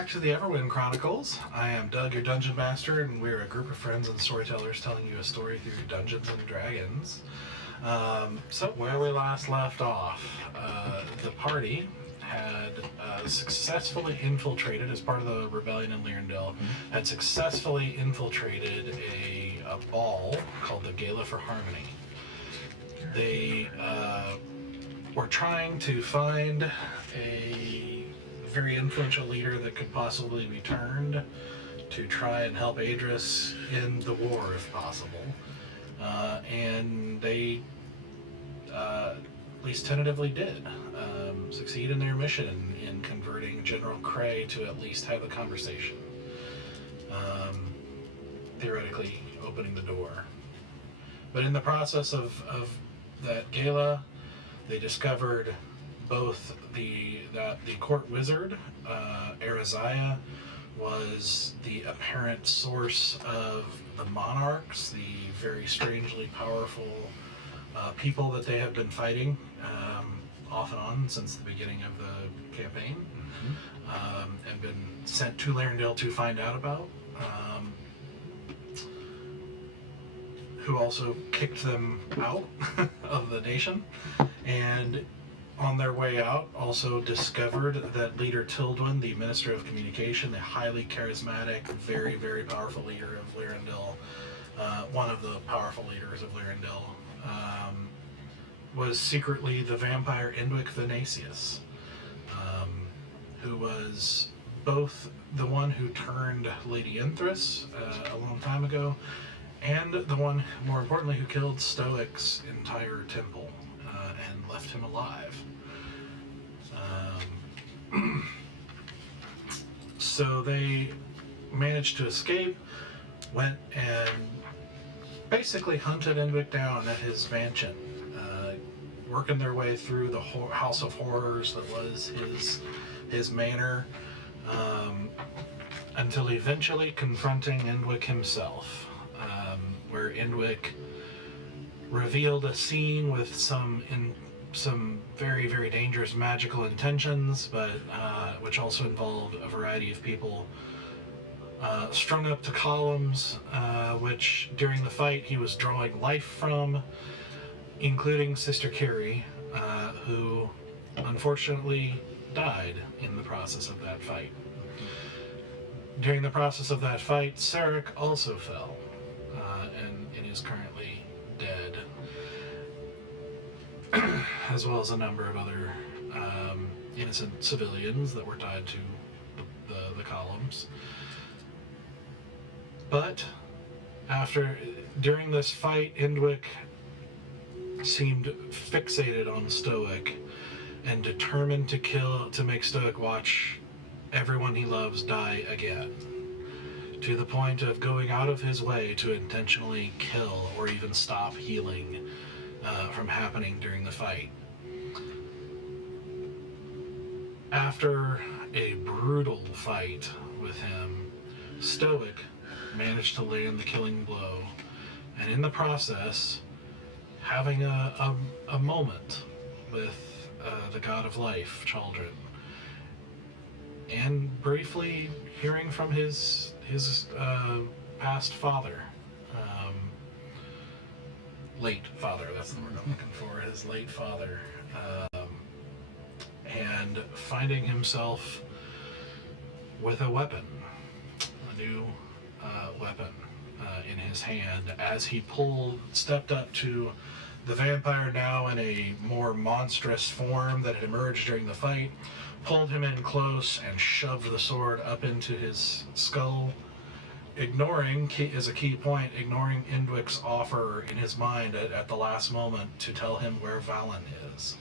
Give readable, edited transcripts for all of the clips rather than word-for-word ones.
back to the Everwind Chronicles. I am Doug, your Dungeon Master, and we're a group of friends and storytellers telling you a story through Dungeons and Dragons. So where we last left off, the party had successfully infiltrated, as part of the rebellion in Lyrandil, had successfully infiltrated a ball called the Gala for Harmony. They were trying to find a very influential leader that could possibly be turned to try and help Adris in the war if possible. And they at least tentatively did succeed in their mission in converting General Cray to at least have a conversation, theoretically opening the door. But in the process of that gala, they discovered both that the court wizard, Ariziah, was the apparent source of the monarchs, the very strangely powerful people that they have been fighting off and on since the beginning of the campaign, and been sent to Lyrandil to find out about, who also kicked them out of the nation, and on their way out also discovered that leader Tildwin, the Minister of Communication, the highly charismatic, very, very powerful leader of Lyrandil, one of the powerful leaders of Lyrandil, was secretly the vampire Indwick Venasius, who was both the one who turned Lady Inthris a long time ago, and the one, more importantly, who killed Stoic's entire temple and left him alive. So they managed to escape, went and basically hunted Indwick down at his mansion, working their way through the house of horrors that was his manor, until eventually confronting Indwick himself, where Indwick revealed a scene with some very, very dangerous magical intentions, but which also involved a variety of people strung up to columns, which during the fight he was drawing life from, including Sister Carrie, who unfortunately died in the process of that fight. During the process of that fight, Sarek also fell, and is currently dead, as well as a number of other innocent civilians that were tied to the columns. But during this fight, Indwick seemed fixated on Stoic and determined to make Stoic watch everyone he loves die again, to the point of going out of his way to intentionally kill or even stop healing from happening during the fight. After a brutal fight with him, Stoic managed to land the killing blow, and in the process, having a moment with the god of life, Chaldron, and briefly hearing from his past father, late father, that's the word I'm looking for, his late father, and finding himself with a weapon, a new weapon in his hand, as he stepped up to the vampire, now in a more monstrous form that had emerged during the fight, pulled him in close and shoved the sword up into his skull, ignoring Indwick's offer in his mind at the last moment to tell him where Valen is.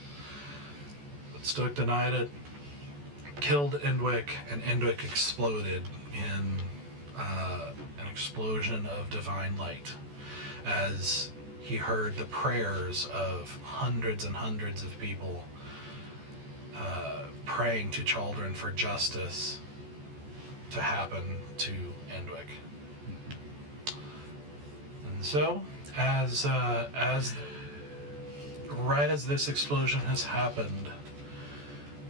But Stoic denied it, killed Indwick, and Indwick exploded in an explosion of divine light, as he heard the prayers of hundreds and hundreds of people praying to Chaldron for justice to happen to Indwick. And so, right as this explosion has happened,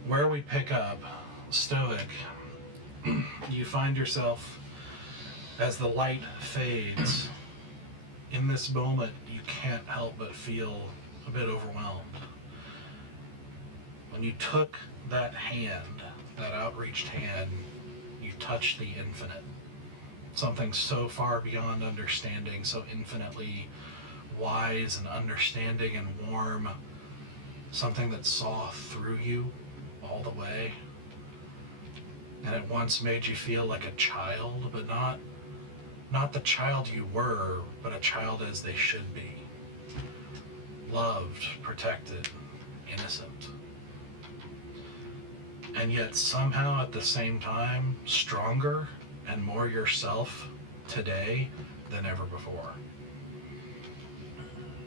where we pick up, Stoic you find yourself, as the light fades, in this moment you can't help but feel a bit overwhelmed. When you took that hand, that outreached hand, you touched the infinite. Something so far beyond understanding, so infinitely wise and understanding and warm. Something that saw through you all the way. And it once made you feel like a child, but not the child you were, but a child as they should be. Loved, protected, innocent. And yet somehow at the same time, stronger and more yourself today than ever before.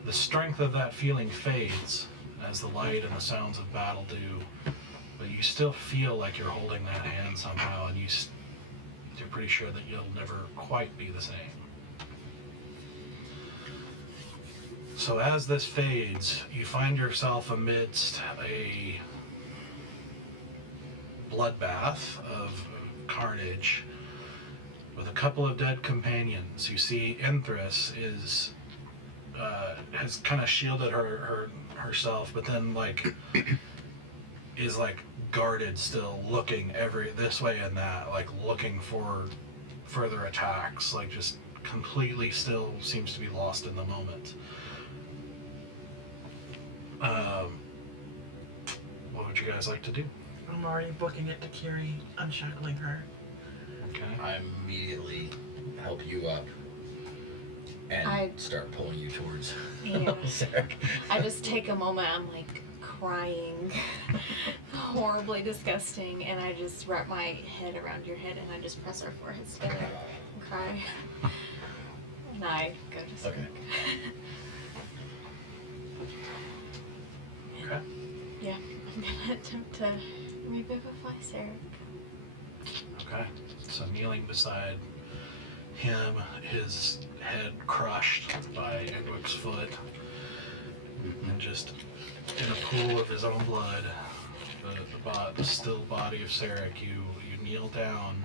The strength of that feeling fades as the light and the sounds of battle do, but you still feel like you're holding that hand somehow, and you're pretty sure that you'll never quite be the same. So as this fades, you find yourself amidst a bloodbath of carnage with a couple of dead companions. You see Inthrys has kind of shielded herself, but then is guarded still, looking this way and that, looking for further attacks, just completely still seems to be lost in the moment. What would you guys like to do? I'm already booking it to Kiri, unshackling her. Okay. I immediately help you up and start pulling you towards Sarek. I just take a moment, I'm crying, horribly disgusting, and I just wrap my head around your head and I just press our foreheads together and cry. And I go to sleep. Okay. Okay. Yeah, I'm gonna attempt to revivify Sarek. Okay. So kneeling beside him, his head crushed by Edwig's foot, and just in a pool of his own blood, the still body of Sarek, you kneel down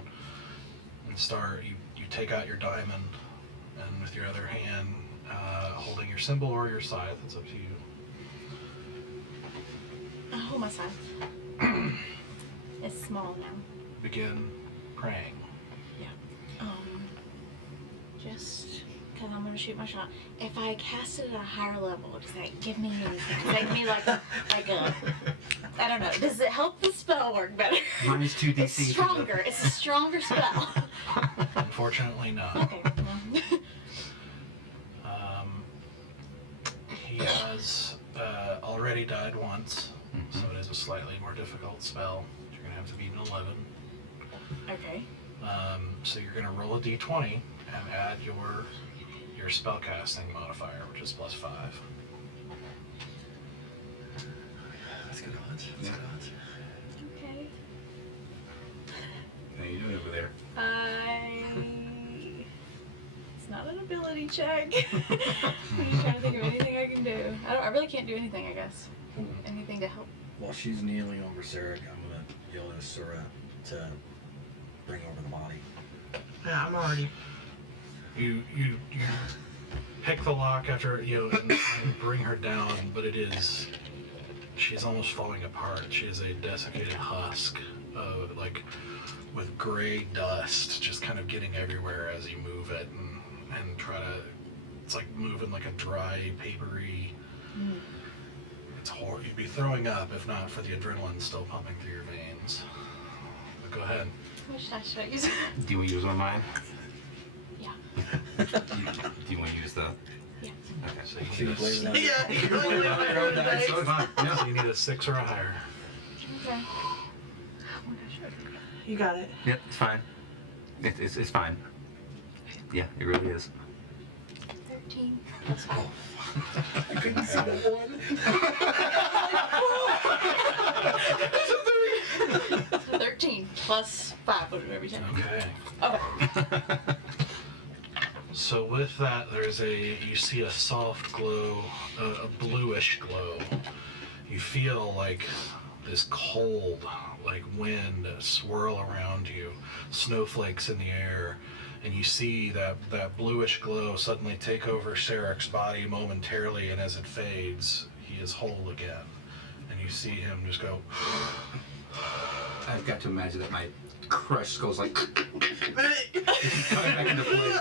and you take out your diamond, and with your other hand holding your symbol or your scythe, it's up to you. I'll hold my scythe. It's small now. Begin praying. Just because I'm going to shoot my shot. If I cast it at a higher level, does that give me anything? Does that give me like a, I don't know. Does it help the spell work better? Minus 2 DC. It's stronger. It's a stronger spell. Unfortunately, no. Okay. He has already died once, so it is a slightly more difficult spell. You're going to have to beat an 11. Okay. So you're going to roll a d20 and add your spellcasting modifier, which is +5. That's good odds. That's good odds. Okay. How you doing over there? It's not an ability check. I'm just trying to think of anything I can do. I really can't do anything, I guess. Anything to help. While she's kneeling over Sarek, I'm gonna yell at Sura to bring over the body. Yeah, I'm already. You pick the lock after and bring her down, but she's almost falling apart. She is a desiccated husk, with gray dust just kind of getting everywhere as you move it and try to. It's like moving like a dry, papery. It's horrible. You'd be throwing up if not for the adrenaline still pumping through your veins. But go ahead. Which dice should I use? Do you want to use one of mine? Yeah. Do you want to use the... Yeah. Okay. So you need Yeah, you really want to dice. So fine. so Yeah. you need a 6 or a higher. Okay. Oh my gosh. You got it. Yep, it's fine. It's fine. Yeah, it really is. 13. I couldn't see the one. So 13 plus 5 would be 10. Okay. Okay. So with that, you see a soft glow, a bluish glow. You feel like this cold, like wind swirl around you, snowflakes in the air, and you see that bluish glow suddenly take over Sarek's body momentarily, and as it fades, he is whole again. And you see him just go. I've got to imagine that my crushed skull's like coming back into place.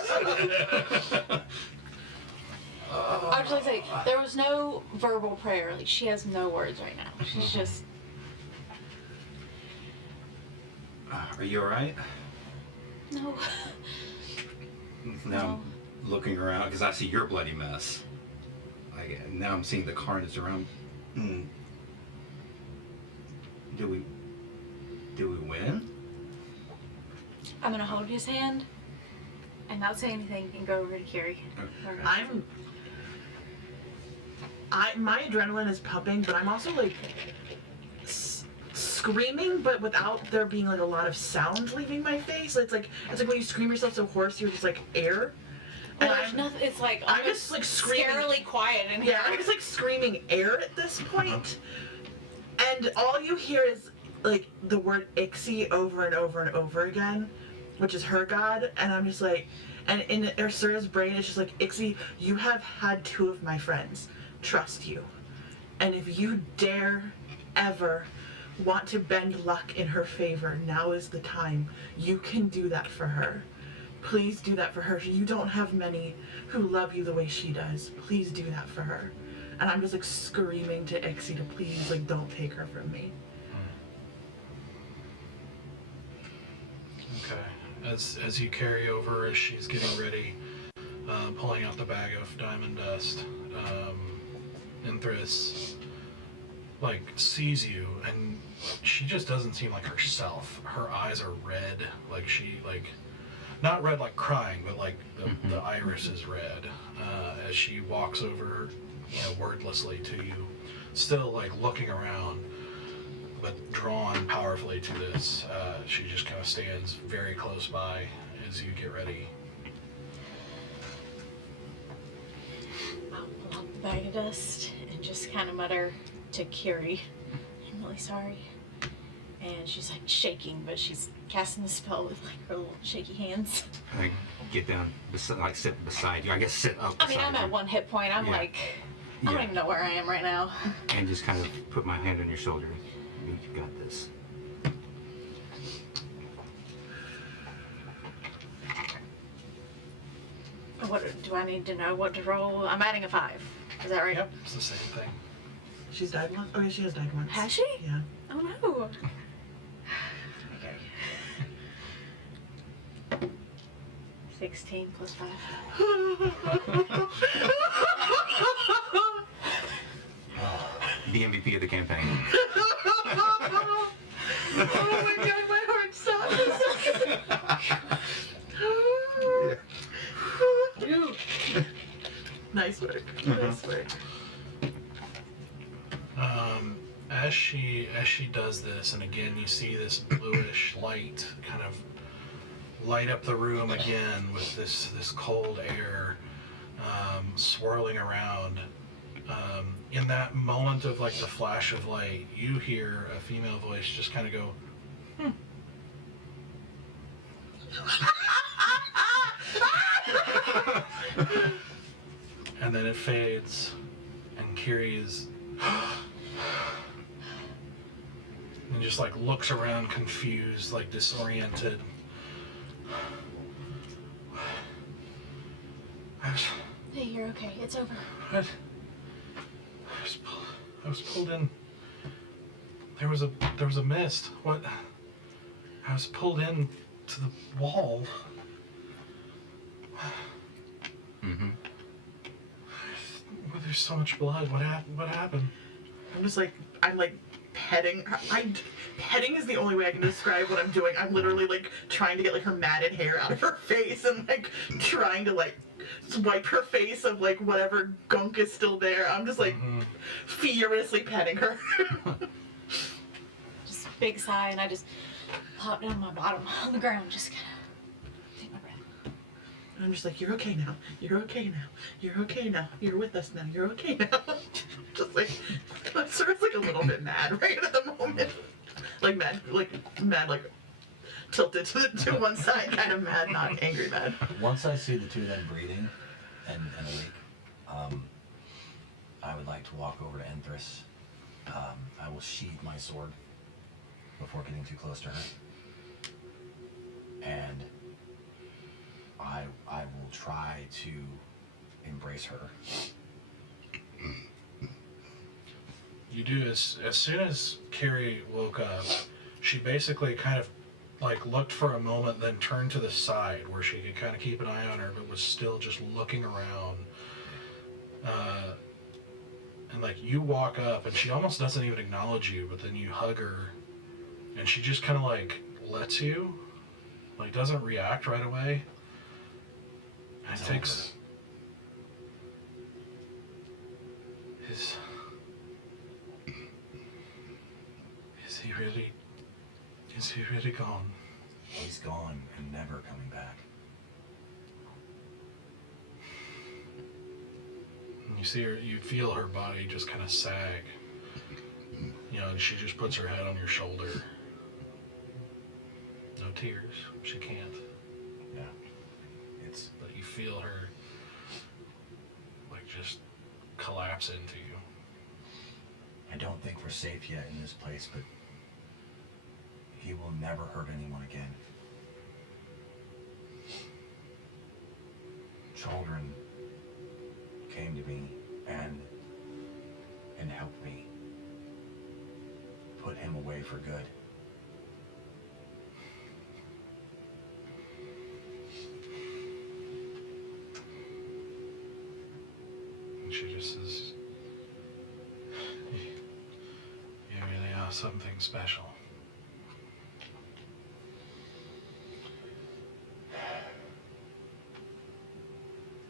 I was just like, there was no verbal prayer. Like, she has no words right now. She's just. Are you alright? No. Now I'm looking around because I see your bloody mess. Now I'm seeing the carnage around. Do we win? I'm gonna hold his hand and not say anything and go over to Kiri. Okay. My adrenaline is pumping, but I'm also like screaming, but without there being like a lot of sound leaving my face. It's like when you scream yourself so hoarse, you're just like air. And there's nothing. It's like I'm just like screaming, scarily quiet in here. Yeah, I'm just like screaming air at this point, and all you hear is like the word Ixie over and over and over again, which is her god, and I'm just like, and in Ursula's brain it's just like, Ixie, you have had 2 of my friends trust you, and if you dare ever want to bend luck in her favor, now is the time. You can do that for her. Please do that for her. You don't have many who love you the way she does. Please do that for her. And I'm just like screaming to Ixie to please, like, don't take her from me. Okay. As you carry over, as she's getting ready, pulling out the bag of diamond dust, Inthris, like, sees you, and she just doesn't seem like herself. Her eyes are red, like she, like, not red like crying, but like the iris is red, as she walks over, wordlessly to you, still like looking around, but drawn powerfully to this. She just kind of stands very close by as you get ready. I'll pull out the bag of dust and just kind of mutter to Kiri, I'm really sorry. And she's like shaking, but she's casting the spell with like her little shaky hands. I get down, like sit beside you. I guess sit up. I mean, I'm at 1 hit point. I'm like, I don't even know where I am right now. And just kind of put my hand on your shoulder. You got this. What do I need to know? What to roll? I'm adding a 5. Is that right? Yep, it's the same thing. She's died once? Oh yeah, she has died once. Has she? Yeah. Oh no. Okay. 16 plus 5. The MVP of the campaign. Oh my god, my heart stopped. Nice work. Nice work. As she does this, and again you see this bluish light kind of light up the room again with this cold air swirling around. In that moment of like the flash of light, you hear a female voice just kind of go, and then it fades, and Kiri is and just like looks around confused, like disoriented. Hey, you're okay. It's over. What? I was pulled in. There was a mist. What? I was pulled in to the wall. Mm-hmm. There's so much blood. What happened? I'm like petting her. Petting is the only way I can describe what I'm doing. I'm literally like trying to get like her matted hair out of her face and like trying to like wipe her face of like whatever gunk is still there. I'm just like furiously petting her. Just big sigh, and I just pop down my bottom on the ground, just kind of take my breath. And I'm just like, you're okay now. You're okay now. You're okay now. You're with us now. You're okay now. Just like, let's Sara's like a little bit mad right at the moment. Like mad, like tilted to one side, kind of mad, not angry mad. Once I see the two of them breathing and awake, I would like to walk over to Empress. I will sheath my sword before getting too close to her. And I will try to embrace her. You do. As soon as Carrie woke up, she basically kind of like looked for a moment, then turned to the side where she could kind of keep an eye on her, but was still just looking around. And like you walk up, and she almost doesn't even acknowledge you, but then you hug her, and she just kind of like lets you, like doesn't react right away. And it takes. Is he really gone? He's gone and never coming back. And you see her, you feel her body just kind of sag. You know, and she just puts her head on your shoulder. No tears. She can't. Yeah. But you feel her, like, just collapse into you. I don't think we're safe yet in this place, but he will never hurt anyone again. Children came to me and helped me put him away for good. And she just says, you really are something special.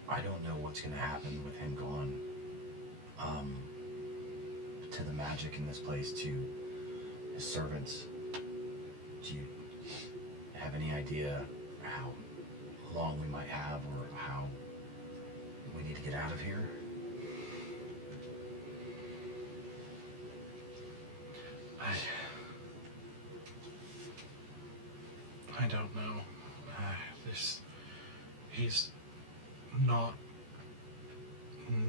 I don't know what's going to happen with him gone. To the magic in this place, to his servants. Do you have any idea how long we might have, or how we need to get out of here? I don't know. He's not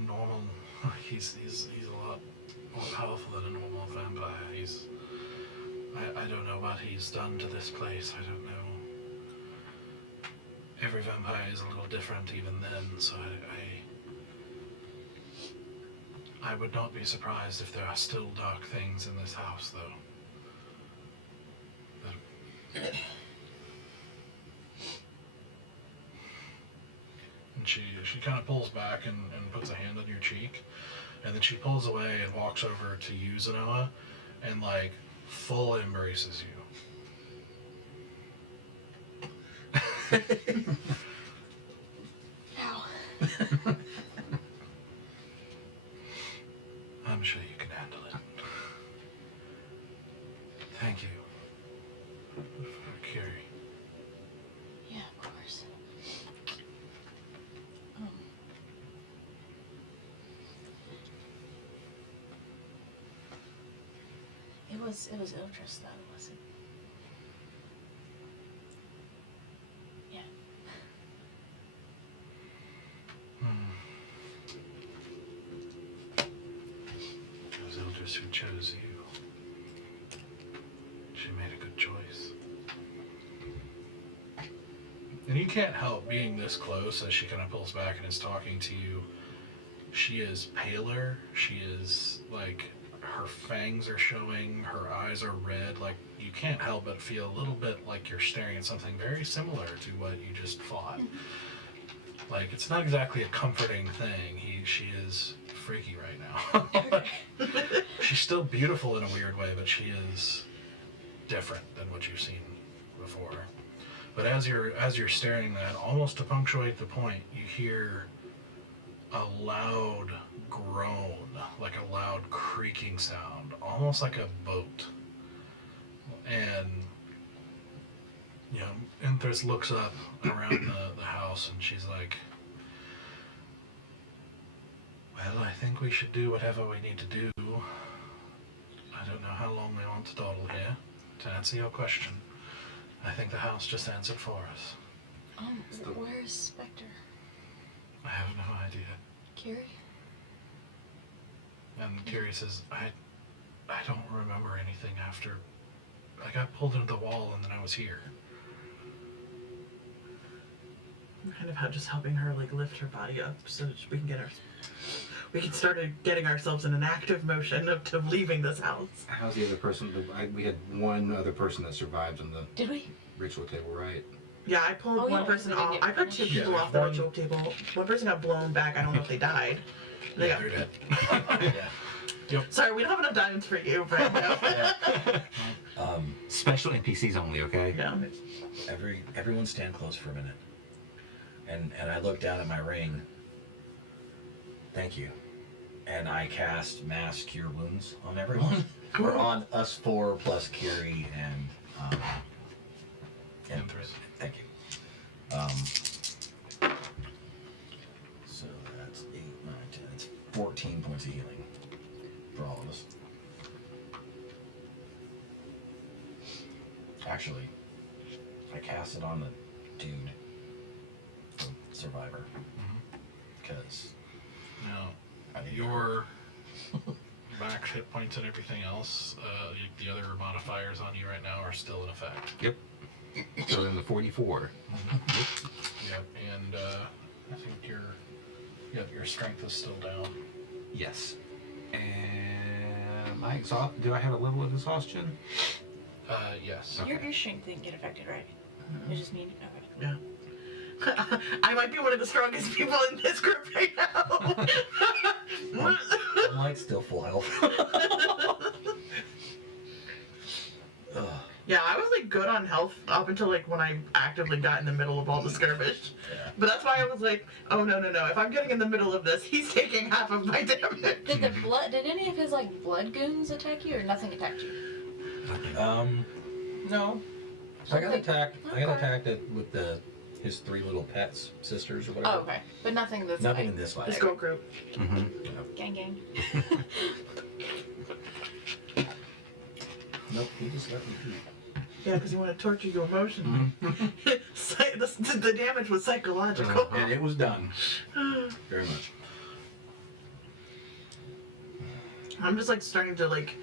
normal. He's a lot more powerful than a normal vampire. I don't know what he's done to this place. I don't know. Every vampire is a little different even then, so I would not be surprised if there are still dark things in this house, though. And she kind of pulls back and puts a hand on your cheek, and then she pulls away and walks over to you, Zanoa, and like full embraces you. Ow. I'm sure you can handle it. Thank you for Carrie. Yeah, of course. It was Eldris, though, wasn't it? Yeah. It was Eldris who chose you. She made a good choice. And you can't help being this close as she kind of pulls back and is talking to you. She is paler. She is like, her fangs are showing, her eyes are red. Like, you can't help but feel a little bit like you're staring at something very similar to what you just fought. Like, it's not exactly a comforting thing. She is freaky right now. She's still beautiful in a weird way, but she is different than what you've seen before. But as you're staring at that, almost to punctuate the point, you hear a loud groan, like a loud creaking sound, almost like a boat. And, you know, Empress looks up around the house and she's like, well, I think we should do whatever we need to do. don't know how long we want to dawdle here. To answer your question, I think the house just answered for us. Where's Spectre? I have no idea. Kiri? And Kiri says, I don't remember anything after I got pulled into the wall and then I was here. I'm kind of just helping her like lift her body up so that we can start getting ourselves in an active motion of leaving this house. How's the other person? We had one other person that survived on the Did we? ritual table, right? Yeah, I pulled Oh, one yeah, person we didn't off. get I put 2 finished. people Yeah, off the one- ritual table. One person got blown back. I don't know if they died. They got, They're dead. Yeah. sorry, we don't have enough diamonds for you, but no. Special NPCs only, okay? Yeah. Everyone stand close for a minute. And I look down at my ring. Thank you. And I cast Mass Cure Wounds on everyone. Or on us 4 plus Kiri and Empress. Thank you. So that's 8, 9, 10. That's 14 points of healing for all of us. Actually, I cast it on the dude, the survivor, because Now, I need your max hit points and everything else, the other modifiers on you right now are still in effect. Yep. So then the 44. Yep, and I think your strength is still down. Yes. And do I have a level of exhaustion? Yes. Okay. Your strength didn't get affected, right? You just need. Okay. Yeah. I might be one of the strongest people in this group right now. I might still full health. Ugh. Yeah, I was like good on health up until like when I actively got in the middle of all the skirmish. Yeah. But that's why I was like, oh no. If I'm getting in the middle of this, he's taking half of my damage. Did any of his like blood goons attack you, or nothing attacked you? No. I got attacked. I got Okay. attacked with his 3 little pets, sisters or whatever. Oh, okay. But nothing that's Nothing like in this fight. This girl group. Mm-hmm. gang. Nope, he just let me be. Yeah, because he wanted to torture you emotionally. The damage was psychological. And it was done. Very much. I'm just like starting to like,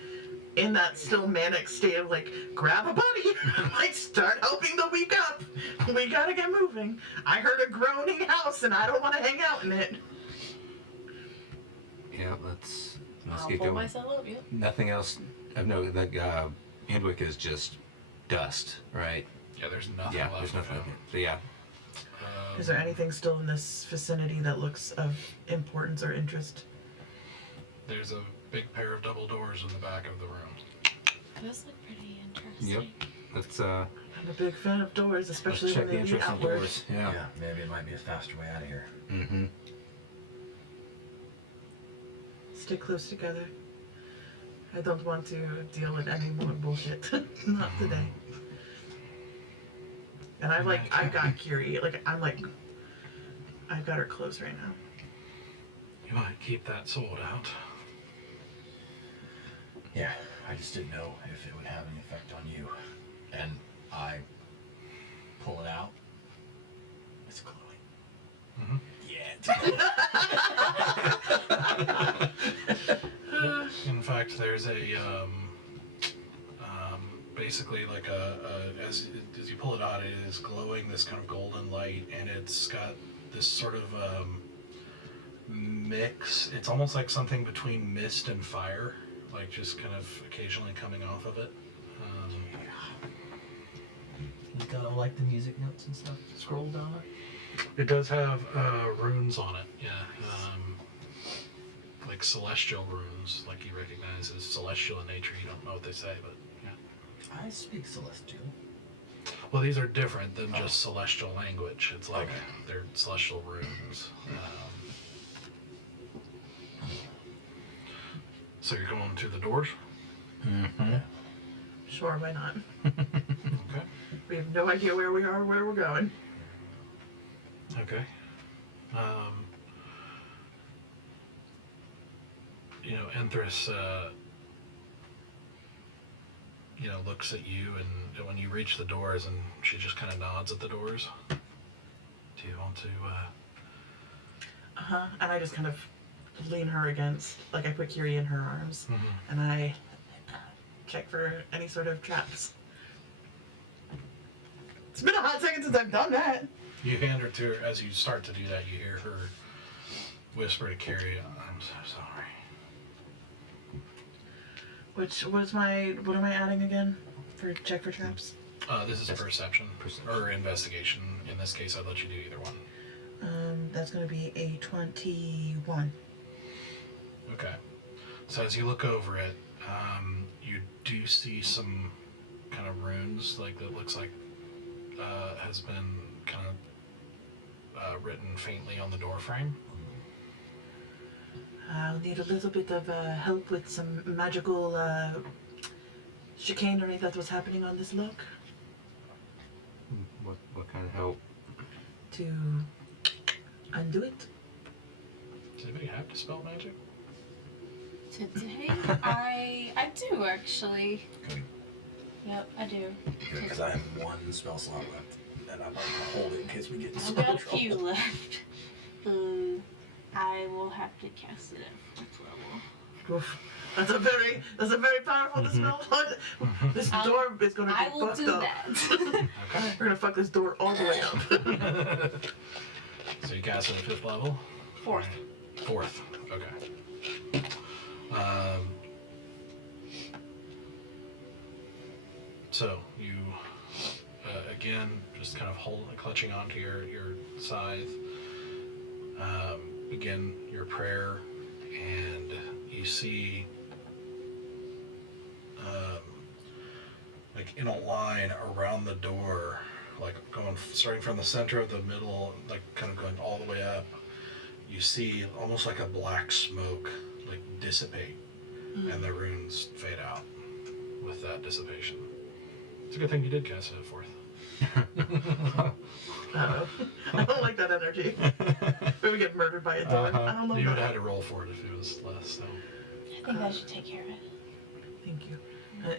in that still manic state of like, grab a buddy, like start helping the weak up. We gotta get moving. I heard a groaning house and I don't want to hang out in it. Yeah, let's I'll keep pull going. myself up. Yep. Nothing else. No, that Hendwick is just dust, right? Yeah, there's nothing Yeah, left. there's nothing. of him. So yeah, Is there anything still in this vicinity that looks of importance or interest? There's a big pair of double doors in the back of the room. Those look pretty interesting. yep. Let's I'm a big fan of doors, especially check when the they lead entrance and outward. doors. Yeah. Maybe it might be a faster way out of here. Mm-hmm. Stick close together. I don't want to deal with any more bullshit. Not today. And I've got Kiri. I've got her close right now. You might keep that sword out. Yeah, I just didn't know if it would have any effect on you. And I pull it out. It's glowing. Mhm. Yeah. In fact, there's a basically like as you pull it out, it is glowing this kind of golden light, and it's got this sort of mix. It's almost like something between mist and fire, like just kind of occasionally coming off of it. He's got all like the music notes and stuff scrolled on it. It does have runes on it, yeah. Like celestial runes, like you recognize as celestial in nature. You don't know what they say, but yeah. I speak Celestial. Well, these are different than just celestial language. It's like they're celestial runes. So you're going to the doors? Mm-hmm. Sure, why not? Okay. We have no idea where we are or where we're going. Okay. You know, Enthris looks at you, and when you reach the doors, and she just kind of nods at the doors. Do you want to? And I just kind of lean her against, like I put Kiri in her arms, and I check for any sort of traps. It's been a hot second since I've done that. You hand her to her. As you start to do that, you hear her whisper to Carrie, "I'm so sorry." What am I adding again for check for traps? This is perception or investigation. In this case, I'd let you do either one. That's going to be a 21. Okay. So as you look over it, you do see some kind of runes, like that looks like has been kind of written faintly on the door frame. I'll need a little bit of help with some magical chicanery that was happening on this lock. What kind of help? To undo it. Does anybody have dispel magic? Today, I do actually. Good. Yep, I do. Good, because I have one spell slot left, and I'm not gonna hold it in case we get in I've some got a trouble. few left. I will have to cast it at 4th level. Oof. That's a very powerful dispel. This door is going to I get will fucked do up. that. Okay. We're gonna fuck this door all the way up. So you cast it at 5th level? 4th. 4th. Okay. So you again just kind of clutching onto your scythe. Begin your prayer, and you see like in a line around the door, like starting from the center of the middle, like kind of going all the way up. You see almost like a black smoke like dissipate, and the runes fade out with that dissipation. It's a good thing you did cast it at 4th. I don't like that energy. We would get murdered by a door. I don't know. You would have had to roll for it if it was less. So. I think I should take care of it. Thank you.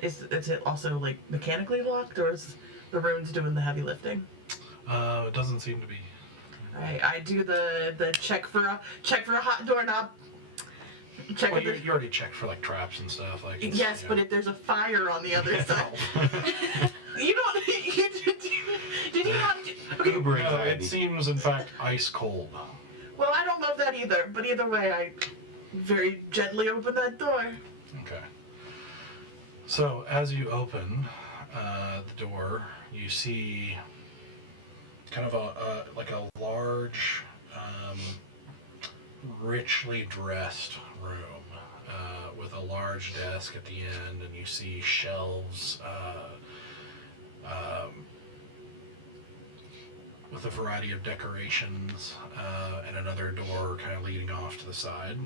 Is it also like mechanically locked, or is the runes doing the heavy lifting? It doesn't seem to be. I do the check for a hot doorknob. Check Well, if you already checked for like traps and stuff. Like yes, but if there's a fire on the other side, you don't. Did you not? Okay. Uber it anxiety. seems in fact ice cold. Well, I don't love that either. But either way, I very gently open that door. Okay. So as you open the door, you see kind of a large, richly dressed room with a large desk at the end, and you see shelves with a variety of decorations, and another door kind of leading off to the side.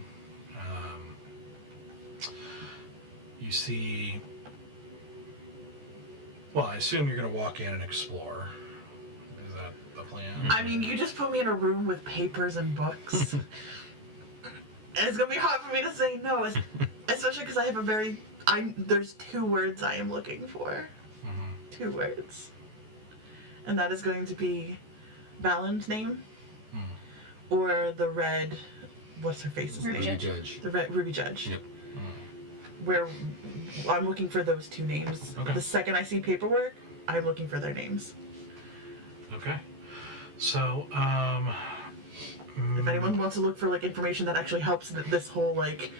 You see, well, I assume you're going to walk in and explore. Is that the plan? I mean, you just put me in a room with papers and books. And it's going to be hard for me to say no, especially because I have there's 2 words I am looking for. 2 words. And that is going to be Balin's name, or the red, what's her face's Ruby name? Judge. The red Ruby Judge. Yep. Where I'm looking for those 2 names. Okay. The second I see paperwork, I'm looking for their names. Okay. So, If anyone wants to look for like information that actually helps this whole like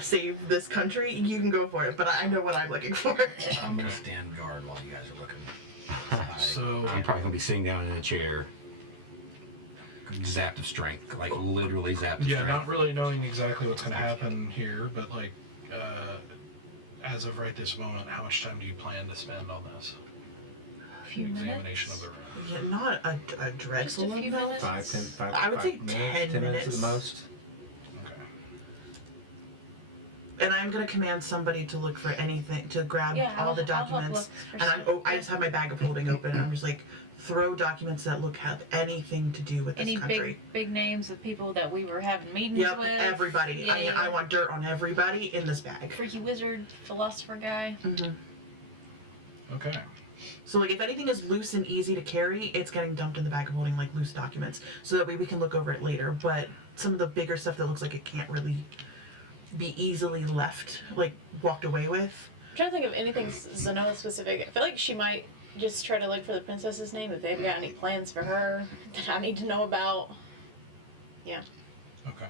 save this country, you can go for it. But I know what I'm looking for. I'm gonna stand guard while you guys are looking. so I'm probably gonna be sitting down in a chair, zapped of strength, like literally zapped of yeah, strength. not really knowing exactly what's going to happen here, but like, as of right this moment, how much time do you plan to spend on this? A few Examination minutes. of the room. Yeah, not a dreadful Just a few amount. minutes. I would say 10 10 minutes minutes. at the most. Okay. And I'm gonna command somebody to look for anything, to grab Yeah, all the I'll help documents. look for And I just have my bag of holding open, and I'm just like, throw documents that have anything to do with this Any country. big names of people that we were having meetings Yep, with. everybody. Yeah. I want dirt on everybody in this bag. Freaky wizard, philosopher guy. Mm-hmm. Okay. So, like, if anything is loose and easy to carry, it's getting dumped in the bag of holding, like, loose documents. So that way we can look over it later. But some of the bigger stuff that looks like it can't really be easily left, like, walked away with. I'm trying to think of anything Zenoa specific. I feel like she might just try to look for the princess's name if they've got any plans for her that I need to know about. Yeah. Okay.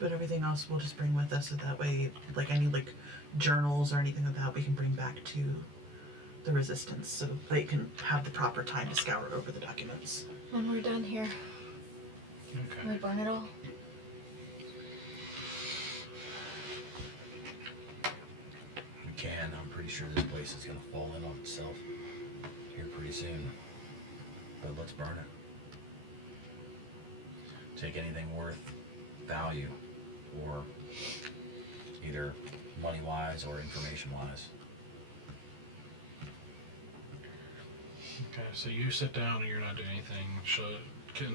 But everything else we'll just bring with us, so that way, like, any, like, journals or anything like that we can bring back to the resistance so they can have the proper time to scour over the documents. When we're done here, Okay. we burn it all. We can. I'm pretty sure this place is gonna fall in on itself here pretty soon. But let's burn it. Take anything worth value, or either money-wise or information-wise. Okay, so you sit down and you're not doing anything.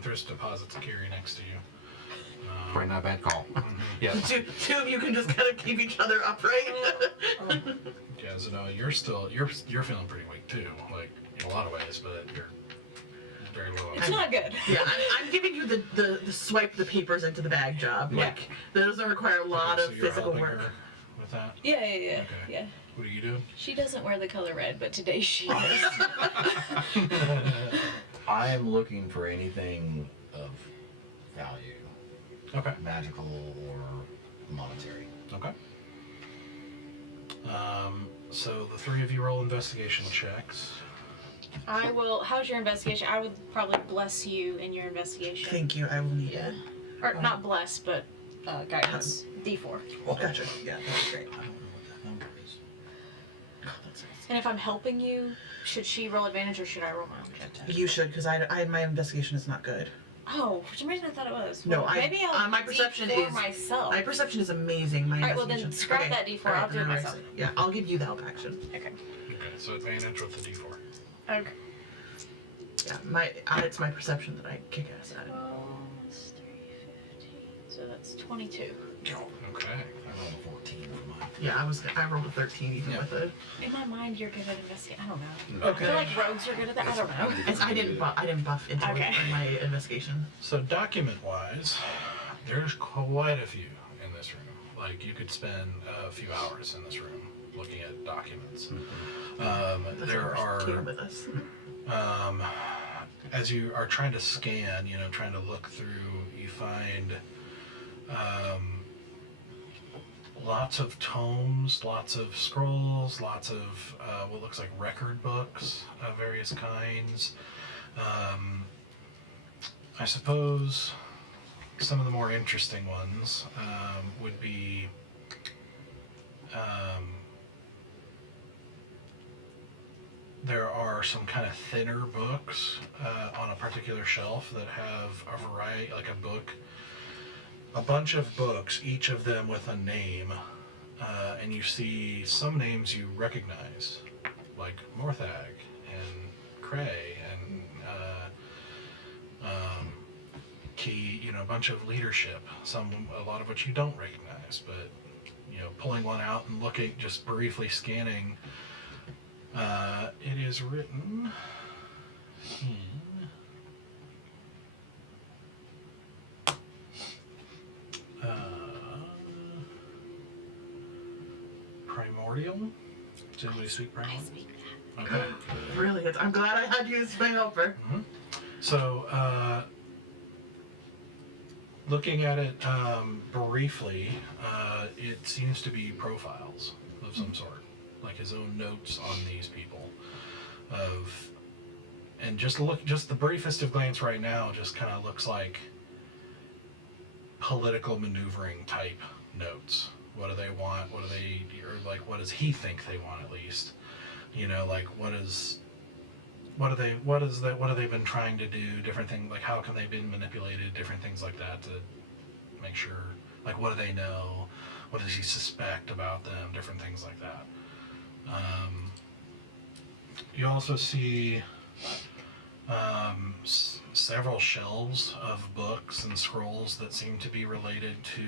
There's deposits of Kiri next to you. Probably not a bad call. Yeah. Two of you can just kind of keep each other upright. Yeah, so no, you're feeling pretty weak too, like in a lot of ways, but you're very low. It's not good. Yeah, I'm giving you the swipe the papers into the bag job. Yeah. Like, that doesn't require a lot Okay, of so you're physical helping work. her with that. Yeah. Okay. Yeah. What are you doing? She doesn't wear the color red, but today she does. I am looking for anything of value, Okay. magical or monetary. Okay. So the three of you roll investigation checks. I will. How's your investigation? I would probably bless you in your investigation. Thank you, I will need Yeah. it. Or not bless, but guidance. D4. Gotcha. Yeah, that's great. I don't know what that number is. Oh, that's nice. And if I'm helping you, should she roll advantage or should I roll my own check? You should, because my investigation is not good. Oh, for some reason I thought it was. No, Well, I- maybe I'll my perception D4 is- myself. My perception is amazing. My Alright, well then investigation- scrap okay. that D4, Alright, I'll do it then myself. Yeah, I'll give you the help action. Okay. Okay, so advantage with the D4. Okay. Yeah, it's my perception that I kick ass at. 12 3, 15. So that's 22. Okay. I rolled a 14 for mine. Yeah, I rolled a 13 even Yeah. with it. In my mind, you're good at investigating. I don't know. Okay. I feel like rogues are good at that. I don't know. I didn't buff into Okay. in my investigation. So document-wise, there's quite a few in this room. Like you could spend a few hours in this room looking at documents. That's There why we're here are, with us. as you are trying to scan, trying to look through, you find lots of tomes, lots of scrolls, lots of what looks like record books of various kinds. I suppose some of the more interesting ones would be there are some kind of thinner books on a particular shelf that have a variety, like a bunch of books, each of them with a name, and you see some names you recognize, like Morthag and Cray and Key, a bunch of leadership, a lot of which you don't recognize, but pulling one out and looking, just briefly scanning, it is written in Primordial. Does anybody speak I Primordial? speak that. Okay. Brilliant. I'm glad I had you as my helper. So, looking at it briefly, it seems to be profiles of some sort, like his own notes on these people. And just the briefest of glance right now, just kind of looks like political maneuvering type notes. What do they want? Or like, what does he think they want at least? Like what have they been trying to do? Different things, like how can they been manipulated? Different things like that to make sure. Like what do they know? What does he suspect about them? Different things like that. You also see several shelves of books and scrolls that seem to be related to,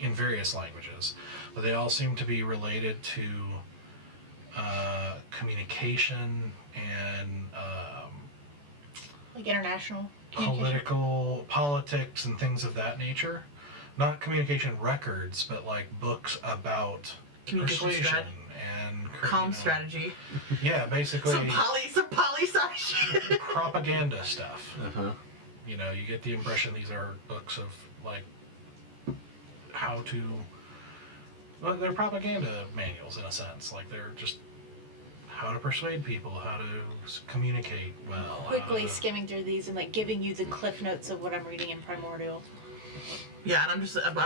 in various languages, but they all seem to be related to communication and Like international communication. politics and things of that nature. Not communication records, but like books about Communication persuasion strat- and Calm strategy. Yeah, basically Some poli-sci shit. propaganda stuff. Uh-huh. You know, you get the impression these are books of like how to. Well, they're propaganda manuals in a sense. Like they're just how to persuade people, how to communicate well. Quickly skimming through these and like giving you the cliff notes of what I'm reading in Primordial. Yeah, and I'm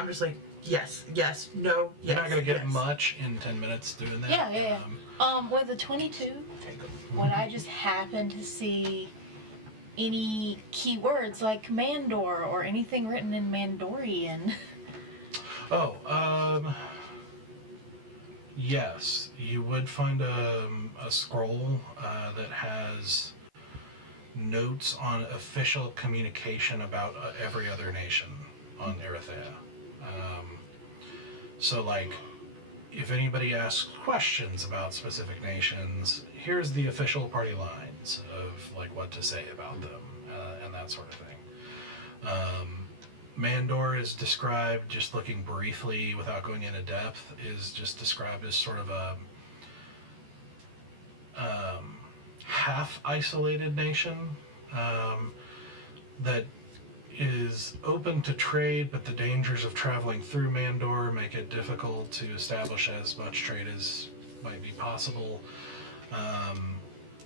just like, yes, no, yes. You're not gonna get yes. much in 10 minutes doing that. Yeah. With the 22, when I just happen to see any keywords like Mandor or anything written in Mandorian. Yes, you would find a scroll that has notes on official communication about every other nation on Erythea. So, like, if anybody asks questions about specific nations, here's the official party lines of, like, what to say about them and that sort of thing. Mandor is described, just looking briefly without going into depth, is just described as sort of a half-isolated nation that is open to trade, but the dangers of traveling through Mandor make it difficult to establish as much trade as might be possible.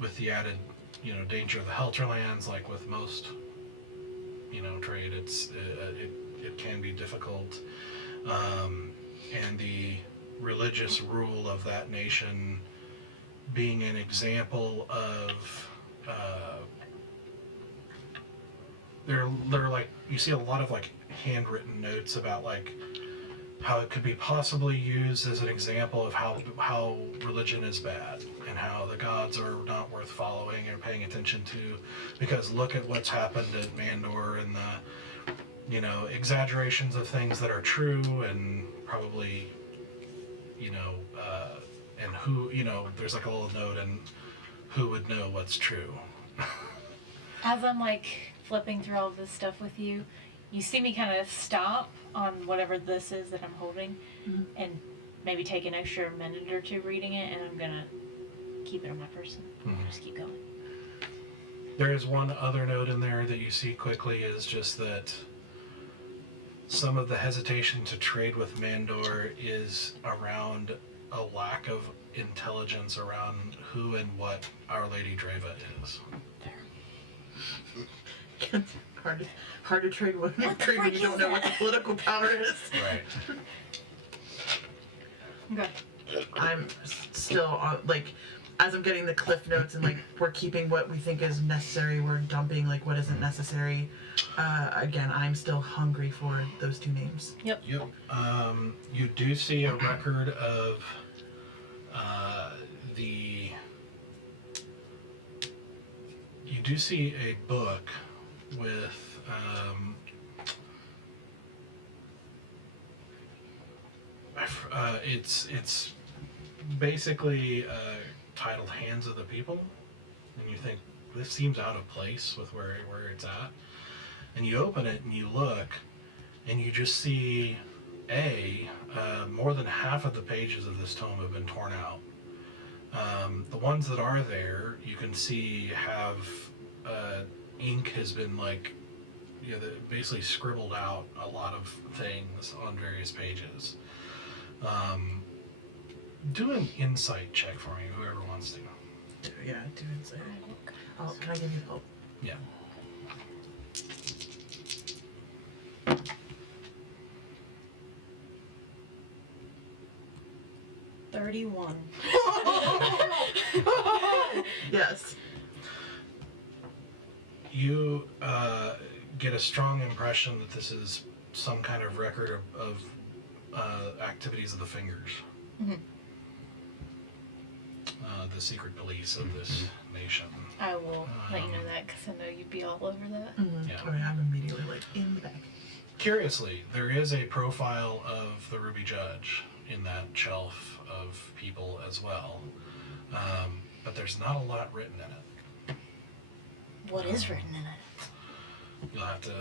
With the added, danger of the Helterlands, like with most trade, it can be difficult, and the religious rule of that nation being an example of there are like, you see a lot of like handwritten notes about like how it could be possibly used as an example of how religion is bad and how the gods are not worth following or paying attention to, because look at what's happened at Mandor and the exaggerations of things that are true and probably and who there's like a little note and who would know what's true. As I'm like flipping through all of this stuff with you, you see me kind of stop on whatever this is that I'm holding, and maybe take an extra minute or two reading it, and I'm gonna keep it on my person. Just keep going. There is one other note in there that you see quickly, is just that some of the hesitation to trade with Mandor is around a lack of intelligence around who and what Our Lady Dreva is. Hard to trade when you don't know what the political power is. Right. Okay. I'm still on, like, as I'm getting the cliff notes and like we're keeping what we think is necessary, we're dumping like what isn't necessary. Again, I'm still hungry for those two names. Yep. You do see a record of you do see a book with it's basically titled Hands of the People, and you think this seems out of place with where it's at, and you open it and you look and you just see more than half of the pages of this tome have been torn out. The ones that are there, you can see have ink has been like, basically scribbled out a lot of things on various pages. Do an insight check for me, whoever wants to. Yeah, do insight. Oh, can I give you help? Yeah. $31. Yes. You get a strong impression that this is some kind of record of activities of the fingers. the secret police of this nation. I will let you know that because I know you'd be all over that. Mm-hmm. Yeah. Oh, yeah, I'm immediately like in the bag. Curiously, there is a profile of the Ruby Judge in that shelf of people as well, but there's not a lot written in it. What is written in it? You'll have to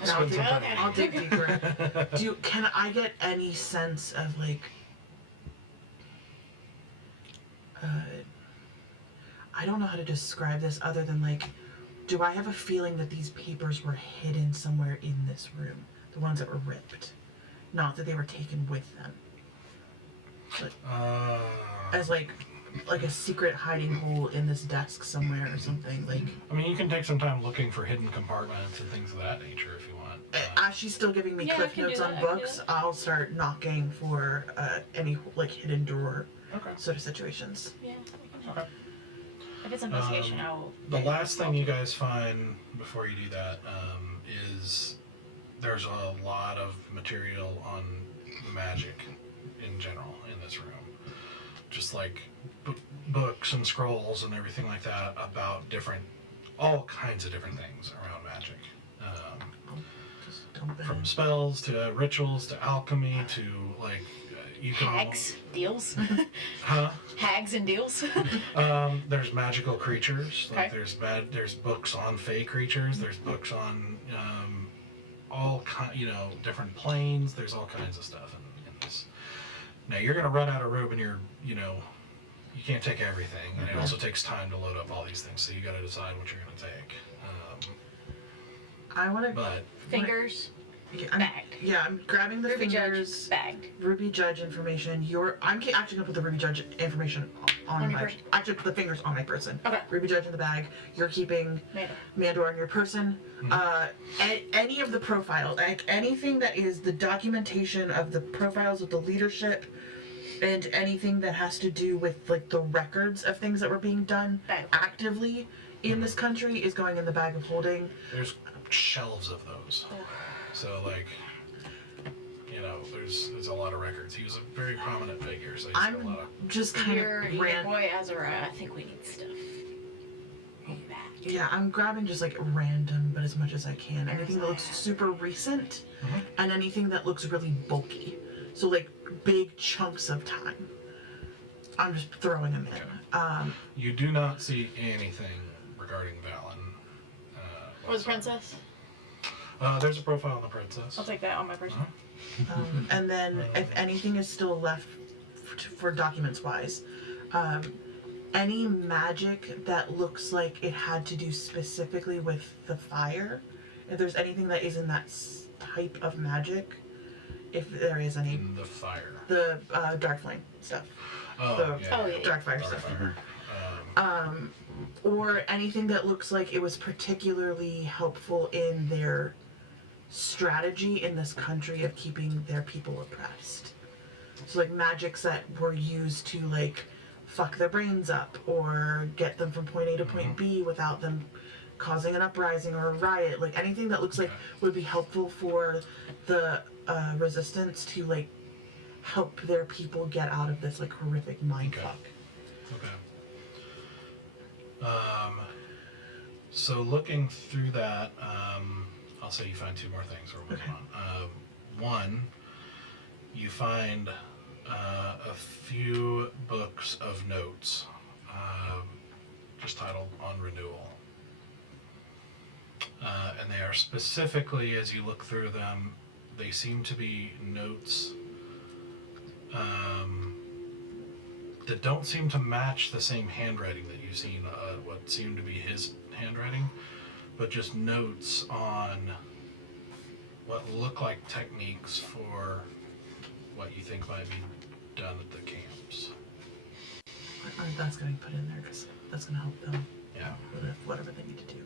I'll spend dig, some time. I'll dig deeper. Can I get any sense of like, I don't know how to describe this other than like, do I have a feeling that these papers were hidden somewhere in this room? The ones that were ripped. Not that they were taken with them. But as like a secret hiding hole in this desk somewhere or something. Like, I mean, you can take some time looking for hidden compartments and things of that nature if you want. as she's still giving me Yeah, I cliff can do notes that, on I can do books, that. I'll start knocking for any like hidden drawer Okay. sort of situations. Yeah, I can help. Okay. If it's investigation, I will. The last thing you guys find before you do that is there's a lot of material on magic in general in this room. Just like books and scrolls and everything like that about all kinds of different things around magic. Just dump it From in. spells to rituals to alchemy to like you can Hags, deals. Huh? Hags and deals. There's magical creatures. Like Okay. there's books on fey creatures. There's books on different planes. There's all kinds of stuff in this. Now you're gonna run out of room, and you can't take everything, and it also takes time to load up all these things. So you got to decide what you're gonna take. I want to. But Fingers. Bagged. I'm grabbing the Ruby fingers. Judge bagged. Ruby Judge information. I'm actually gonna put the Ruby Judge information on On your my. person. Actually, put the fingers on my person. Okay. Ruby Judge in the bag. You're keeping Mandor on your person. Any of the profile, like anything that is the documentation of the profiles of the leadership, and anything that has to do with like the records of things that were being done Bag. actively in this country is going in the bag of holding. there's shelves of those. So like, there's a lot of records. He was a very prominent figure, so he's got a I'm lot of. just kind Your of ran. boy Azariah, I think we need stuff. Back. Yeah, I'm grabbing just like random, but as much as I can. Anything that looks super recent, and anything that looks really bulky. So like big chunks of time. I'm just throwing them in. You do not see anything regarding Valen. Or the princess? There's a profile on the princess. I'll take that on my person. And then if anything is still left for documents wise, any magic that looks like it had to do specifically with the fire, if there's anything that is in that type of magic, if there is any, In the fire. the dark flame stuff, Oh, the yeah. Oh, yeah. dark fire Dark stuff. fire. Or anything that looks like it was particularly helpful in their strategy in this country of keeping their people oppressed. So like magics that were used to like fuck their brains up or get them from point A to point B without them causing an uprising or a riot. Like anything that looks like would be helpful for the resistance to like help their people get out of this like horrific mindfuck. Okay. So looking through that, I'll say you find two more things we're moving on. One, you find a few books of notes, just titled On Renewal. And they are specifically, as you look through them, they seem to be notes that don't seem to match the same handwriting that you've seen, what seemed to be his handwriting, but just notes on what look like techniques for what you think might be done at the camps. That's going to be put in there because that's going to help them Yeah. with whatever they need to do.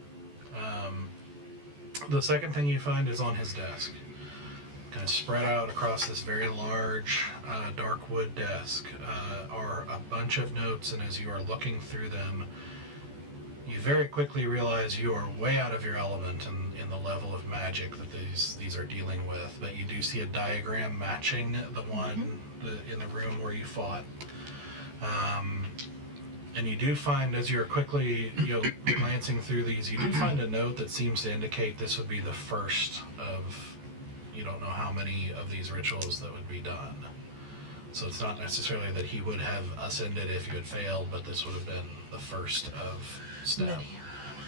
The second thing you find is on his desk. Kind of spread out across this very large dark wood desk are a bunch of notes, and as you are looking through them, you very quickly realize you are way out of your element in the level of magic that these are dealing with. But you do see a diagram matching the one in the room where you fought. And you do find, as you're quickly glancing through these, you do find a note that seems to indicate this would be the first of, you don't know how many of these rituals that would be done. So it's not necessarily that he would have ascended if you had failed, but this would have been the first of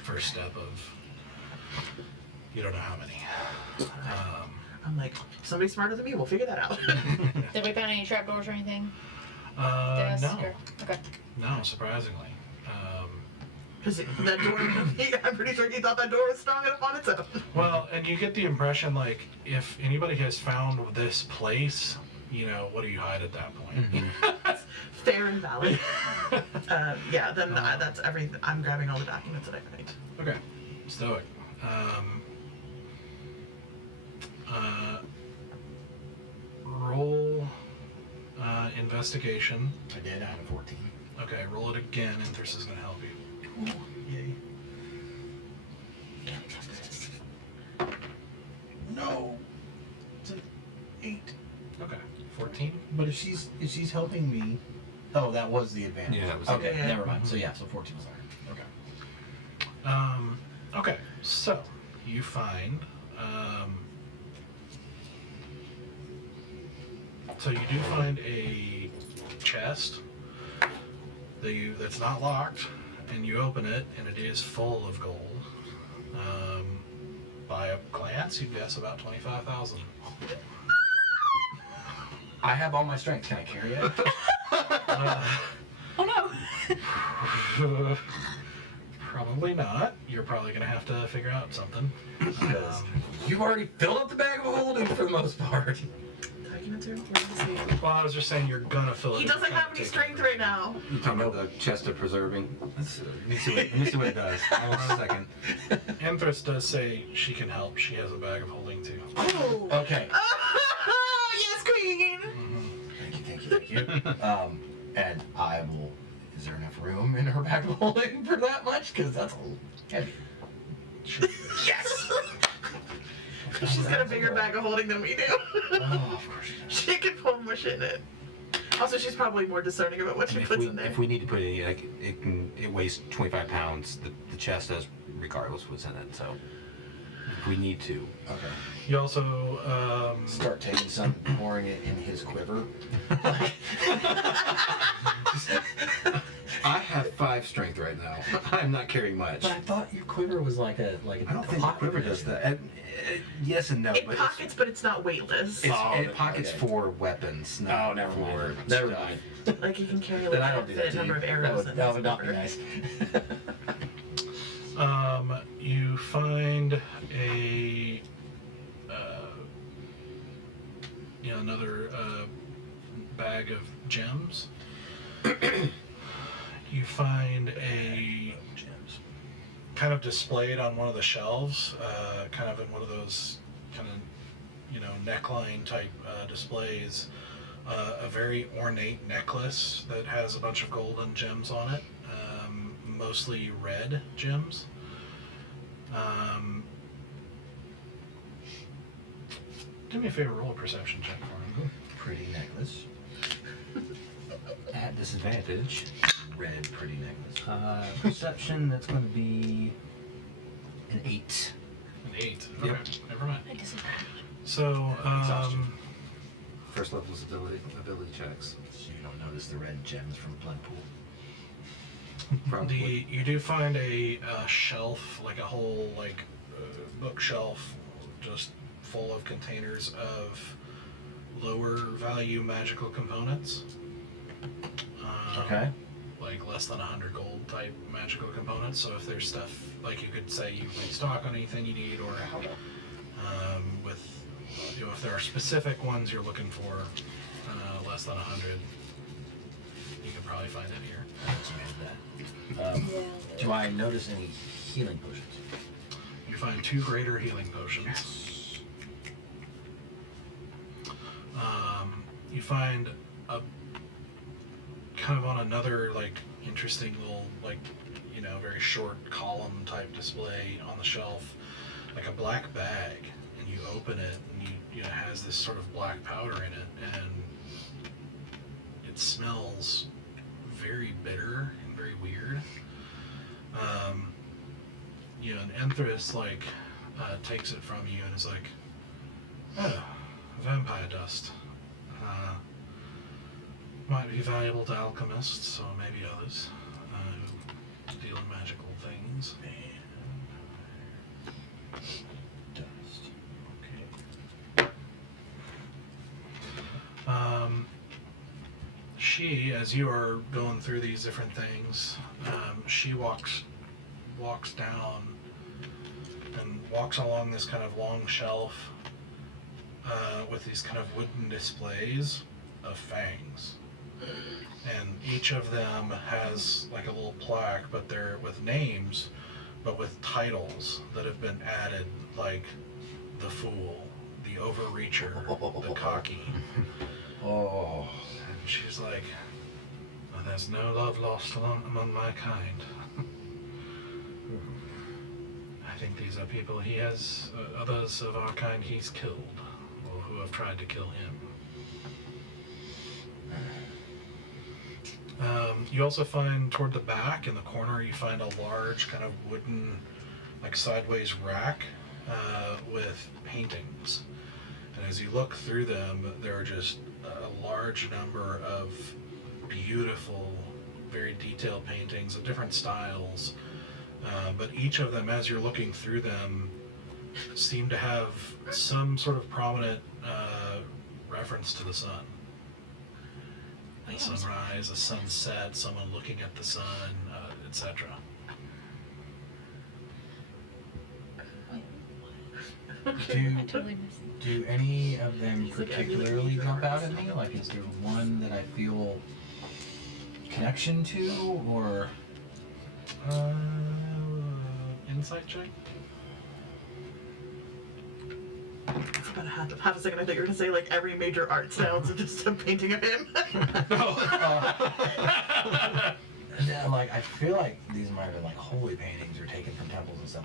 first step of, you don't know how many. I'm like, somebody smarter than me, we'll figure that out. Did we find any trapdoors or anything? No. Okay. No, surprisingly. Because that door, I'm pretty sure he thought that door was strong enough on its own. Well, and you get the impression, like, if anybody has found this place, what do you hide at that point? Fair and valid. Yeah, then that's everything. I'm grabbing all the documents that I find. Okay. Stoic. Roll investigation. I did. I have a 14. Okay, roll it again. Interest is going to help you. Yay. No. It's an 8. Okay, 14. But if she's helping me, oh, that was the advantage. Yeah, that was okay. the- Never mind. So yeah, so 14 was higher. Okay. Okay, so you find. So you do find a chest that's not locked, and you open it, and it is full of gold. By a glance, you'd guess about 25,000. I have all my strength. Can I carry it? Oh no! Probably not. You're probably gonna have to figure out something. You've already filled up the bag of holding for the most part. Documents are important. Well, I was just saying you're gonna fill it. He if doesn't you're have gonna any take strength it. right now. You talking about the chest of preserving? Let me see what it does. Hold on a second. Empress does say she can help. She has a bag of holding too. Oh. Okay. Yes, queen. Thank you. And I will. Is there enough room in her bag of holding for that much? Because that's heavy. Yes. She's got a bigger bag of holding than we do. Oh, of course she does. She can pull more shit in it. Also, she's probably more discerning about what she puts in there. If we need to put it, like, it weighs 25 pounds. The chest does, regardless what's in it. So if we need to. Okay. You also Start taking some, pouring it in his quiver. I have 5 strength right now. I'm not carrying much. But I thought your quiver was like a I don't think the quiver does that. Yes and no. It but pockets, but it's not weightless. it pockets okay. for weapons, not never for mind. stuff. Never mind. Like you can carry Then like I an don't do that infinite to number you. of arrows. in That this would not be quiver. nice. you find a another bag of gems. You find a kind of displayed on one of the shelves, kind of in one of those kind of neckline type displays, a very ornate necklace that has a bunch of golden gems on it, mostly red gems. Do me a favor, roll a perception check for me. Pretty necklace. At disadvantage. Red pretty necklace. perception. That's going to be an 8. An 8. Yep. Okay, never mind. I disadvantage. So, Exhaustion. First level ability checks. So you don't notice the red gems from Bloodpool. Probably. you do find a shelf, like a whole bookshelf, just full of containers of lower value magical components. Okay. Like less than 100 gold type magical components. So if there's stuff, like you could say you restock on anything you need, or with if there are specific ones you're looking for, less than 100, you can probably find it here. That's that. Do I notice any healing potions? You find 2 greater healing potions. You find a kind of on another interesting little very short column type display on the shelf, like a black bag, and you open it and it has this sort of black powder in it, and it smells very bitter and very weird. You know, and Enthris like takes it from you and is like, oh, vampire dust. Might be valuable to alchemists or maybe others who deal in magical things. Dust. Okay. She, as you are going through these different things, she walks down and walks along this kind of long shelf with these kind of wooden displays of fangs. And each of them has like a little plaque, but they're with names, but with titles that have been added, like the Fool, the Overreacher, the Cocky. Oh. And she's like, well, there's no love lost among my kind. I think these are people he has, others of our kind he's killed, or who have tried to kill him. You also find toward the back in the corner, you find a large kind of wooden, like sideways rack with paintings. And as you look through them, there are just a large number of beautiful, very detailed paintings of different styles. But each of them, as you're looking through them, seem to have some sort of prominent reference to the sun. A sunrise, a sunset, someone looking at the sun, etc. I totally missed it. Do any of them particularly jump out at me? Like, is there one that I feel connection to, or? Insight check? It's about half a second. I thought you were gonna say like every major art style is just a painting of him. Yeah, like I feel like these might have been like holy paintings or taken from temples and stuff.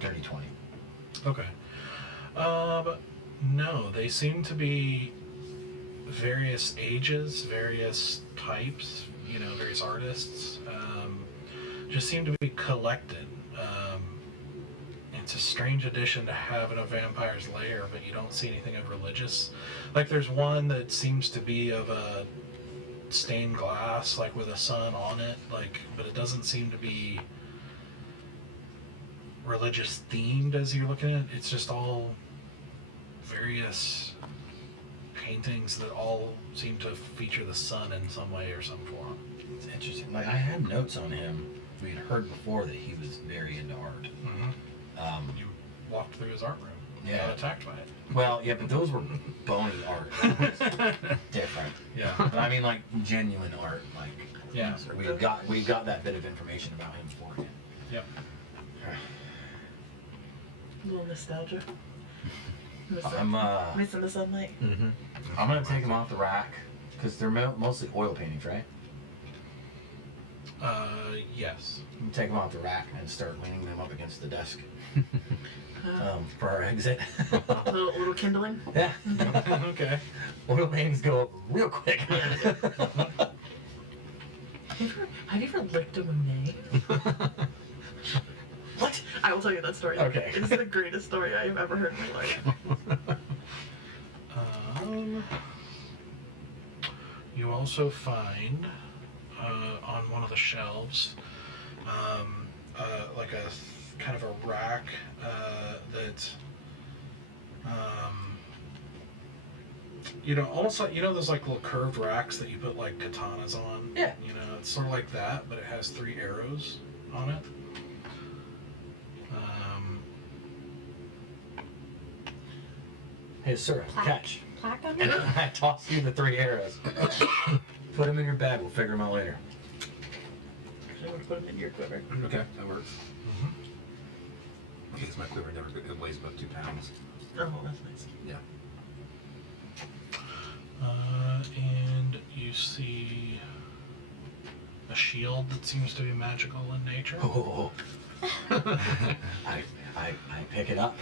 Dirty 20. Okay. No, they seem to be various ages, various types, you know, various artists. Just seem to be collected. It's a strange addition to have in a vampire's lair, but you don't see anything of religious. Like there's one that seems to be of a stained glass, like with a sun on it, like, but it doesn't seem to be religious themed as you're looking at it. It's just all various paintings that all seem to feature the sun in some way or some form. It's interesting. Like I had notes on him. We had heard before that he was very into art. Mm-hmm. You walked through his art room. Yeah. Got attacked by it. Well, yeah, but those were bony art. Different. Yeah. But I mean, like genuine art. Like Yeah. we got that bit of information about him beforehand. Yep. A little nostalgia. Missing the sunlight. Mm-hmm. I'm gonna take him off the rack because they're mostly oil paintings, right? Yes. I'm gonna take them off the rack and start leaning them up against the desk for our exit. little kindling. Yeah. Okay. Oil paintings go up real quick. Have you ever licked a Monet? What? I will tell you that story. Okay. It is the greatest story I've ever heard in my life. You also find on one of the shelves like a kind of a rack that you know, almost like, you know, those like little curved racks that you put like katanas on. Yeah. You know, it's sort of like that, but it has 3 arrows on it. Hey, sir, catch. Plaque on And it? I toss you the 3 arrows. Put them in your bag. We'll figure them out later. Actually, I'm gonna put them in your quiver. Okay, that works. Because my quiver never it weighs about 2 pounds. Oh, that's nice. Yeah. And you see a shield that seems to be magical in nature. Oh. I pick it up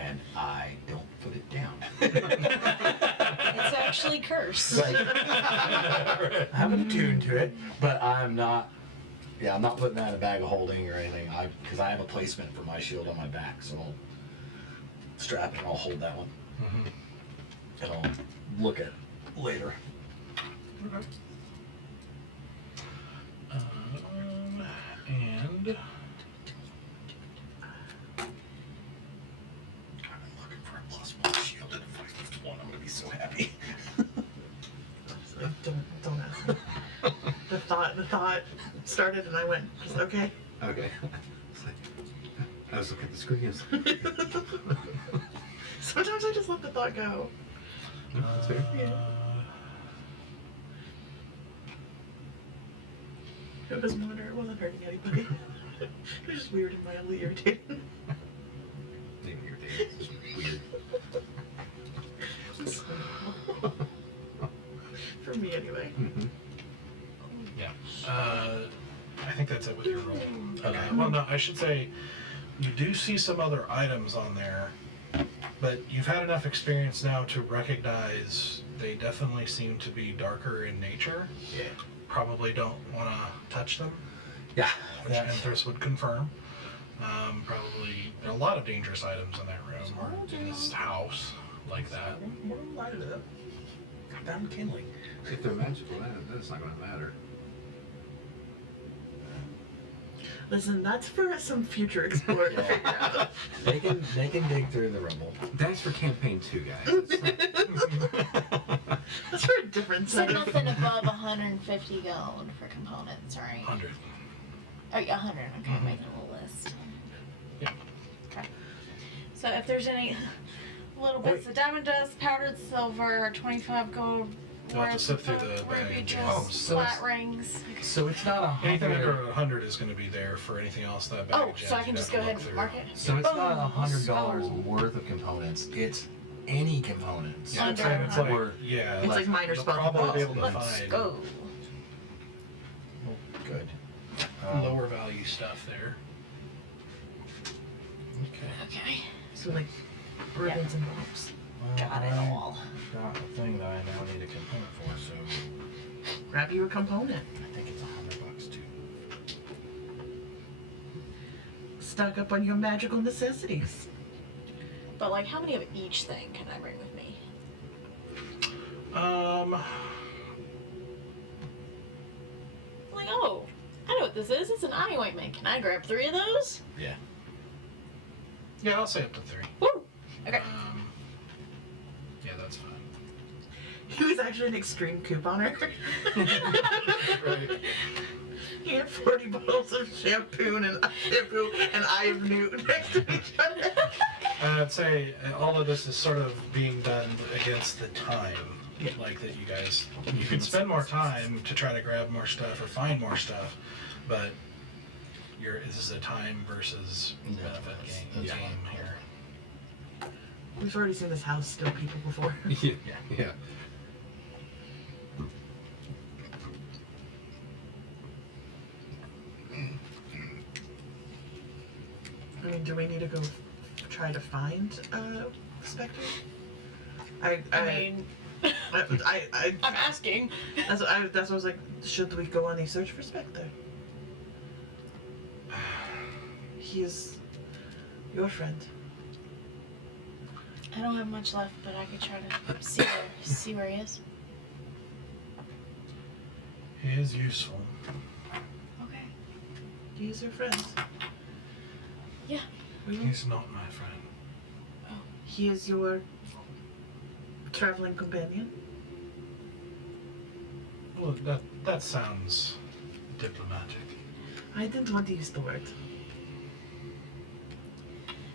and I don't put it down. It's actually cursed. I haven't attuned to it, but I'm not. Yeah, I'm not putting that in a bag of holding or anything. Because I have a placement for my shield on my back, so I'll strap it and I'll hold that one. Mm-hmm. And I'll look at it later. Okay. And I'm looking for a +1 shield, and if I get one, I'm gonna be so happy. Don't ask me. The thought started, and I went, just okay. Okay. It's like, I was looking at the screens. Sometimes I just let the thought go. That's fair. It was minor. It wasn't hurting anybody. It was just weird and mildly irritating. Maybe your day is weird. For me, anyway. Mm-hmm. yeah, I think that's it with your roll. Okay. Well, no, I should say you do see some other items on there, but you've had enough experience now to recognize they definitely seem to be darker in nature. Yeah. Probably don't want to touch them, Yeah. which Anthros would confirm. Probably there are a lot of dangerous items in that room or in this house like that. Light it up. Got down kindling. If they're magical, that's not going to matter. Listen, that's for some future explorer to figure out. They can dig through the rubble. That's for campaign 2, guys. That's for a different So set of... nothing above 150 gold for components, right? 100. Oh, yeah, 100. Okay, I'm making a little list. Yeah. Okay. So if there's any little bits of diamond dust, powdered silver, 25 gold, You'll have to sift through the ruby bag. jewels, so flat it's- rings. So it's not Anything 100. under 100 is going to be there. For anything else, that bag Oh, of gems so I can you'd just have go to ahead look and through. mark it? So it's not Oh, $100 so- worth of components. It's any components. Yeah, Under and it's like, 100. yeah, It's like minor you'll spell probably be balls. able to Let's find go. Good. lower value stuff there. Okay. Okay. So, like, ribbons and bobs. Got it all. Got a thing that I now need a component for, so Grab you a component. I think it's $100 too. Stock up on your magical necessities. But like, how many of each thing can I bring with me? Like, oh, I know what this is. It's an eye ointment. Can I grab 3 of those? Yeah. Yeah, I'll say up to 3. Woo! Okay. Yeah, that's fine. He was actually an extreme couponer. Right. He had 40 bottles of shampoo and Eye of Newt next to each other. I'd say all of this is sort of being done against the time. Yeah. Like that you could spend more time to try to grab more stuff or find more stuff, but this is a time versus benefit game here. We've already seen this house steal people before. Yeah. Yeah. I mean, do we need to go try to find Spectre? I mean, I I'm asking. that's what I was like, should we go on a search for Spectre? He is your friend. I don't have much left, but I could try to see where he is. He is useful. Okay. He is your friend. Yeah. He's not my friend. He is your traveling companion. Well, that sounds diplomatic. I didn't want to use the word.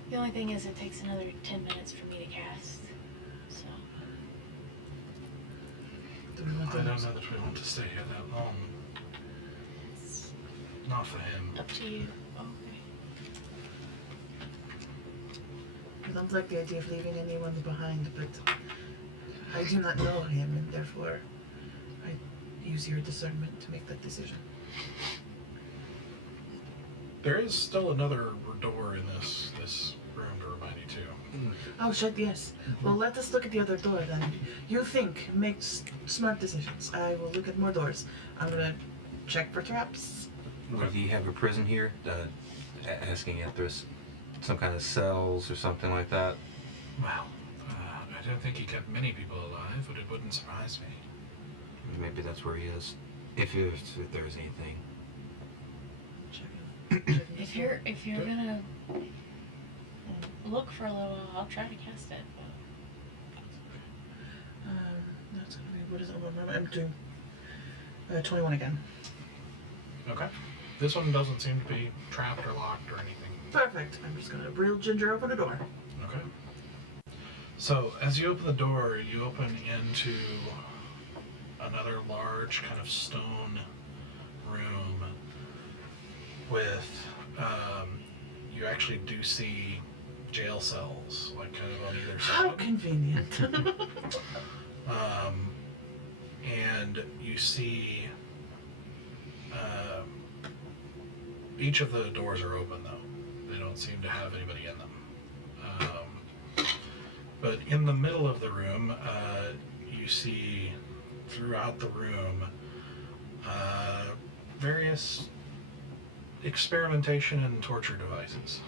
The only thing is, it takes another 10 minutes for me to cast. So. Do we want I to? don't know that we want to stay here that long. It's Not for him. up to you. Okay. I don't like the idea of leaving anyone behind, but I do not know him, and therefore I use your discernment to make that decision. There is still another door in this room to remind too. Oh shit, yes. Well, let us look at the other door then. You think, make smart decisions. I will look at more doors. I'm gonna check for traps. Well, do you have a prison here? Asking Ethris. Some kind of cells or something like that? Well, I don't think he kept many people alive, but it wouldn't surprise me. Maybe that's where he is. If there's anything. If you're gonna look for a little while, I'll try to cast it. That's gonna be, what is it? I'm doing 21 again. Okay. This one doesn't seem to be trapped or locked or anything. Perfect. I'm just gonna real ginger open a door. Okay. So, as you open the door, you open into another large kind of stone room with, you actually do see jail cells, like kind of on either side. How convenient. And you see, each of the doors are open though. They don't seem to have anybody in them. But in the middle of the room, you see throughout the room various experimentation and torture devices.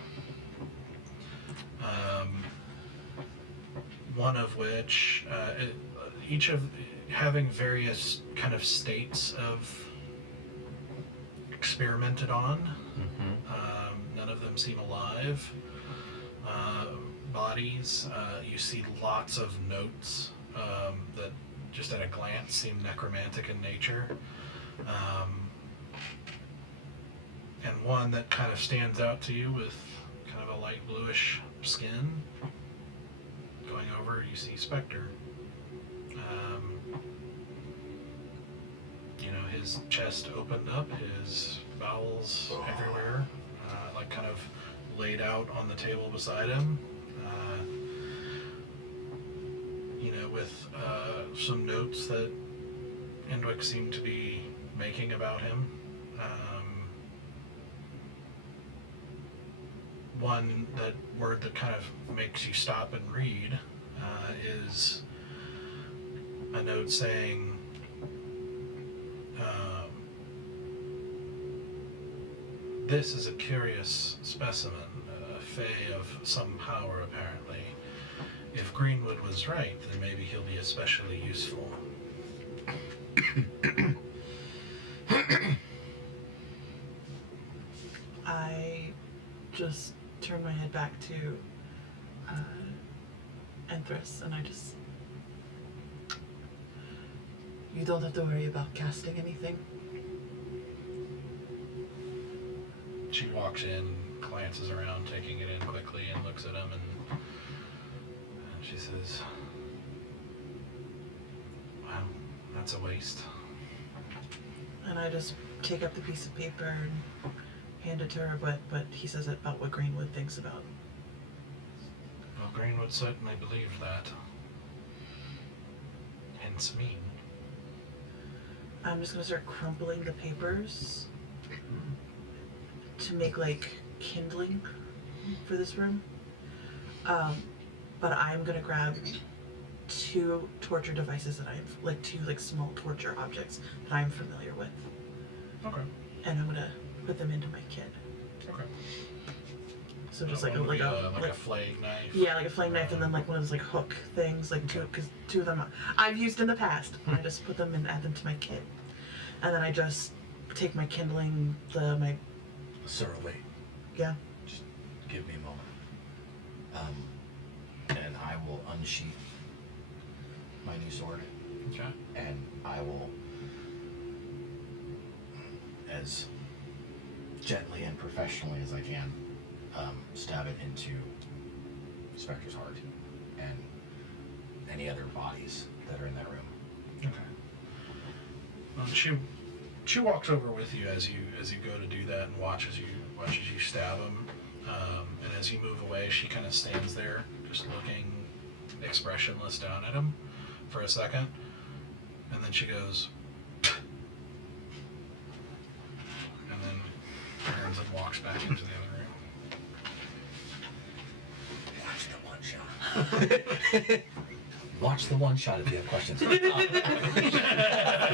One of which, each of having various kind of states of experimented on. None of them seem alive. Bodies, you see lots of notes that just at a glance seem necromantic in nature. And one that kind of stands out to you with kind of a light bluish skin. Going over, you see Spectre. His chest opened up, his bowels everywhere, like kind of laid out on the table beside him. With some notes that Endwick seemed to be making about him. One word that kind of makes you stop and read is a note saying, this is a curious specimen, a fae of some power apparently. If Greenwood was right, then maybe he'll be especially useful. I just turn my head back to Ethris and I just... You don't have to worry about casting anything. She walks in, glances around, taking it in quickly, and looks at him, and she says, wow, that's a waste. And I just take up the piece of paper and hand it to her, but he says it about what Greenwood thinks about. Well, Greenwood certainly believed that. Hence me. I'm just gonna start crumpling the papers to make like kindling for this room. But I'm gonna grab 2 torture devices that like 2 like small torture objects that I'm familiar with. Okay. And I'm gonna put them into my kit. Okay. So just One like would be, a a flaying knife. yeah, like a flaying knife, and then like one of those like hook things, like because 2 of them I've used in the past. And I just put them and add them to my kit, and then I just take my kindling, my Sir, wait. yeah. Just give me a moment. And I will unsheath my new sword. Okay. And I will, as gently and professionally as I can, stab it into Spectre's heart and any other bodies that are in that room. Okay. Well, she walks over with you as you go to do that and watches you stab him. And as you move away, she kind of stands there, just looking expressionless down at him for a second, and then she goes, and then turns and walks back into the other room. Watch Watch the one shot if you have questions. The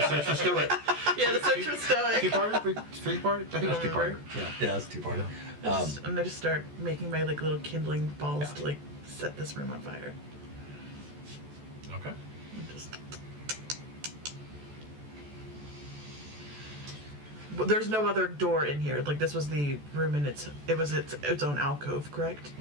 search was still it. Yeah, the search was stoic. Two-parter? Three-part? I think it was two-parter. Yeah. Yeah, that's two-parter. I'm gonna just start making my like little kindling balls to like set this room on fire. Okay. Just... But there's no other door in here. Like this was the room in its own alcove, correct?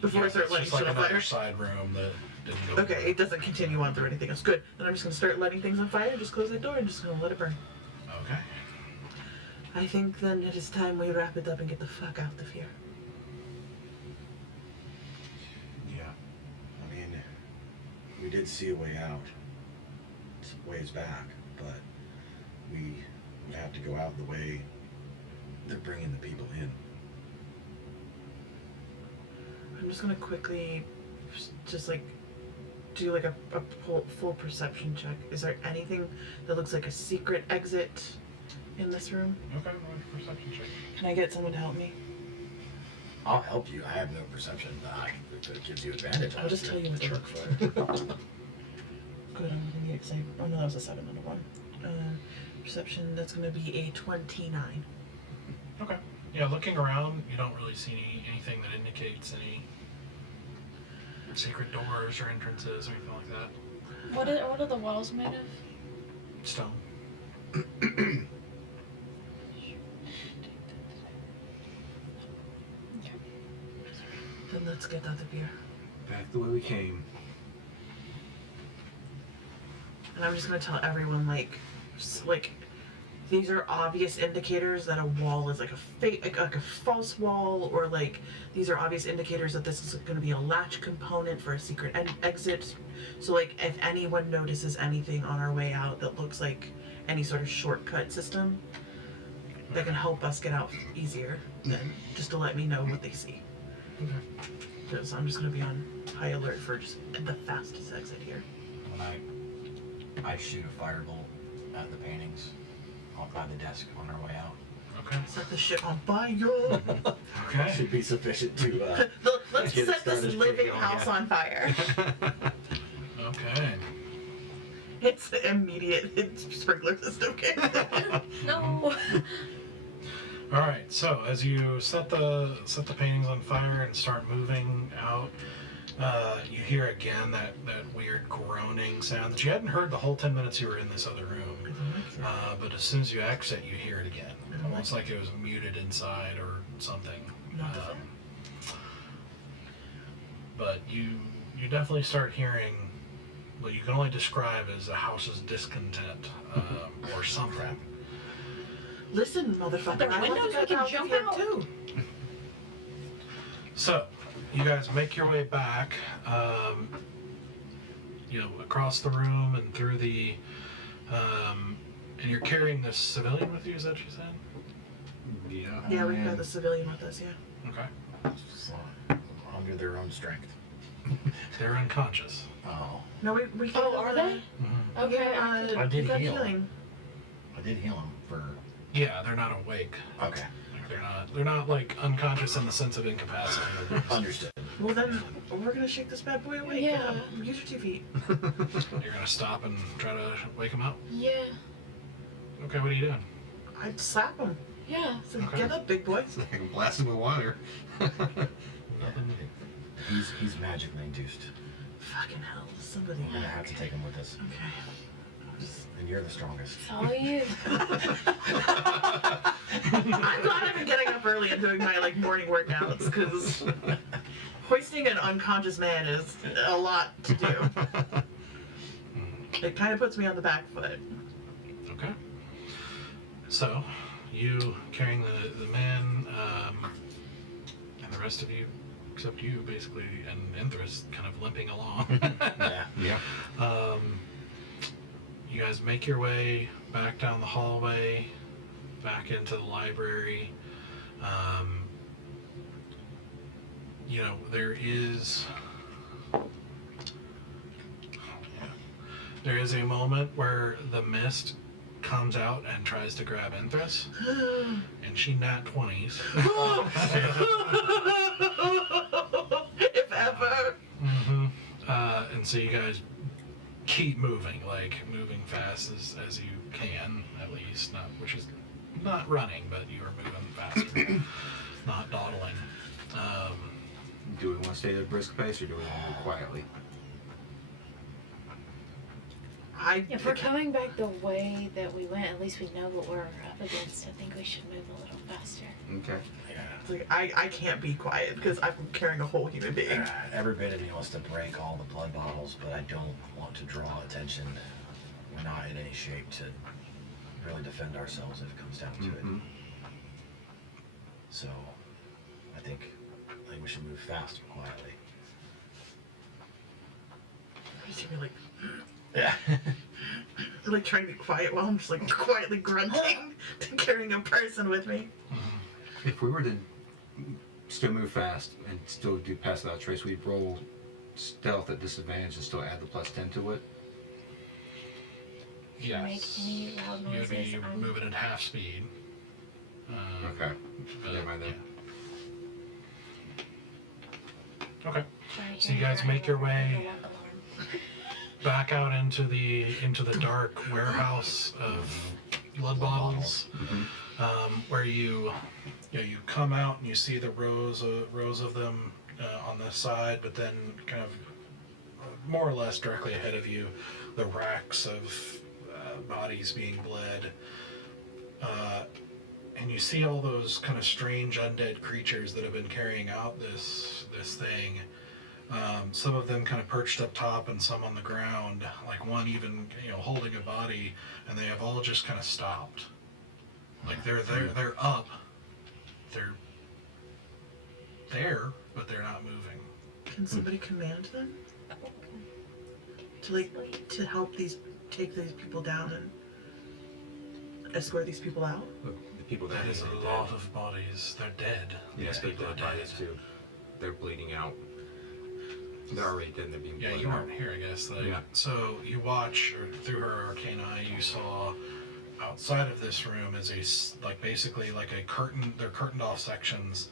Before I start it's lighting just like shit on another fire. side room that didn't go. Okay, anywhere. it doesn't continue on through anything else. Good. Then I'm just gonna start lighting things on fire. Just close that door and just gonna let it burn. Okay. I think then it is time we wrap it up and get the fuck out of here. Yeah. I mean, we did see a way out. It's ways back, but we would have to go out the way they're bringing the people in. I'm just gonna quickly just like do like a full perception check. Is there anything that looks like a secret exit in this room? Okay. Roll a perception check. Can I get someone to help me? I'll help you. I have no perception. If it gives you advantage. I'll just tell you what to look for. Good, I'm gonna need it. Oh no, that was a 7 and a 1. Perception, that's gonna be a 29. Okay. Yeah, looking around, you don't really see anything that indicates any secret doors or entrances or anything like that. What are the walls made of? Stone. Then let's get out of here. Back the way we came. And I'm just gonna tell everyone like these are obvious indicators that a wall is like a fake, like a false wall, or like these are obvious indicators that this is going to be a latch component for a secret exit. So like if anyone notices anything on our way out that looks like any sort of shortcut system that can help us get out easier, then just to let me know what they see. Okay. Because I'm just going to be on high alert for just the fastest exit here. When I shoot a firebolt at the paintings by the desk on our way out. Okay. Set the shit on fire. Okay. Should be sufficient to. Let's Get it set this started living quickly, house yeah. on fire. Okay. It's the immediate sprinkler system. No. All right. So as you set the paintings on fire and start moving out, you hear again that weird groaning sound that you hadn't heard the whole 10 minutes you were in this other room. But as soon as you exit, you hear it again, almost like it was muted inside or something. But you definitely start hearing what you can only describe as a house's discontent or something. Listen, motherfucker, There are I want windows to we get can out jump here out. too. So, you guys make your way back, across the room and through the, and you're carrying this civilian with you, is that what you said? Yeah. Yeah, we've got the civilian with us, yeah. Okay. Under their own strength. They're unconscious. Oh. No, we got Oh, are they? Mm-hmm. Okay. Yeah, I did we got heal. healing. I did heal him for. Yeah, they're not awake. Okay. They're not like unconscious in the sense of incapacity. Understood. Well then, we're gonna shake this bad boy awake. Yeah. Use your 2 feet. You're gonna stop and try to wake him up? Yeah. Okay, what are you doing? I'd slap him. Yeah. So Okay. get up, big boy. I can blast him with water. He's magically induced. Fucking hell, somebody. We're gonna have to take him with us. Okay. And you're the strongest. It's all you. I'm glad I've been getting up early and doing my like morning workouts because hoisting an unconscious man is a lot to do. It kind of puts me on the back foot. Okay. So, you carrying the man, and the rest of you, except you, basically, and Inthras kind of limping along. Yeah. You guys make your way back down the hallway, back into the library. There is a moment where the mist comes out and tries to grab Inthras, and she nat 20s. If ever. And so you guys keep moving, like moving fast as you can, at least. Not, which is not running, but you are moving faster, not dawdling. Do we want to stay at a brisk pace or do we want to move quietly? If we're coming back the way that we went, at least we know what we're up against. I think we should move a little faster. Okay. Like, I can't be quiet because I'm carrying a whole human being. Every bit of me wants to break all the blood bottles, but I don't want to draw attention. We're not in any shape to really defend ourselves if it comes down to it. So, I think we should move fast and quietly. You see me like, Yeah. like trying to be quiet while I'm just like quietly grunting to carrying a person with me. If we were to still move fast and still do pass without trace, we'd roll stealth at disadvantage and still add the +10 to it. Make Yes. any loud You'd noises. be moving at half speed. Okay. But, Never mind then. yeah. Okay. Sorry, So you hearing guys your make your alarm, way the walk alarm. back out into the dark warehouse of blood bottles, where you come out and you see the rows of them on this side, but then kind of more or less directly ahead of you, the racks of bodies being bled, and you see all those kind of strange undead creatures that have been carrying out this thing. Some of them kind of perched up top and some on the ground, like one even holding a body, and they have all just kind of stopped. Like they're up, they're there, but they're not moving. Can somebody command them to help take these people down and escort these people out? Look, the people That is are a dead. lot of bodies. They're dead. Yes, These people are dead. bodies too. They're bleeding out. They're already dead. They're being Yeah, bled you out. weren't here, I guess. Yeah. So you watch, or through her arcane eye, you saw outside of this room is basically like a curtain. They're curtained off sections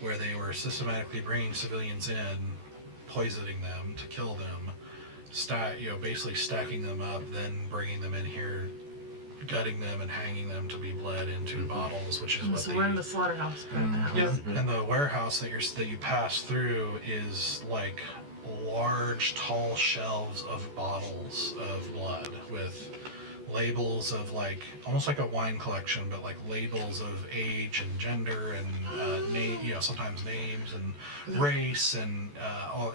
where they were systematically bringing civilians in, poisoning them to kill them, basically stacking them up, then bringing them in here, gutting them and hanging them to be bled into bottles, which is what So they. we're in the slaughterhouse. Yeah, and the warehouse that you pass through is like large, tall shelves of bottles of blood with labels of like almost like a wine collection, but like labels of age and gender and name, sometimes names and race and all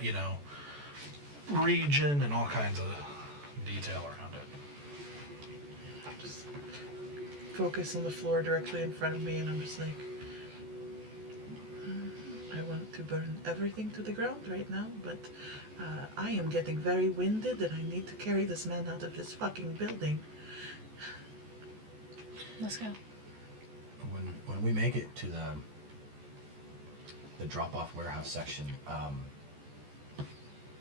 region and all kinds of detail around it. Just focus on the floor directly in front of me, and I'm just like, I want to burn everything to the ground right now, but I am getting very winded and I need to carry this man out of this fucking building. Let's go. When we make it to the drop-off warehouse section,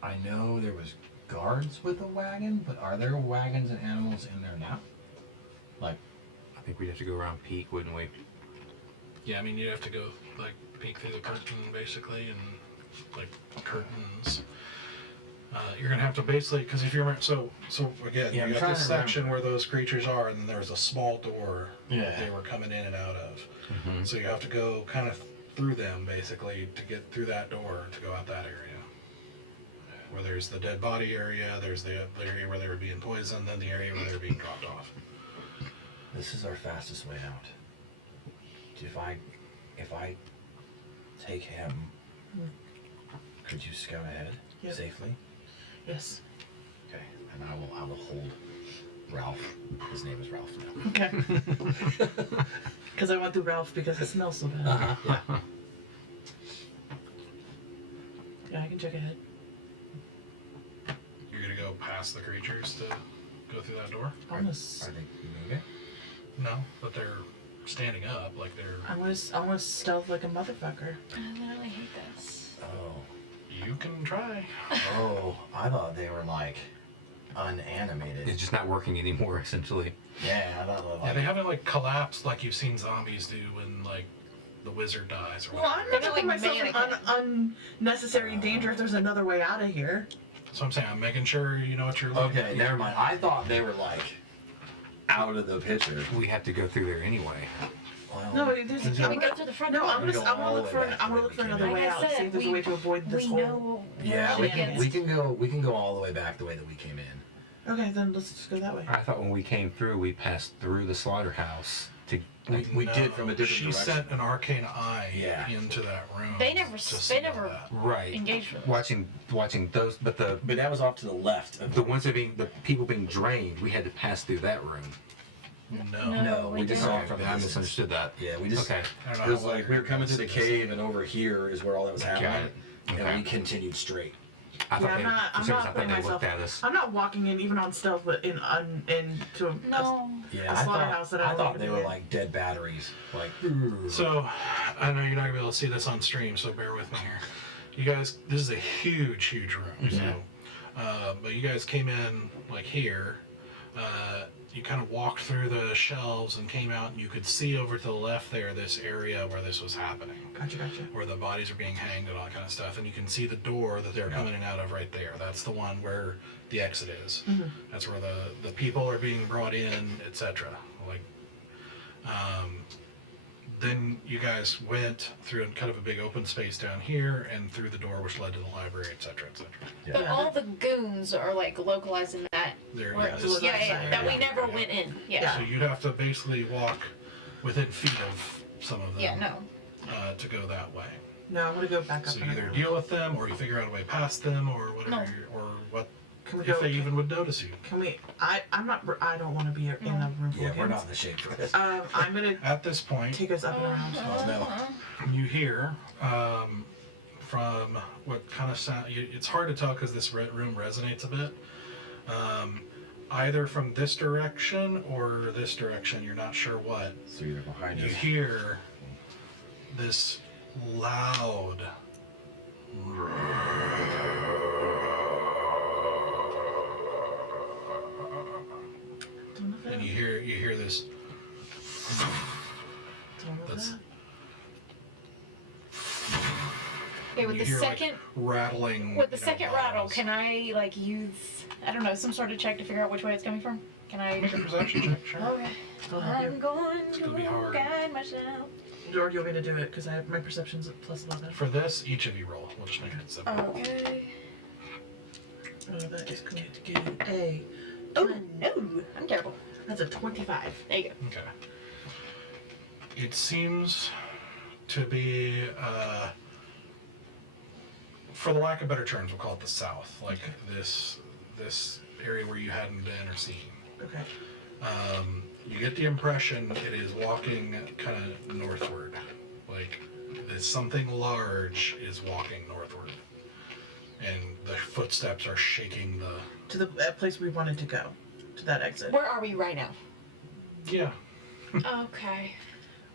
I know there was guards with a wagon, but are there wagons and animals in there now? Like, I think we'd have to go around peak, wouldn't we? Yeah, I mean you'd have to go like peek through the curtain basically and like curtains. You're gonna have to basically, because if you're so again, Yeah, I'm you got trying this to section where those creatures are, and then there's a small door Yeah. they were coming in and out of. So you have to go kind of through them basically to get through that door to go out that area. Where there's the dead body area, there's the area where they were being poisoned, then the area where they were being dropped off. this is our fastest way out. If I take him, could you scout ahead Yep. safely? Yes. Okay, and I will hold Ralph. His name is Ralph now. Okay. Because I went through Ralph because it smells so bad. Yeah. Yeah, I can check ahead. You're gonna go past the creatures to go through that door? I'm gonna, s- Are they moving? No, but they're standing up like they're. I'm gonna stealth like a motherfucker. I literally hate this. Oh. You can try. Oh, I thought they were like unanimated. It's just not working anymore, essentially. Yeah, I thought they were Yeah, like. they haven't like collapsed like you've seen zombies do when like the wizard dies or Well, I'm whatever. not putting like myself in unnecessary danger if there's another way out of here. So I'm saying, I'm making sure you know what you're looking Okay, at. never mind. I thought they were like out of the picture. We have to go through there anyway. Well, No, there's. Can we go through the front No, door? I'm gonna go all look the for. way back I'm gonna the look for way we another came way in. out. Like I See if there's a said, way to avoid this we whole. know. yeah, shenanigans. we can go all the way back the way that we came in. Okay, then let's just go that way. I thought when we came through, we passed through the slaughterhouse to. We did from a different She direction. sent an arcane eye Yeah. into that room. They never- to they signal never- that. Right. Engaged with us. Watching those, but But that was off to the left. Of the ones that the people being drained, we had to pass through that room. No. No, we just saw it from a I distance. misunderstood that. Yeah, we just. Okay. I don't It know was how like we were coming to the cave, and over here is where all that was happening. Got it. And Okay. we continued straight. I thought Yeah, they, I'm not. for I'm some reason, I not thought putting they myself. looked at us. I'm not walking in even on stealth, but into a. No. Yeah, A I slaughterhouse thought, that I I thought wanted they to were be in. like dead batteries. Like. So, I know you're not gonna be able to see this on stream, so bear with me here. You guys, this is a huge room. So, but you guys came in like here. You kind of walked through the shelves and came out, and you could see over to the left there this area where this was happening, Gotcha. where the bodies are being hanged and all that kind of stuff. And you can see the door that they're coming in and out of right there. That's the one where the exit is. That's where the people are being brought in, etc. Like, then you guys went through kind of a big open space down here and through the door which led to the library, etc., etc. But all the goons are like localized in that. There, Or- yes. that we Yeah. never went in. Yeah. So you'd have to basically walk within feet of some of them. Yeah. No. To go that way. No, I'm gonna go back up. So you another either way. deal with them, or you figure out a way past them, or whatever, No. or what Can we if go? they even would notice you. Can we? I'm not. I don't want to be in a room full Yeah, of we're humans. not in the shape for this. I'm gonna At this point, take us up and around. Oh no. you hear from what kind of sound. It's hard to tell because this room resonates a bit. Either from this direction or this direction, you're not sure what. So you're behind You us. hear this loud and you hear this that's Okay, with you the hear second like rattling with the you know, second rattle, bottles. can I like use I don't know some sort of check to figure out which way it's coming from? Can I? Make a perception check, sure. Okay. I'll help I'm you. going gonna be to hard. guide myself. Or do you want me to do it? Because I have my perception's at plus 11. For this, each of you roll. We'll just make it simple. Okay. Oh, that is going to give a. Oh no, I'm terrible. That's a 25. There you go. Okay. It seems to be, for the lack of better terms, we'll call it the south. Like this area where you hadn't been or seen. Okay. You get the impression it is walking kind of northward. Like there's something large is walking northward. And the footsteps are shaking the... To the place we wanted to go. To that exit. Where are we right now? Yeah. Okay.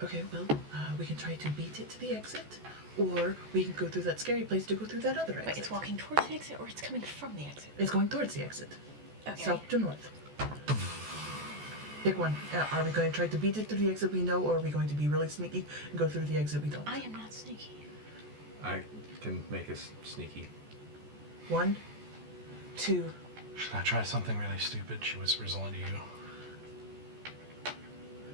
Okay, well, we can try to beat it to the exit. Or we can go through that scary place to go through that other exit. Wait, it's walking towards the exit or it's coming from the exit? It's going towards the exit. Okay. South to north. Big one. Are we going to try to beat it to the exit we know, or are we going to be really sneaky and go through the exit we don't? I am not sneaky. I can make us sneaky. 1, 2. Should I try something really stupid? She whispers only to you.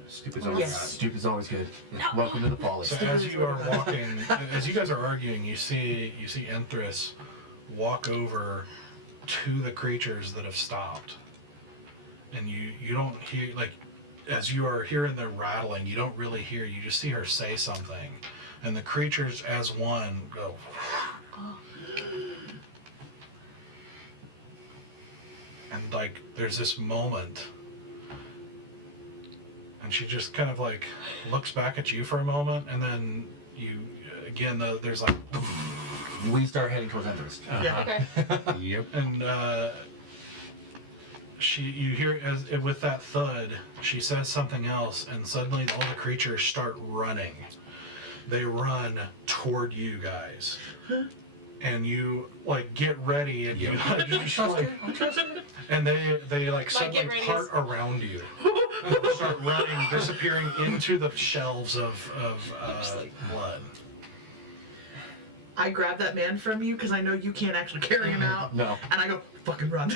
Stupid's Yes. always Yeah, stupid's always good. No. Welcome to the polish. So as you are walking, as you guys are arguing, you see Enthris walk over to the creatures that have stopped, and you don't hear, like, as you are hearing the rattling, you don't really hear. You just see her say something, and the creatures as one go. And like there's this moment, and she just kind of like looks back at you for a moment, and then you again there's like We start heading towards Enthris. Yeah. Okay. Yep. and you hear as with that thud, she says something else, and suddenly all the creatures start running. They run toward you guys, and you like get ready, and you just like, and they like suddenly get ready part around you. And start running, disappearing into the shelves of blood. I grab that man from you because I know you can't actually carry him out. No. And I go, fucking run.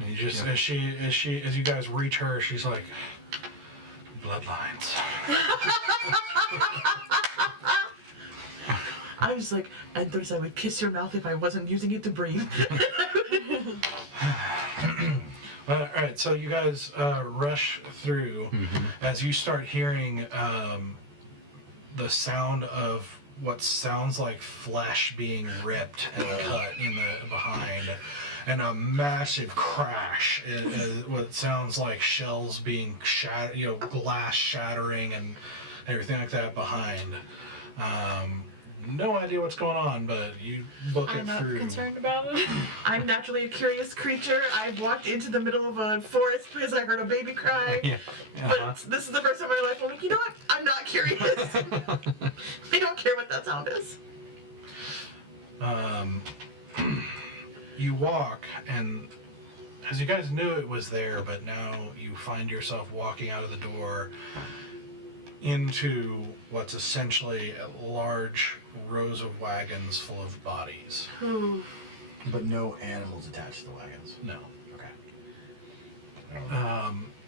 And you just as you guys reach her, she's like, bloodlines. I was like, Andres, I would kiss your mouth if I wasn't using it to breathe. All right, so you guys rush through as you start hearing the sound of what sounds like flesh being ripped and cut in the behind, and a massive crash. What sounds like shells being shattered, glass shattering and everything like that behind. No idea what's going on, but you look I'm it not through. concerned about it. I'm naturally a curious creature. I walked into the middle of a forest because I heard a baby cry. Yeah. But this is the first time in my life I'm like, you know what? I'm not curious. I don't care what that sound is. You walk, and as you guys knew it was there, but now you find yourself walking out of the door into what's essentially large rows of wagons full of bodies. Ooh. But no animals attached to the wagons. No. Okay.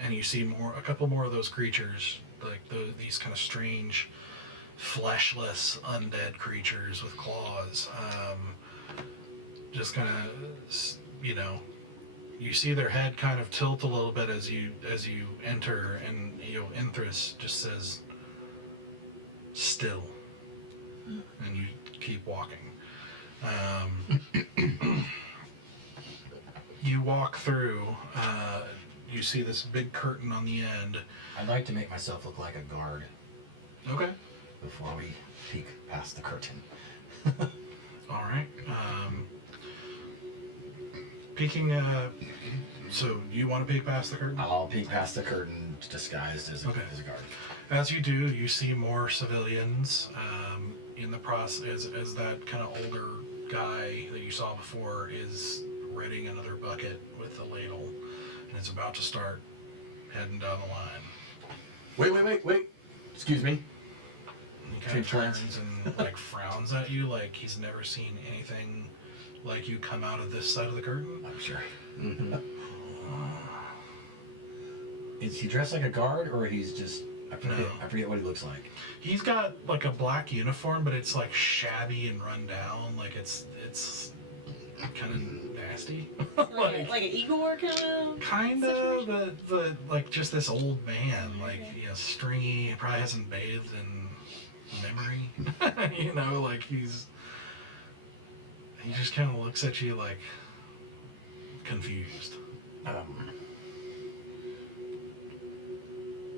And you see a couple more of those creatures, like these kind of strange, fleshless, undead creatures with claws. Just kind of, you see their head kind of tilt a little bit as you enter, and Inthris just says, "Still," and you keep walking. You walk through. You see this big curtain on the end. I'd like to make myself look like a guard Okay. before we peek past the curtain. All right. Peeking. So you want to peek past the curtain? I'll peek past the curtain disguised as a guard. As you do, you see more civilians in the process. As that kind of older guy that you saw before is readying another bucket with a ladle, and is about to start heading down the line. Wait. Excuse me. He kind of Change plans. turns and like frowns at you, like he's never seen anything like you come out of this side of the curtain. I'm sure. Is he dressed like a guard, or he's just... I forget what he looks like. He's got like a black uniform, but it's like shabby and run down. Like it's kind of nasty. like an Igor Kind of, but like just this old man, like stringy. Probably hasn't bathed in memory. Like he just kind of looks at you like confused.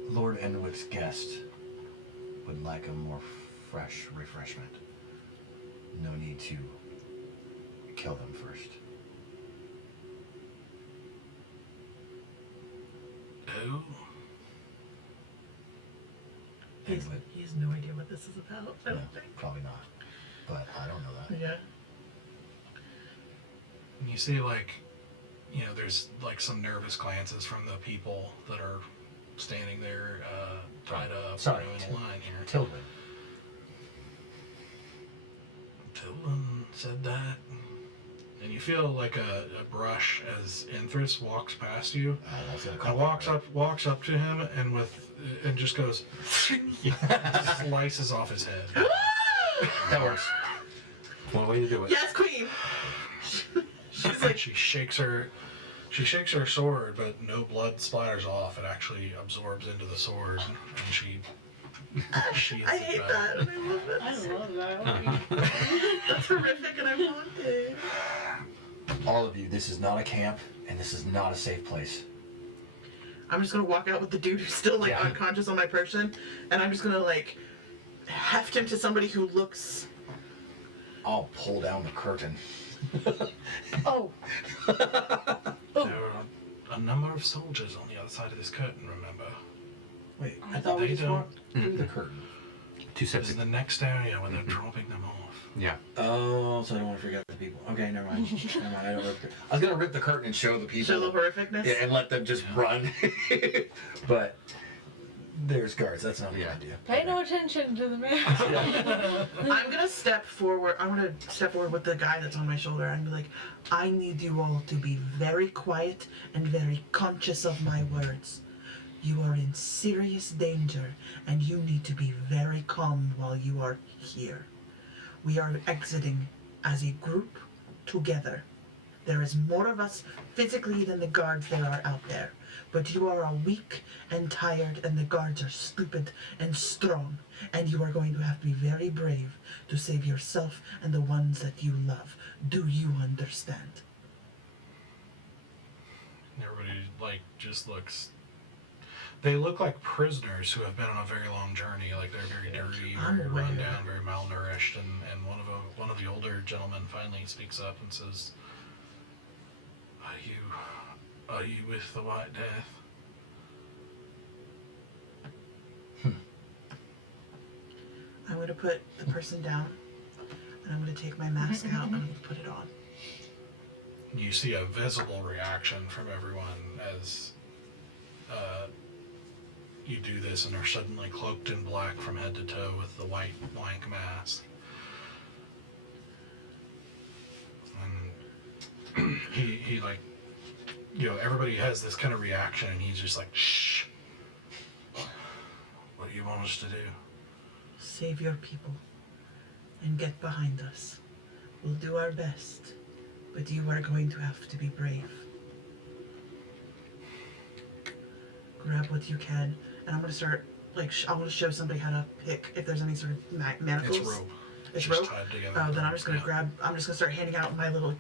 Lord Enwick's guest would like a more fresh refreshment. No need to kill them first. Oh. He has no idea what this is about, I don't think. Probably not. But I don't know that. Yeah. You see, like, there's like some nervous glances from the people that are standing there, tied up, Sorry, in line here. Tilwyn. Tilwyn said that. And you feel like a brush as Inthris walks past you. And walks up to him and just goes slices off his head. That works. One way to do it. Yes, queen! She's like, She shakes her sword, but no blood splatters off. It actually absorbs into the sword, and she sheathes I it hate back. that, and I love it. I love that. That's horrific, and I want it. All of you, this is not a camp, and this is not a safe place. I'm just gonna walk out with the dude who's still like unconscious on my person, and I'm just gonna like heft him to somebody who looks. I'll pull down the curtain. Oh. There are a number of soldiers on the other side of this curtain, remember? Wait, I thought we They just don't. walked through the curtain. Two This steps. is the next area when they're dropping them off. Yeah. Oh, so I don't want to forget the people. Okay, never mind. I don't rip the, I was gonna rip the curtain and show the people. Show the horrificness. Yeah, and let them just run. But There's guards. That's not a good Yeah. idea. Pay no attention to the man. I'm gonna step forward. I'm gonna step forward with the guy that's on my shoulder and be like, I need you all to be very quiet and very conscious of my words. You are in serious danger and you need to be very calm while you are here. We are exiting as a group together. There is more of us physically than the guards there are out there. But you are all weak and tired and the guards are stupid and strong. And you are going to have to be very brave to save yourself and the ones that you love. Do you understand? Everybody, like, just looks... They look like prisoners who have been on a very long journey. Like, they're very dirty, I'm very aware. run down, very malnourished. And one of the older gentlemen finally speaks up and says, Are you with the White Death? I'm going to put the person down and I'm going to take my mask out and I'm going to put it on. You see a visible reaction from everyone as you do this and are suddenly cloaked in black from head to toe with the white blank mask. And he like, everybody has this kind of reaction and he's just like, shh. What do you want us to do? Save your people and get behind us. We'll do our best, but you are going to have to be brave. Grab what you can, and I'm going to start, I want to show somebody how to pick if there's any sort of manacles. It's rope. It's just rope? tied together. Oh, then I'm just going to I'm just going to start handing out my little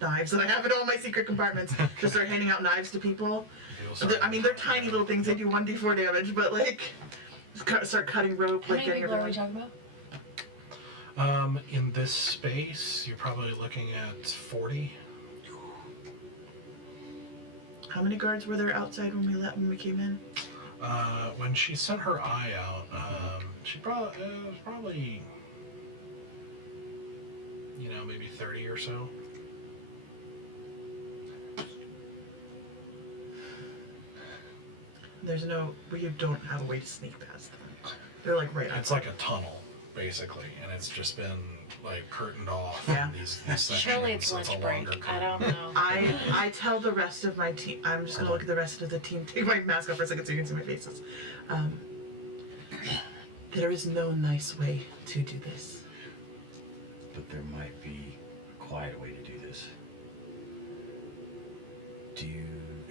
knives that I have in all my secret compartments. Just start handing out knives to people. They're tiny little things. They do 1d4 damage, but start cutting rope, How many getting people are we everyone. talking about? In this space, you're probably looking at 40. How many guards were there outside when we came in? When she sent her eye out, she probably, maybe 30 or so. We don't have a way to sneak past them. They're like right It's like a tunnel, basically, and it's just been like curtained off. Yeah. In these sections. Surely it's a lunch break. longer I don't curtain. know. I tell the rest of my team. I'm just gonna look at the rest of the team. Take my mask off for a second so you can see my faces. There is no nice way to do this. But there might be a quiet way to do this.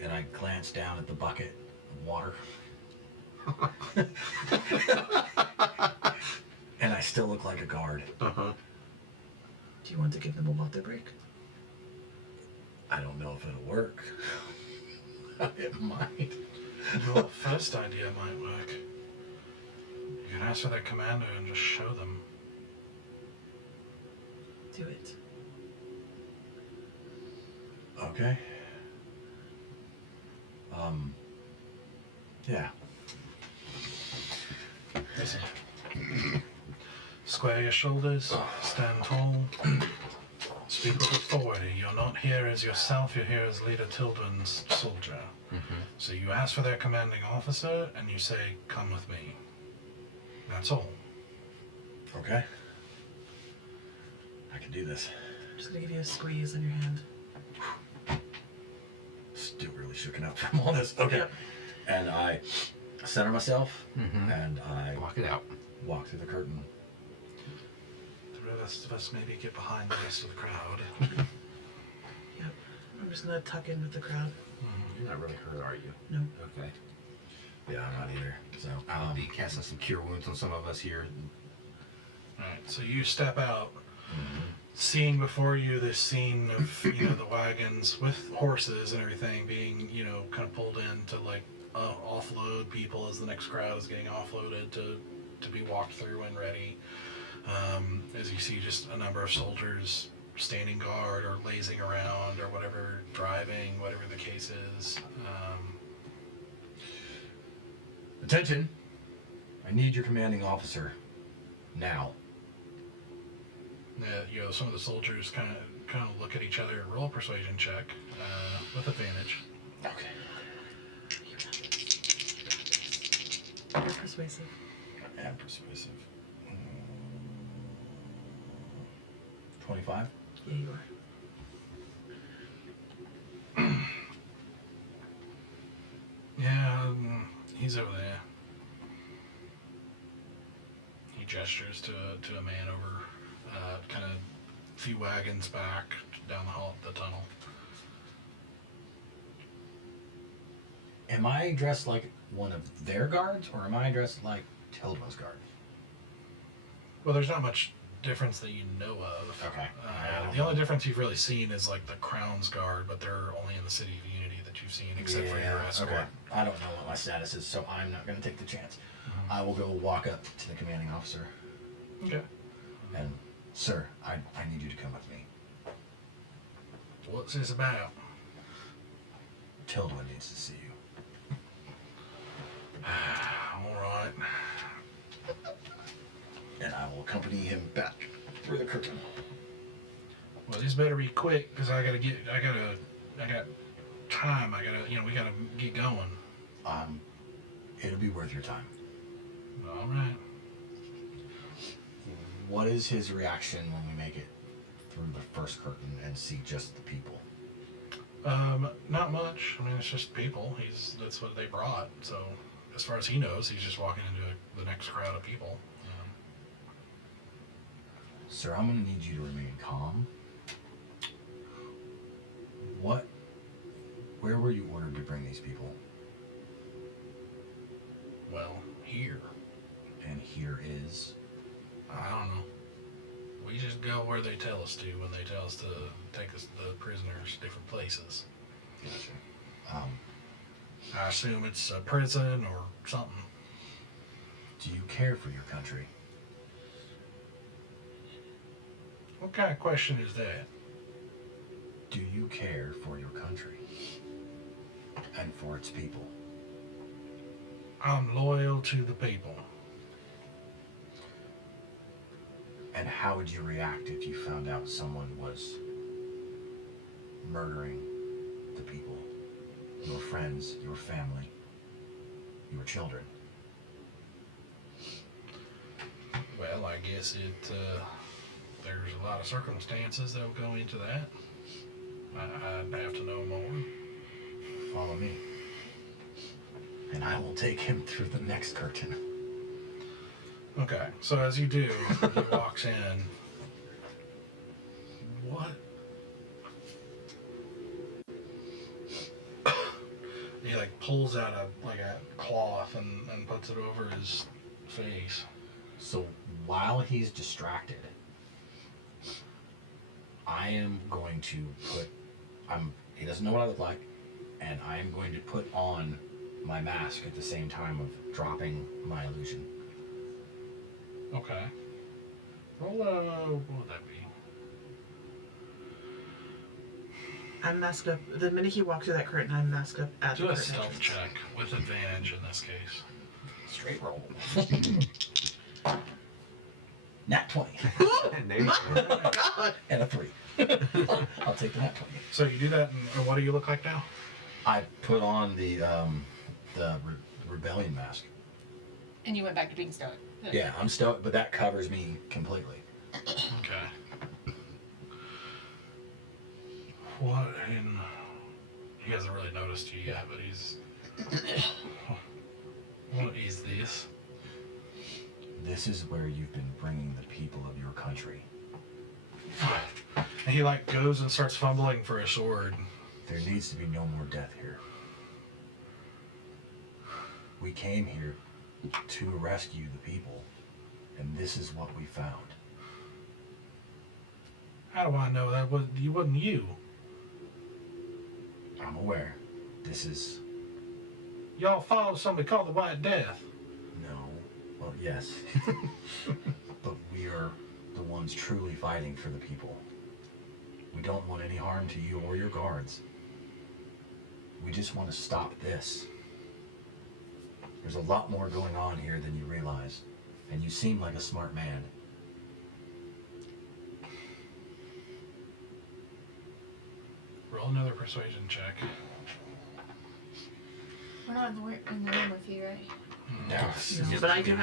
And I glance down at the bucket of water. And I still look like a guard. Uh-huh. Do you want to give them a water break? I don't know if it'll work. It might. Your first idea might work. You can ask for their commander and just show them. Do it. Okay. Yeah. Listen. Square your shoulders, stand tall, speak with authority. You're not here as yourself, you're here as Leader Tilden's soldier. Mm-hmm. So you ask for their commanding officer and you say, come with me. That's all. Okay. I can do this. I'm just gonna give you a squeeze on your hand. Still really shooken up from all this. Okay. Yep. And I center myself, Mhm. and I Walk it out. walk through the curtain. The rest of us maybe get behind the rest of the crowd. Yep. I'm just gonna tuck in with the crowd. You're not really hurt, are you? No. Okay. Yeah, I'm not either. So, I'll be casting some cure wounds on some of us here. Alright, so you step out, seeing before you this scene of, the wagons with horses and everything being, kind of pulled in to offload people as the next crowd is getting offloaded to be walked through and ready. As you see just a number of soldiers standing guard or lazing around or whatever, driving, whatever the case is. attention! I need your commanding officer. Now. Some of the soldiers kind of look at each other and roll a persuasion check with advantage. Okay. persuasive? I am persuasive. 25? Yeah, you are. Yeah, he's over there. He gestures to a man over, kind of a few wagons back down the hall, the tunnel. Am I dressed like one of their guards, or am I dressed like Tilda's guard? Well, there's not much difference that you know of. Okay. The only difference you've really seen is like the Crown's guard, but they're only in the City of Unity that you've seen, except for your escort. Okay. I don't know what my status is, so I'm not going to take the chance. I will go walk up to the commanding officer. Okay. And, sir, I need you to come with me. What's this about? Tilda needs to see you. All right. And I will accompany him back through the curtain. Well, this better be quick, because I got time. We gotta get going. It'll be worth your time. All right. What is his reaction when we make it through the first curtain and see just the people? Not much. I mean, it's just people. That's what they brought. So, as far as he knows, he's just walking into the next crowd of people. Sir, I'm going to need you to remain calm. Where were you ordered to bring these people? Well, here. And here is? I don't know. We just go where they tell us to when they tell us to take the prisoners different places. Gotcha. I assume it's a prison or something. Do you care for your country? What kind of question is that? Do you care for your country? And for its people? I'm loyal to the people. And how would you react if you found out someone was murdering the people? Your friends, your family, your children? Well, I guess there's a lot of circumstances that will go into that. I'd have to know more. Follow me. And I will take him through the next curtain. Okay, so as you do, he walks in. What? He pulls out a cloth and puts it over his face. So while he's distracted, I am going to he doesn't know what I look like, and I am going to put on my mask at the same time of dropping my illusion. Okay. Roll what would that be? I'm masked up. The minute he walked through that curtain, I'm masked up at Do the a curtain stealth entrance. check with advantage in this case. Straight roll. Nat 20. Oh God! And a 3. I'll take the nat 20. So you do that, and what do you look like now? I put on the rebellion mask. And you went back to being stoic. Yeah, I'm stoic, but that covers me completely. Okay. What in... He hasn't really noticed you yet, but he's... What is this? This is where you've been bringing the people of your country. And he goes and starts fumbling for a sword. There needs to be no more death here. We came here to rescue the people, and this is what we found. How do I know that wasn't you? I'm aware. This is... Y'all follow somebody called the White Death. No. Well, yes. But we are the ones truly fighting for the people. We don't want any harm to you or your guards. We just want to stop this. There's a lot more going on here than you realize, and you seem like a smart man. Roll another persuasion check. We're not in the room with you, right? No. No, but I do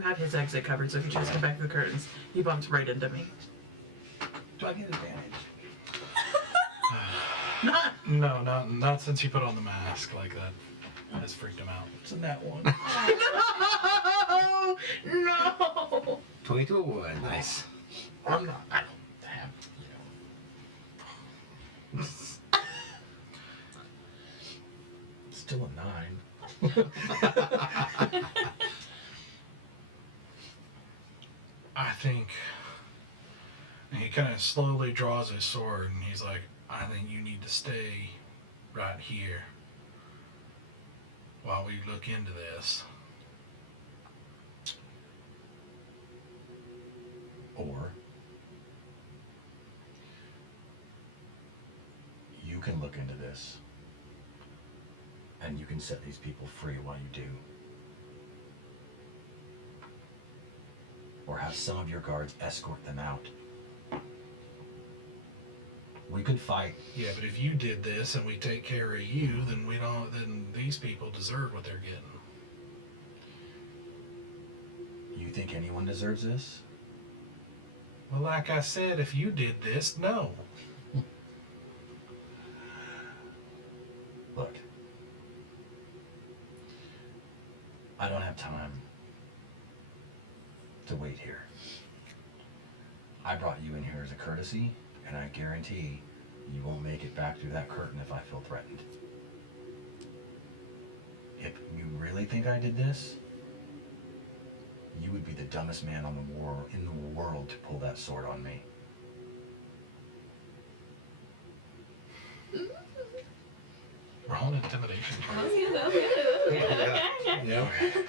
have his exit covered, so if he tries to come back to the curtains, he bumps right into me. Do I get advantage? No, not since you put on the mask. Like that has freaked him out. It's in that one. No! 22 or 1. Nice. I don't have, Still a 9. I think he kind of slowly draws his sword and he's like, I think you need to stay right here while we look into this. Or you can look into this and you can set these people free while you do. Or have some of your guards escort them out. We could fight. Yeah, but if you did this and we take care of you, then then these people deserve what they're getting. You think anyone deserves this? Well, like I said, if you did this, no. Look, I don't have time to wait here. I brought you in here as a courtesy, and I guarantee you won't make it back through that curtain if I feel threatened. If you really think I did this, you would be the dumbest man in the world to pull that sword on me. Roll intimidation. Yeah.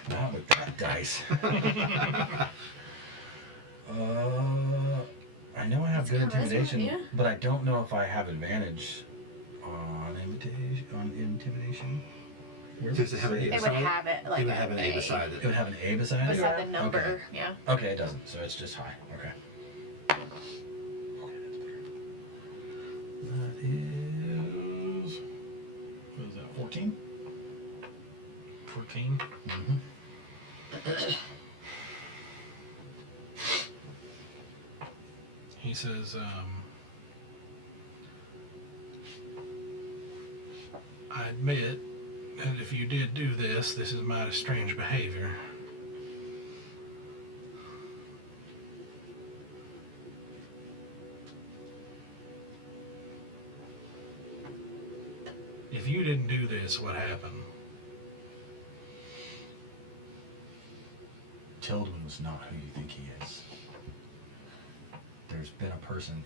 Not with that dice. I know I have It's good charisma, intimidation, yeah. but I don't know if I have advantage on intimidation. Does it have an A It beside would have it like It would have an A beside It it. would have an A beside it? beside the number. Okay. Yeah. Okay, it doesn't, so it's just high. Okay. Okay, that's better. That is... What is that, 14? 14. Mm-hmm. He says, I admit that if you did do this, this is mighty strange behavior. If you didn't do this, what happened? Tilden was not who you think he is. There's been a person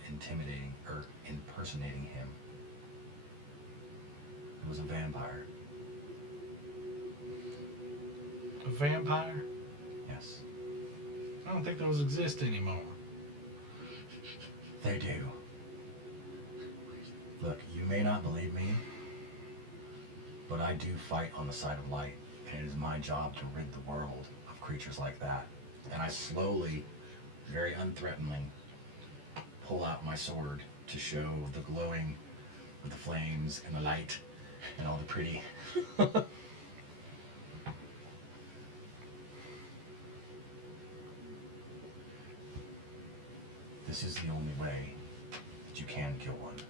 impersonating him. It was a vampire. A vampire? Yes. I don't think those exist anymore. They do. Look, you may not believe me, but I do fight on the side of light, and it is my job to rid the world of creatures like that. And I slowly, very unthreateningly, pull out my sword to show the glowing with the flames and the light and all the pretty. This is the only way that you can kill one.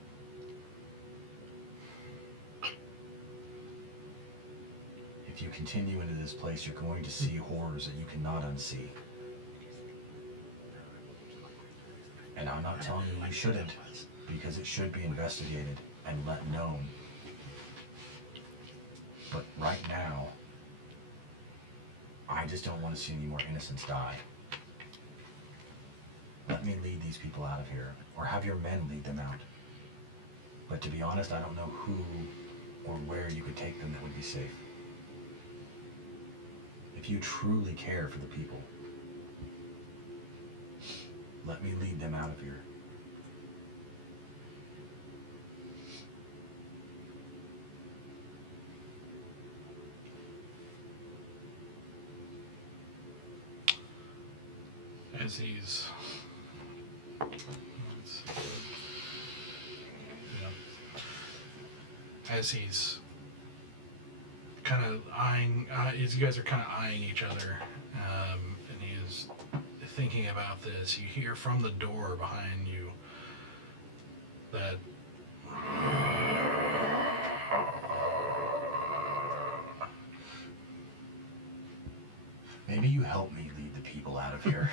If you continue into this place, you're going to see horrors that you cannot unsee. And I'm not telling you shouldn't, because it should be investigated and let known. But right now, I just don't want to see any more innocents die. Let me lead these people out of here, or have your men lead them out. But to be honest, I don't know who or where you could take them that would be safe. If you truly care for the people, let me lead them out of here. As he's... As he's kind of eyeing. You guys are kind of eyeing each other, and he is thinking about this. You hear from the door behind you that. Maybe you help me lead the people out of here.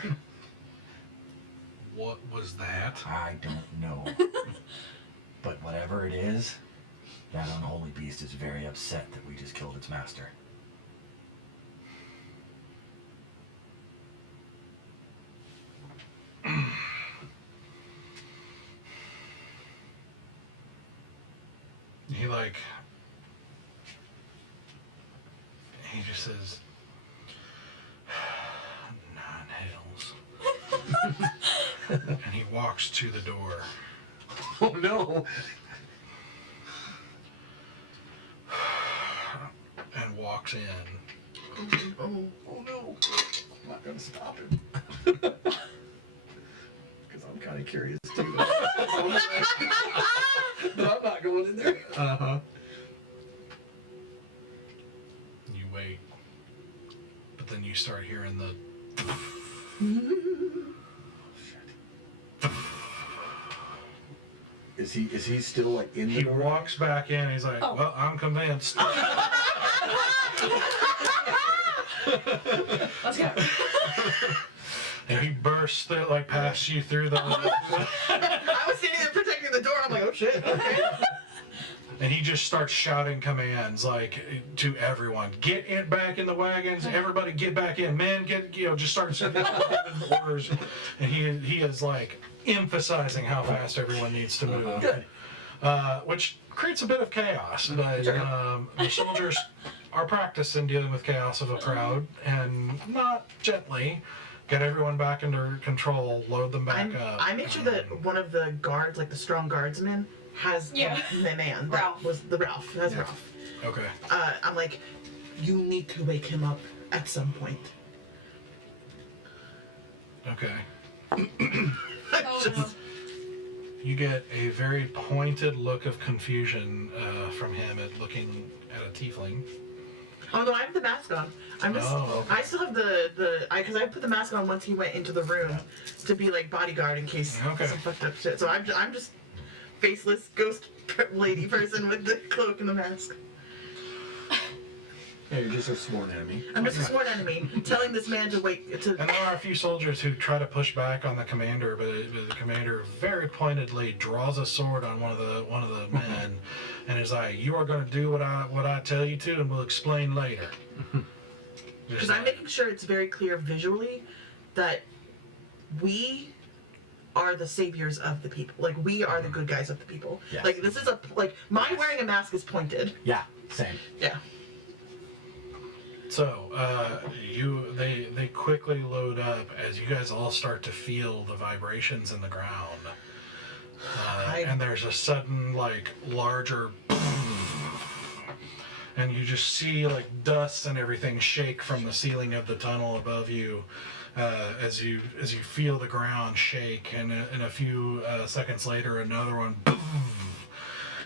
What was that? I don't know. But whatever it is, that unholy beast is very upset that we just killed its master. He just says, 9 hells. And he walks to the door. Oh no! And walks in. Oh no! I'm not gonna stop him. Because I'm kind of curious too. But I'm not going in there. Uh-huh. You wait. But then you start hearing the... Is he still like in the He door? walks back in, he's like, well, I'm convinced. Let's go. And he bursts through, like, past you through the... I was standing there protecting the door. I'm like, oh shit. Okay. And he just starts shouting commands, like, to everyone. Get in, back in the wagons. Everybody get back in. Men, get, just start sending orders. And he is, like, emphasizing how fast everyone needs to move. Good. Which creates a bit of chaos. But the soldiers are practiced in dealing with chaos of a crowd. And not gently get everyone back under control, load them back up. I make sure that one of the guards, like the strong guardsmen, has the man. That Ralph. was the Ralph. That's Ralph. Okay. I'm like, you need to wake him up at some point. Okay. Oh, no. You get a very pointed look of confusion from him at looking at a tiefling. Oh no, I have the mask on. I'm just. Oh, okay. I still have because I put the mask on once he went into the room to be like bodyguard in case Okay. some fucked up shit. So I'm just faceless ghost lady person with the cloak and the mask. Yeah, you're just a sworn enemy. I'm just a sworn enemy telling this man to wake to. And there are a few soldiers who try to push back on the commander, but the commander very pointedly draws a sword on one of the men, and is like, "You are going to do what I tell you to, and we'll explain later." Because I'm making sure it's very clear visually that we are the saviors of the people. Like, we are the good guys of the people. Yes. Like, this is my wearing a mask is pointed. Yeah, same. Yeah. So they quickly load up as you guys all start to feel the vibrations in the ground, and there's a sudden larger. And you just see dust and everything shake from the ceiling of the tunnel above you, as you feel the ground shake, and in a few seconds later, another one,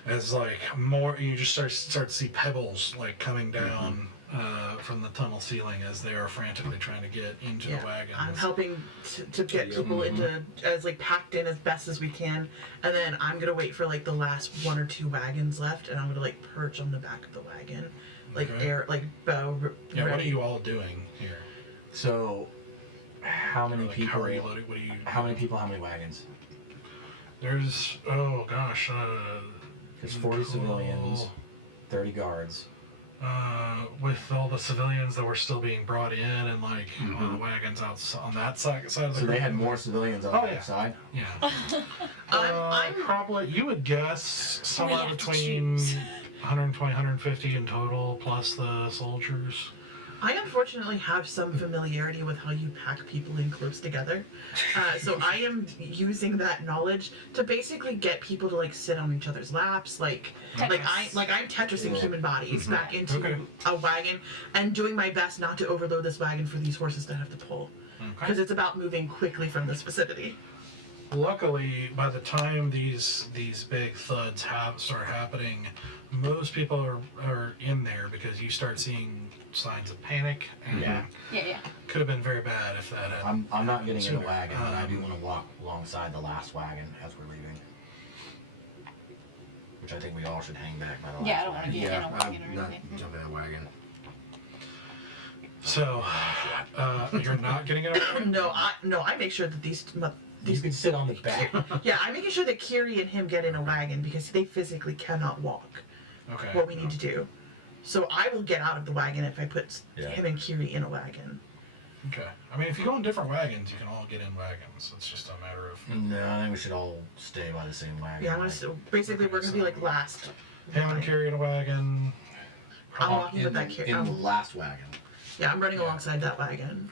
as more. You just start to see pebbles coming down from the tunnel ceiling as they are frantically trying to get into the wagons. I'm helping to get people into as packed in as best as we can, and then I'm gonna wait for the last 1 or 2 wagons left, and I'm gonna perch on the back of the wagon, Okay. bow. Yeah, what are ready. you all doing here? So, how many people? How are you loading? What are you? How many people? How many wagons? There's There's 40 civilians, 30 guards. With all the civilians that were still being brought in and on the wagons out on that side of the So they group. had more civilians on Oh, that yeah. side. Yeah. I'm Probably, you would guess somewhere have to between choose. 120, 150 in total, plus the soldiers. I unfortunately have some familiarity with how you pack people in close together, so I am using that knowledge to basically get people to sit on each other's laps, I'm Tetrising human bodies back into Okay. a wagon, and doing my best not to overload this wagon for these horses to have to pull, because it's about moving quickly from this vicinity. Luckily, by the time these big thuds start happening, most people are in there because you start seeing signs of panic, and Yeah. Yeah. could have been very bad if that had. I'm not getting in sooner. a wagon, but I do want to walk alongside the last wagon as we're leaving. Which I think we all should hang back by the last Yeah, I don't want to wagon. get in a wagon I'm or not anything. jumping in a wagon. So, you're not getting it. No, I make sure that these You can sit on the back. yeah, I'm making sure that Kiri and him get in a wagon because they physically cannot walk. Okay. What we need to do. So I will get out of the wagon if I put Yeah. him and Kiri in a wagon. Okay. I mean, if you go in different wagons, you can all get in wagons. It's just a matter of. No, I think we should all stay by the same wagon. Yeah, I'm gonna. Basically, we're gonna be like last. Him and carrying a wagon. I'm walking with that in Kiri. the last wagon. Yeah, I'm running alongside that wagon.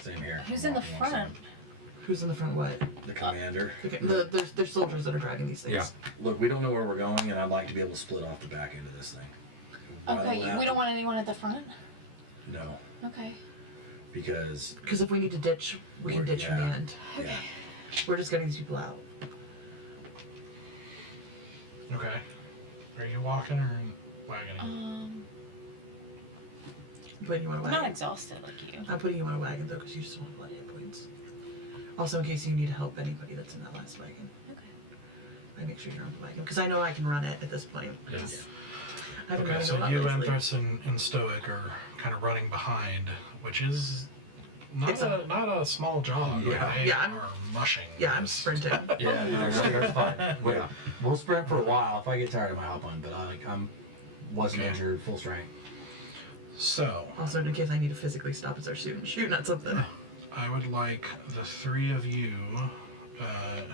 Same here. Who's I'm in the walking front? alongside Who's in the front? What? The commander. There's soldiers that are driving these things. Yeah. Look, we don't know where we're going, and I'd like to be able to split off the back end of this thing. Okay, we don't want anyone at the front? No, Okay. because Because if we need to ditch, we can ditch from the Yeah. end. yeah, We're just getting these people out. Okay. Are you walking or wagoning? I'm putting you on a I'm wagon. not exhausted like you. I'm putting you on a wagon though, because you just don't have a lot of hit points. Also, in case you need help, anybody that's in that last wagon, Okay. I make sure you're on the wagon because I know I can run it at this point. Yeah. I've been Okay, running so a lot you, lately. Empress, and Stoic are kind of running behind, which is not It's not a small jog. Yeah. They Yeah, I'm- are mushing. Yeah, I'm this. sprinting. yeah. They're fine. Yeah. We'll sprint for a while. If I get tired, I might hop on. But I'm wasn't Okay. injured, full strength. So, Also, in case I need to physically stop and start shooting at something. I would like the three of you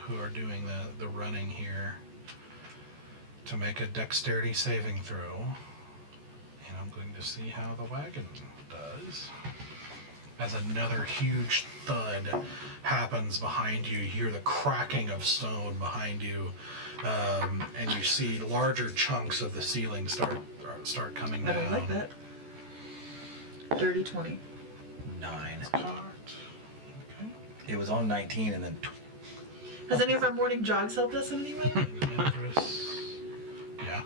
who are doing the running here to make a dexterity saving throw. And I'm going to see how the wagon does. As another huge thud happens behind you, you hear the cracking of stone behind you, and you see larger chunks of the ceiling start coming I down. don't like that. Dirty 20. 9. Okay. It was on 19, and then Has any of our morning jogs helped us in any way? Empress. Yeah.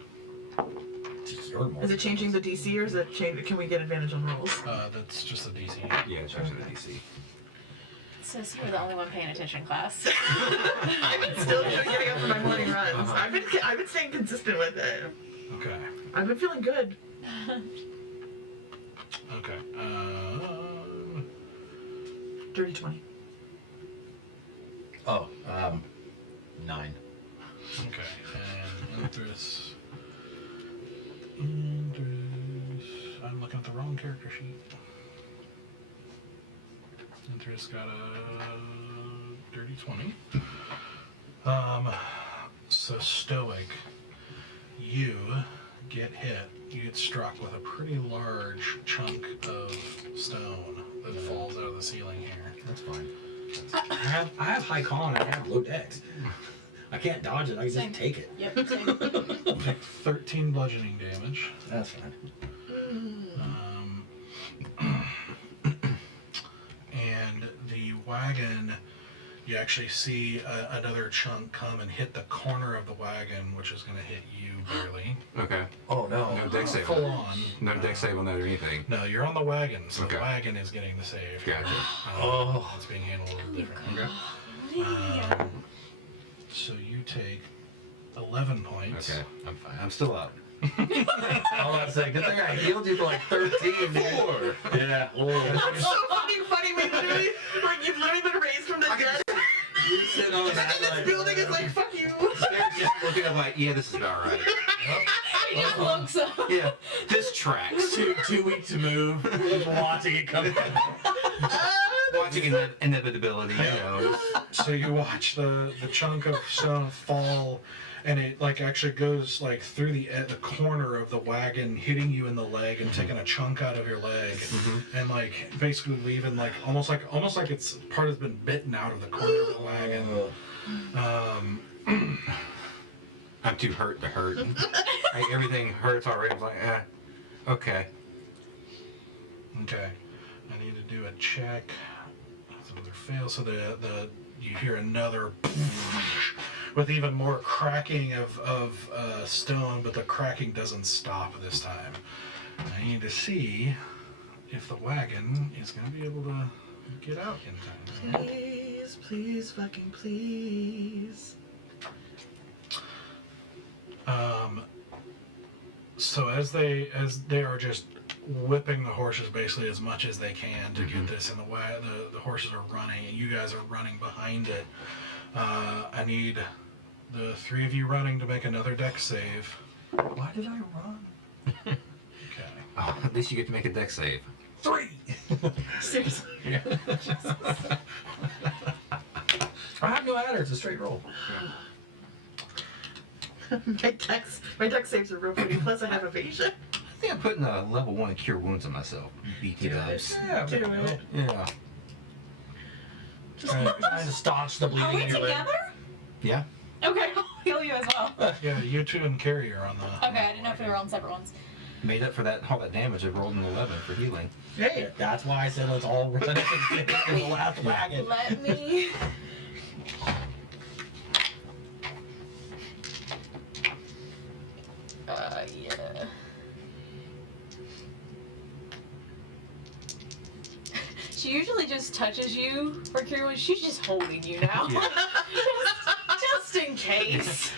Is it changing the DC or is it can we get advantage on rolls? That's just a DC. Yeah, it's actually the DC. Sis, you were the only one paying attention, class. I've been still getting up for my morning runs. I've been staying consistent with it. Okay. I've been feeling good. Okay. Dirty 20. oh, 9. Okay. And Empress. I'm looking at the wrong character sheet. Empress got a dirty 20. So Stoic, you get hit. You get struck with a pretty large chunk of stone that falls out of the ceiling here. That's fine. I have high con and I have low dex. I can't dodge it. I can Same. just take it. Yep, same. Take 13 bludgeoning damage. That's fine. And the wagon, you actually see another chunk come and hit the corner of the wagon, which is going to hit you barely. Okay. Oh no. No deck save. Full on. No deck save on that or anything. No, you're on the wagon, so Okay. the wagon is getting the save. Gotcha. Oh. It's being handled a little different. Okay. So you take 11 points. Okay. I'm fine. I'm still up. I was about to say, good thing I healed you for like 13, dude. 4. Yeah. Oh. That's so fucking funny. We literally, like, you've literally been raised from the dead. You're sitting on the back And this like, building is like, fuck you. Just looking up like, yeah, this is about right. He just looks up. Yeah, this tracks. too weak to move. Just watching it come down. Watching inevitability, you know. So you watch the chunk of stone fall, and it like actually goes like through the corner of the wagon, hitting you in the leg and taking a chunk out of your leg, and like basically leaving like almost like it's part has been bitten out of the corner of the wagon. I'm too hurt to hurt. Everything hurts already. I'm like, okay. Okay, I need to do a check. That's another fail. So the you hear another with even more cracking of stone, but the cracking doesn't stop this time. I need to see if the wagon is going to be able to get out in time. Please, please, fucking please. So as they are just whipping the horses basically as much as they can to get this in the way, the horses are running and you guys are running behind it. I need the three of you running to make another dex save. Why did I run? Okay. Oh, at least you get to make a deck save. 3! Seriously. I have no adder, it's a straight roll. my dex saves are real pretty, plus I have evasion. I think I'm putting a level 1 cure wounds on myself. BT dubs. Yeah, Do there we go. it. Yeah. Trying to staunch the Are bleeding we in your leg. together? Yeah. Okay, I'll heal you as well. Yeah, you two and Carrie are on the... Okay, I didn't know if we were on separate ones. Made up for all that damage. I rolled an 11 for healing. Hey, that's why I said let's all run in the last wagon. Let me... Yeah. She usually just touches you for cure wounds. She's just holding you now. Yeah. just in case.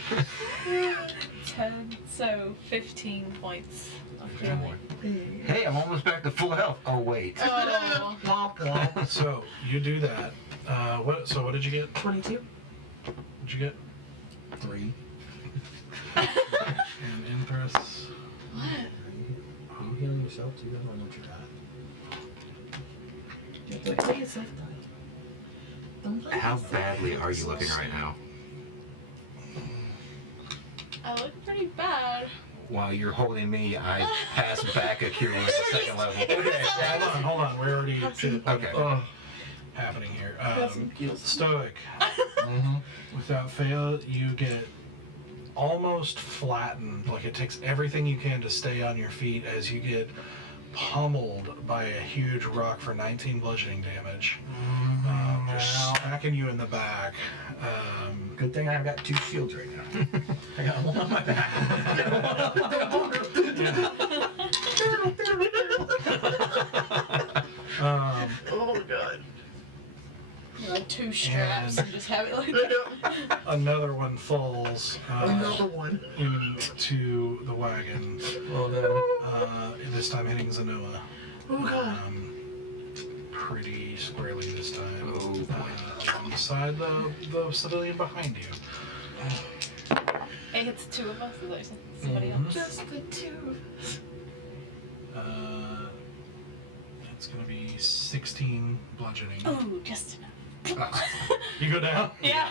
10, so 15 points of cure wounds. Hey, I'm almost back to full health. Oh, wait. Oh. Womp womp. So you do that. What did you get? 22. What'd you get? 3. And Inthras. What? Are you healing yourself too? I don't know what you got. You have to play yourself, Don't play How yourself. badly are you looking right now? I look pretty bad. While you're holding me, I pass back a cure wounds to second level. Okay, hold on. We're already to the point Okay. of happening here. Stoic. Mm-hmm. Without fail, you get almost flattened. Like it takes everything you can to stay on your feet as you get pummeled by a huge rock for 19 bludgeoning damage. Just smacking you in the back. Good thing I've got 2 shields right now. I got one on my back. Oh god. Like 2 straps and just have it like Another one falls Another one. into the wagon. Well done. This time hitting Zanoa. Oh god. Pretty squarely this time. Oh. Beside the civilian behind you. it hits 2 of us. Is there somebody else? Just the two. It's gonna be 16 bludgeoning. Ooh, just enough. You go down? Yeah.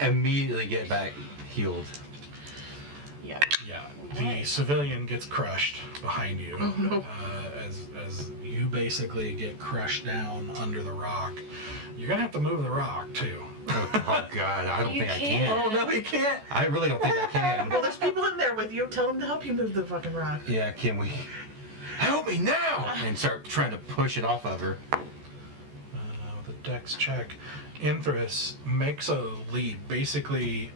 Immediately get back healed. Yeah. Yeah. The civilian gets crushed behind you. Oh no. As you basically get crushed down under the rock. You're gonna have to move the rock too. Oh, God. I don't You think I can't. can. Oh no, you can't. I really don't think I can. Well, there's people in there with you. Tell them to help you move the fucking rock. Yeah, can we? Help me now! And start trying to push it off of her. With a dex check, Inthras makes a leap, basically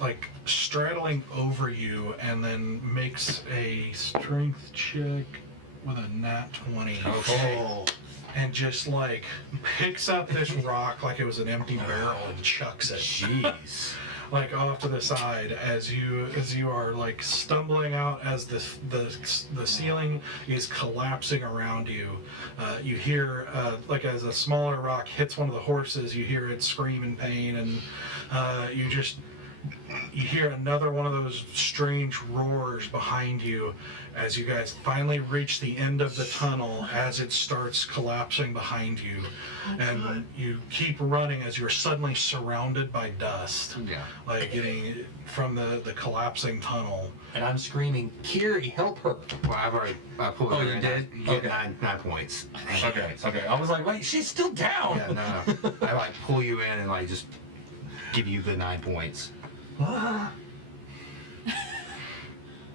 like straddling over you, and then makes a strength check with a nat 20. Okay. And just like picks up this rock like it was an empty barrel and chucks it. Jeez. Like off to the side as you are like stumbling out as the ceiling is collapsing around you. You hear like as a smaller rock hits one of the horses, you hear it scream in pain, and you hear another one of those strange roars behind you as you guys finally reach the end of the tunnel as it starts collapsing behind you. And you keep running as you're suddenly surrounded by dust. Yeah. Like getting from the collapsing tunnel. And I'm screaming, Kiri, help her. Well, I've already pulled Oh, her you in. did? You get Okay. nine points. Okay. I was like, wait, she's still down. Yeah, no. I like pull you in and like just give you the 9 points.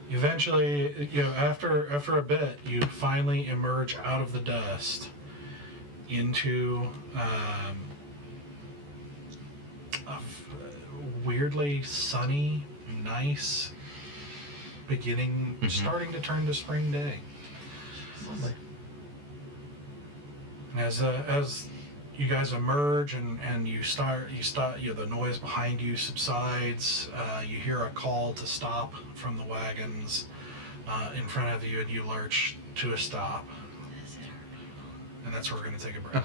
Eventually, after a bit, you finally emerge out of the dust into weirdly sunny, nice beginning, starting to turn to spring day. Lovely. As you guys emerge and you start, the noise behind you subsides. You hear a call to stop from the wagons in front of you, and you lurch to a stop. And that's where we're going to take a break.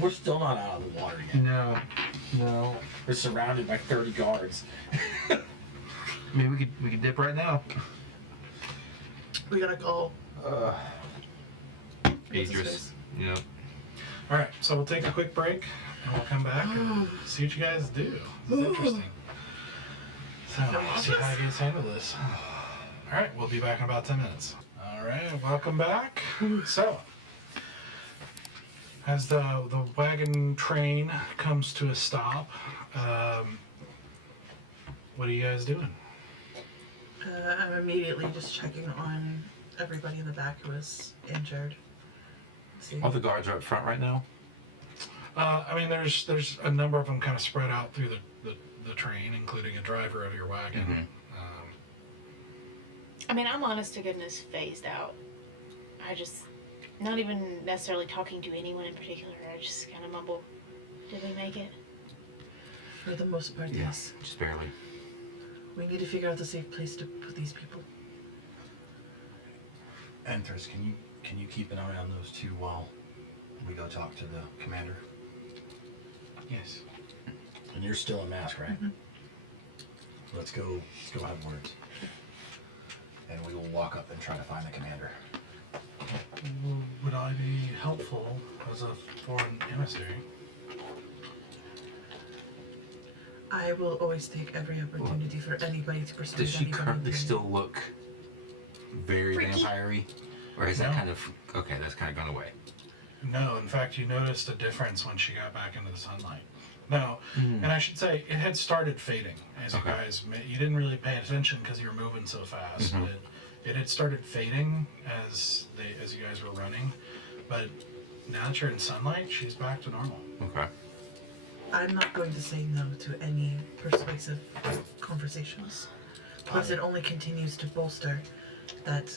We're still not out of the water yet. No. We're surrounded by 30 guards. Maybe we could dip right now. We gotta go. Idris. Yeah. All right, so we'll take a quick break, and we'll come back and see what you guys do. This is interesting. So, see how you guys handle this. All right, we'll be back in about 10 minutes. All right, welcome back. So, as the wagon train comes to a stop, what are you guys doing? I'm immediately just checking on everybody in the back who was injured. See. All the guards are up front right now? I mean, there's a number of them kind of spread out through the train, including a driver of your wagon. Mm-hmm. I mean, I'm honest to goodness phased out. I just, not even necessarily talking to anyone in particular, I just kind of mumble, did we make it? For the most part, yes. Just barely. We need to figure out a safe place to put these people. Anthers, can you keep an eye on those two while we go talk to the commander? Yes. And you're still in mask, right? Mm-hmm. Let's go have words. And we will walk up and try to find the commander. Would I be helpful as a foreign emissary? I will always take every opportunity for anybody to persuade Does she anybody. currently still look very Freaky. vampire-y? Or is that No. kind of... Okay, that's kind of gone away. No, in fact, you noticed a difference when she got back into the sunlight. No, and I should say, it had started fading as you Okay. guys... You didn't really pay attention because you were moving so fast. But it had started fading as you guys were running. But now that you're in sunlight, she's back to normal. Okay. I'm not going to say no to any persuasive conversations. Plus, it only continues to bolster that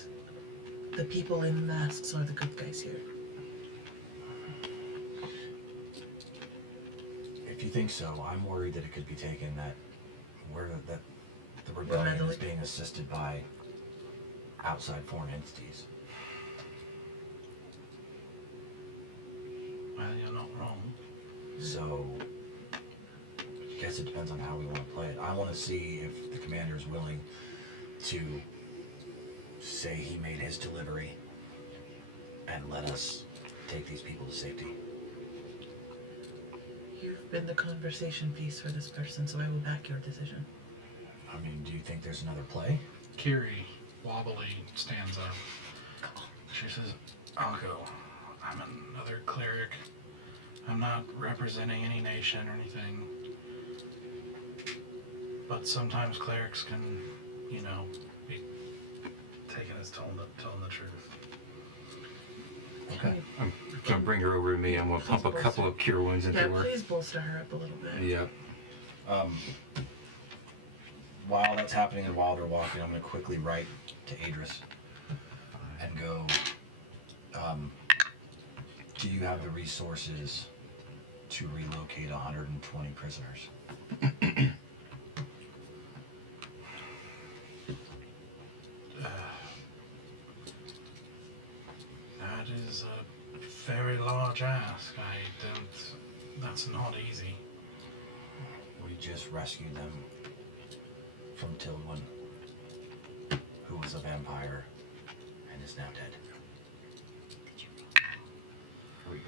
the people in masks are the good guys here. If you think so, I'm worried that it could be taken that the rebellion is meddling. being assisted by outside foreign entities. Well, you're not wrong. So, I guess it depends on how we want to play it. I want to see if the commander is willing to say he made his delivery and let us take these people to safety. You've been the conversation piece for this person, so I will back your decision. I mean, do you think there's another play? Kiri, wobbly, stands up. She says, I'll go. I'm another cleric. I'm not representing any nation or anything. But sometimes clerics can, be taken as telling the truth. Okay. I'm going to bring her over to me. I'm going to pump a couple of cure wounds into Yeah, her. please bolster her up a little bit. Yeah. While that's happening and while they're walking, I'm going to quickly write to Idris and go, do you have the resources to relocate 120 prisoners? That is a very large ask. That's not easy. We just rescued them from Tilwyn, who was a vampire and is now dead. Here we go.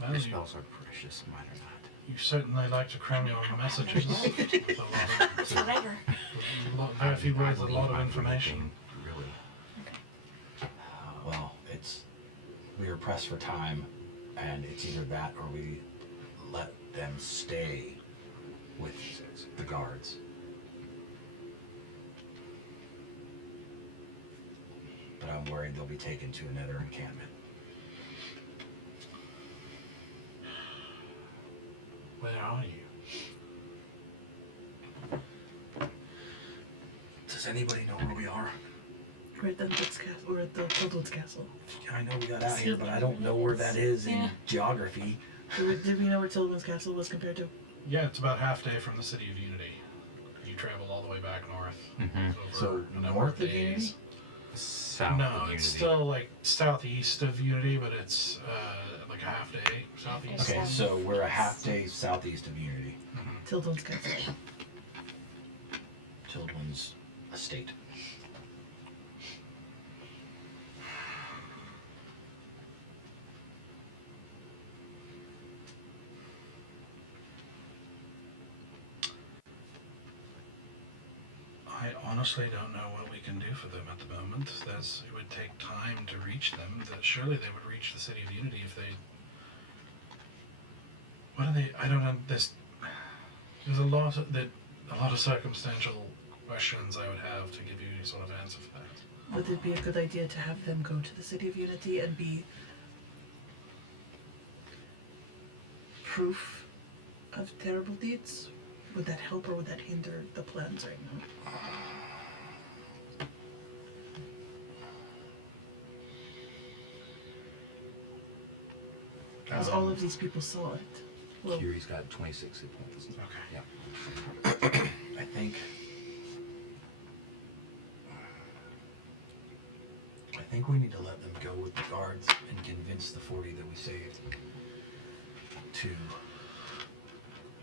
Well, Your you, spells are precious, mine are not. you certainly like to cram your messages with Whatever. very few words, a believe lot of I'm information. Really. Well, we are pressed for time, and it's either that or we let them stay with the guards. But I'm worried they'll be taken to another encampment. Does anybody know where we are? We're at the Duke's castle. We're at the Children's castle. I know we got out here, but I don't know where that is in geography. Did we know where Tilden's castle was compared to? Yeah, it's about half day from the City of Unity. You traveled all the way back north. Mm-hmm. So a number north of of Unity? days. South No, of Unity. it's still like southeast of Unity, but it's like a half day southeast. Okay, so we're a half day southeast of Unity. Tilden's castle. Children's estate. I honestly don't know what we can do for them at the moment. It would take time to reach them. That surely they would reach the City of Unity if they. What are they? I don't know. There's a lot of circumstantial questions I would have to give you any sort of answer for that. Would it be a good idea to have them go to the City of Unity and be proof of terrible deeds? Would that help or would that hinder the plans right now? Because all of these people saw it. Well, Kiri's got 26 hit points. Okay. Yeah. I think we need to let them go with the guards and convince the 40 that we saved to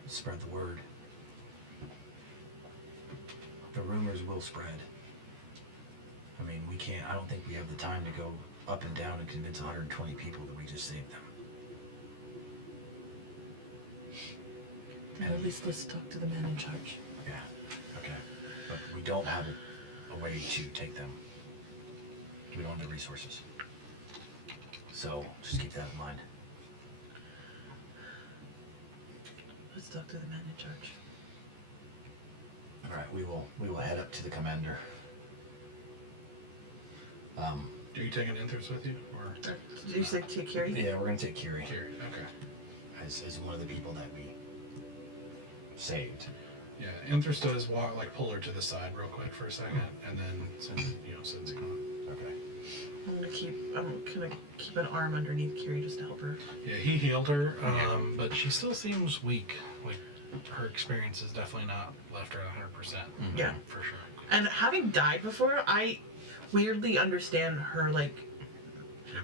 spread the word. The rumors will spread. I mean, I don't think we have the time to go up and down and convince 120 people that we just saved them. and at least let's talk to the man in charge. Yeah, okay. But we don't have a way to take them. We don't have the resources. So just keep that in mind. Let's talk to the man in charge. All right, we will head up to the commander. Are you taking Enthers with you, or Did you say take care of you? Yeah, we're gonna take Kiri here? Okay. as one of the people that we saved. Yeah, Enthers does pull her to the side real quick for a second, and then sends Con. Okay. I'm gonna keep an arm underneath Kiri just to help her. Yeah, he healed her, but she still seems weak. Like her experience has definitely not left her at 100%. Yeah. For sure. And having died before, I weirdly understand her, like,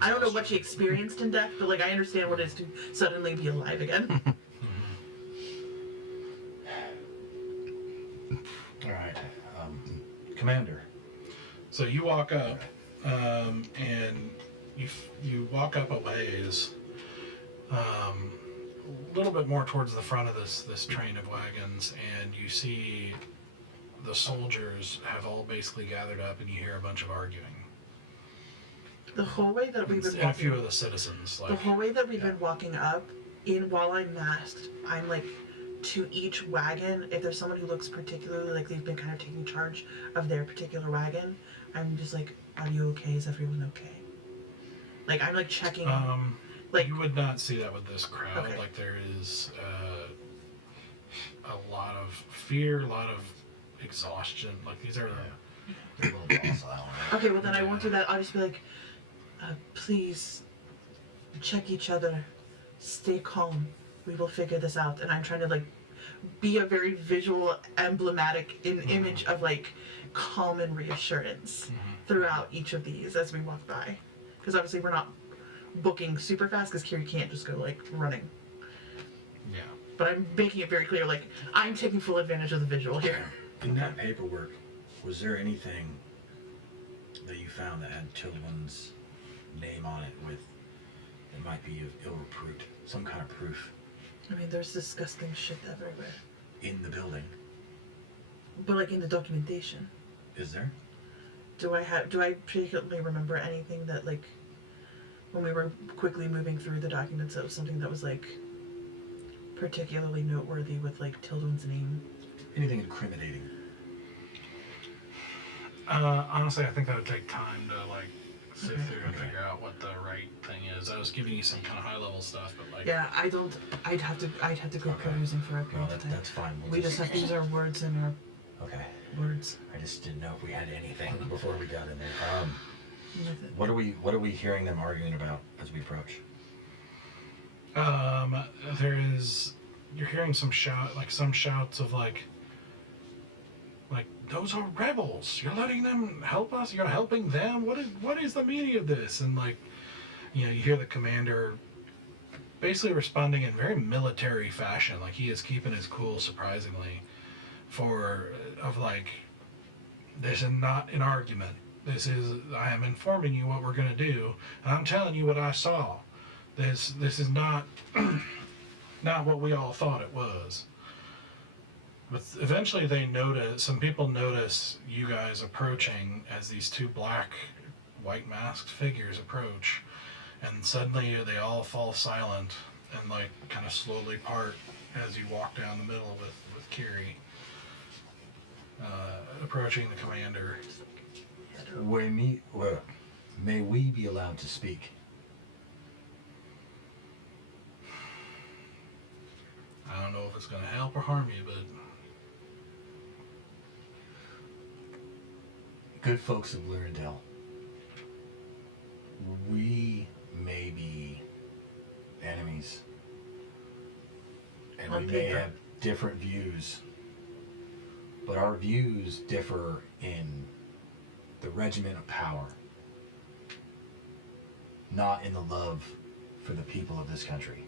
I don't know what she experienced in death, but, like, I understand what it is to suddenly be alive again. All right, Commander. So you walk up, and you walk up a ways, a little bit more towards the front of this train of wagons, and you see the soldiers have all basically gathered up, and you hear a bunch of arguing. The whole way that we've been And a few walking, of the citizens, the whole way that we've been walking up, while I'm masked, I'm like, to each wagon, if there's someone who looks particularly like they've been kind of taking charge of their particular wagon, I'm just like, are you okay? Is everyone okay? Like, I'm like checking, like, you would not see that with this crowd. Okay. Like there is a lot of fear, a lot of exhaustion. Like these are. They're a little docile. okay, well then I won't do that. I'll just be like, please check each other, stay calm. We will figure this out. And I'm trying to like be a very visual, emblematic image of like calm and reassurance throughout each of these as we walk by. Because obviously we're not booking super fast because Kiri can't just go like running. Yeah. But I'm making it very clear, like, I'm taking full advantage of the visual here. In that paperwork, was there anything that you found that had Tilden's name on it that might be of ill repute? Some kind of proof I mean, there's disgusting shit everywhere. in the building? But like in the documentation. Is there? Do I particularly remember anything that like when we were quickly moving through the documents that was something that was like particularly noteworthy with like Tilden's name? Anything incriminating? Honestly, I think that would take time to like sift Okay. through and figure out what the right thing is. I was giving you some kind of high level stuff, but like Yeah, I'd have to go Okay. perusing for a No, period of time. that's fine. We just have these are words in our Okay. words. I just didn't know if we had anything before we got in there. What are we hearing them arguing about as we approach? You're hearing some shouts of like those are rebels. You're letting them help us. You're helping them. What is the meaning of this? And you hear the commander basically responding in very military fashion, like he is keeping his cool surprisingly. This is not an argument. I am informing you what we're gonna do, and I'm telling you what I saw. This is not not what we all thought it was. But eventually some people notice you guys approaching as these two black, white masked figures approach, and suddenly they all fall silent and kind of slowly part as you walk down the middle with Kiri, approaching the commander. May we be allowed to speak? I don't know if it's going to help or harm you, but... Good folks of Lurendale, we may be enemies, and we may have different views, but our views differ in the regiment of power, not in the love for the people of this country.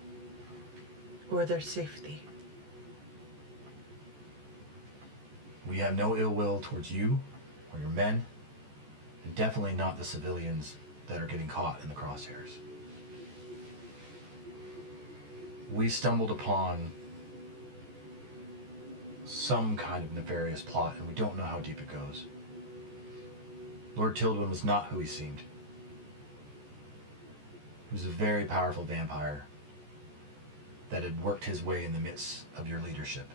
Or their safety. We have no ill will towards you or your men, and definitely not the civilians that are getting caught in the crosshairs. We stumbled upon some kind of nefarious plot, and we don't know how deep it goes. Lord Tildwin was not who he seemed. He was a very powerful vampire that had worked his way in the midst of your leadership.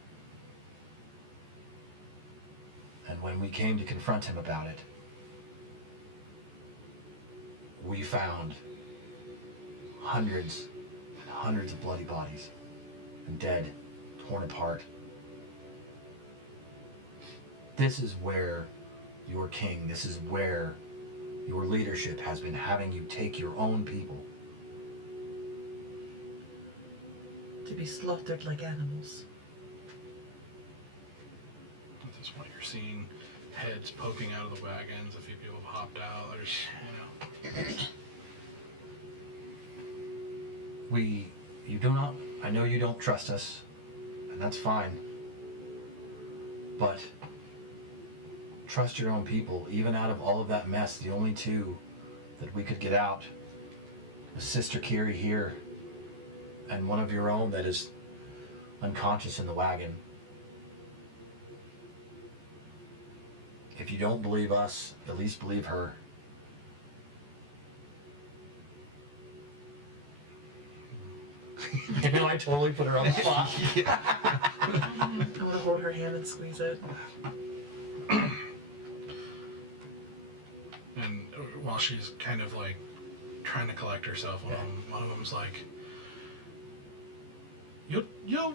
And when we came to confront him about it, we found hundreds and hundreds of bloody bodies, and dead, torn apart. This is where your king, this is where your leadership has been having you take your own people. To be slaughtered like animals. At this point, you're seeing heads poking out of the wagons. A few people have hopped out. There's, I know you don't trust us, and that's fine. But trust your own people. Even out of all of that mess, the only two that we could get out was Sister Kiri here, and one of your own that is unconscious in the wagon. If you don't believe us, at least believe her. You know, I totally put her on the spot. I'm gonna hold her hand and squeeze it. And while she's kind of trying to collect herself, one of them's like,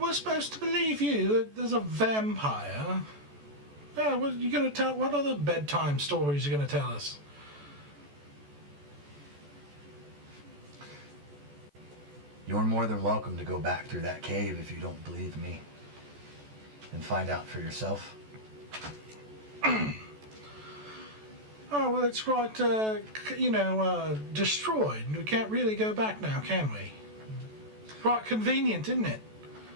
we're supposed to believe you. There's a vampire. Yeah, what other bedtime stories are you gonna tell us? You're more than welcome to go back through that cave if you don't believe me, and find out for yourself. Oh, well, it's quite, destroyed. We can't really go back now, can we? Quite convenient, isn't it?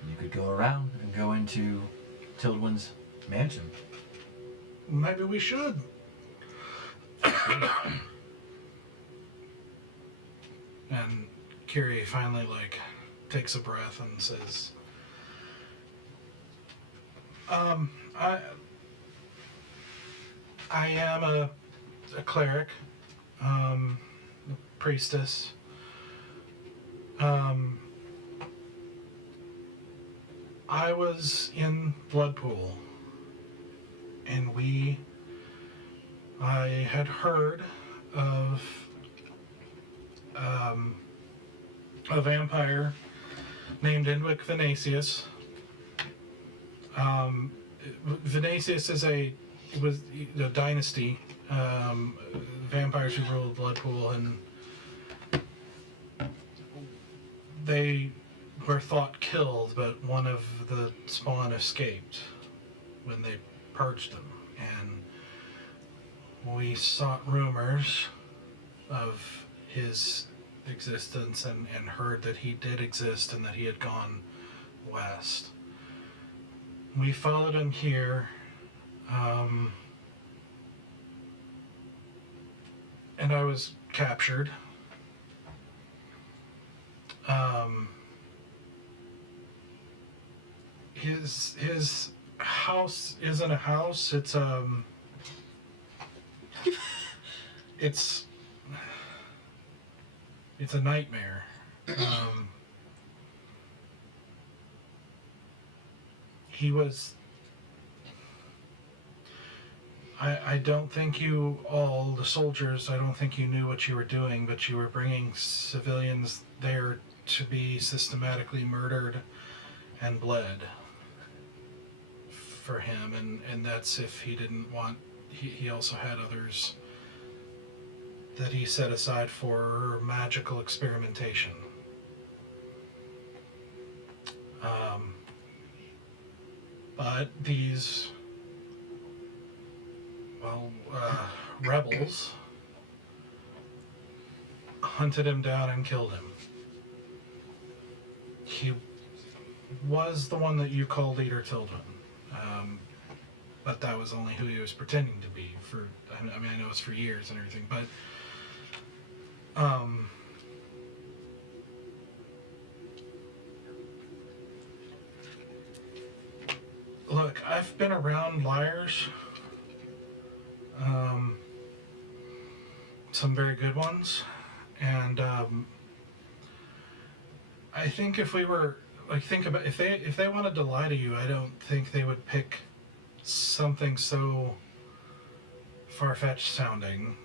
You could go around and go into Tildwin's mansion. Maybe we should. And Kiri finally takes a breath and says, I am a cleric, a priestess. I was in Bloodpool, and I had heard of a vampire named Indwick Vinicius. Vinicius is a it was the dynasty, vampires who ruled Bloodpool, and they were thought killed, but one of the spawn escaped when they purged them, and we sought rumors of his existence and heard that he did exist and that he had gone west. We followed him here, and I was captured. His house isn't a house. It's it's a nightmare. He was. I don't think you all, the soldiers, I don't think you knew what you were doing, but you were bringing civilians there to be systematically murdered and bled for him, and that's if he didn't want, he also had others that he set aside for magical experimentation. But these rebels hunted him down and killed him. He was the one that you called Leader Tildwin, but that was only who he was pretending to be for, I mean, I know it's for years and everything, but look, I've been around liars, some very good ones, and I think if we were, like, think about, if they wanted to lie to you, I don't think they would pick something so far-fetched sounding.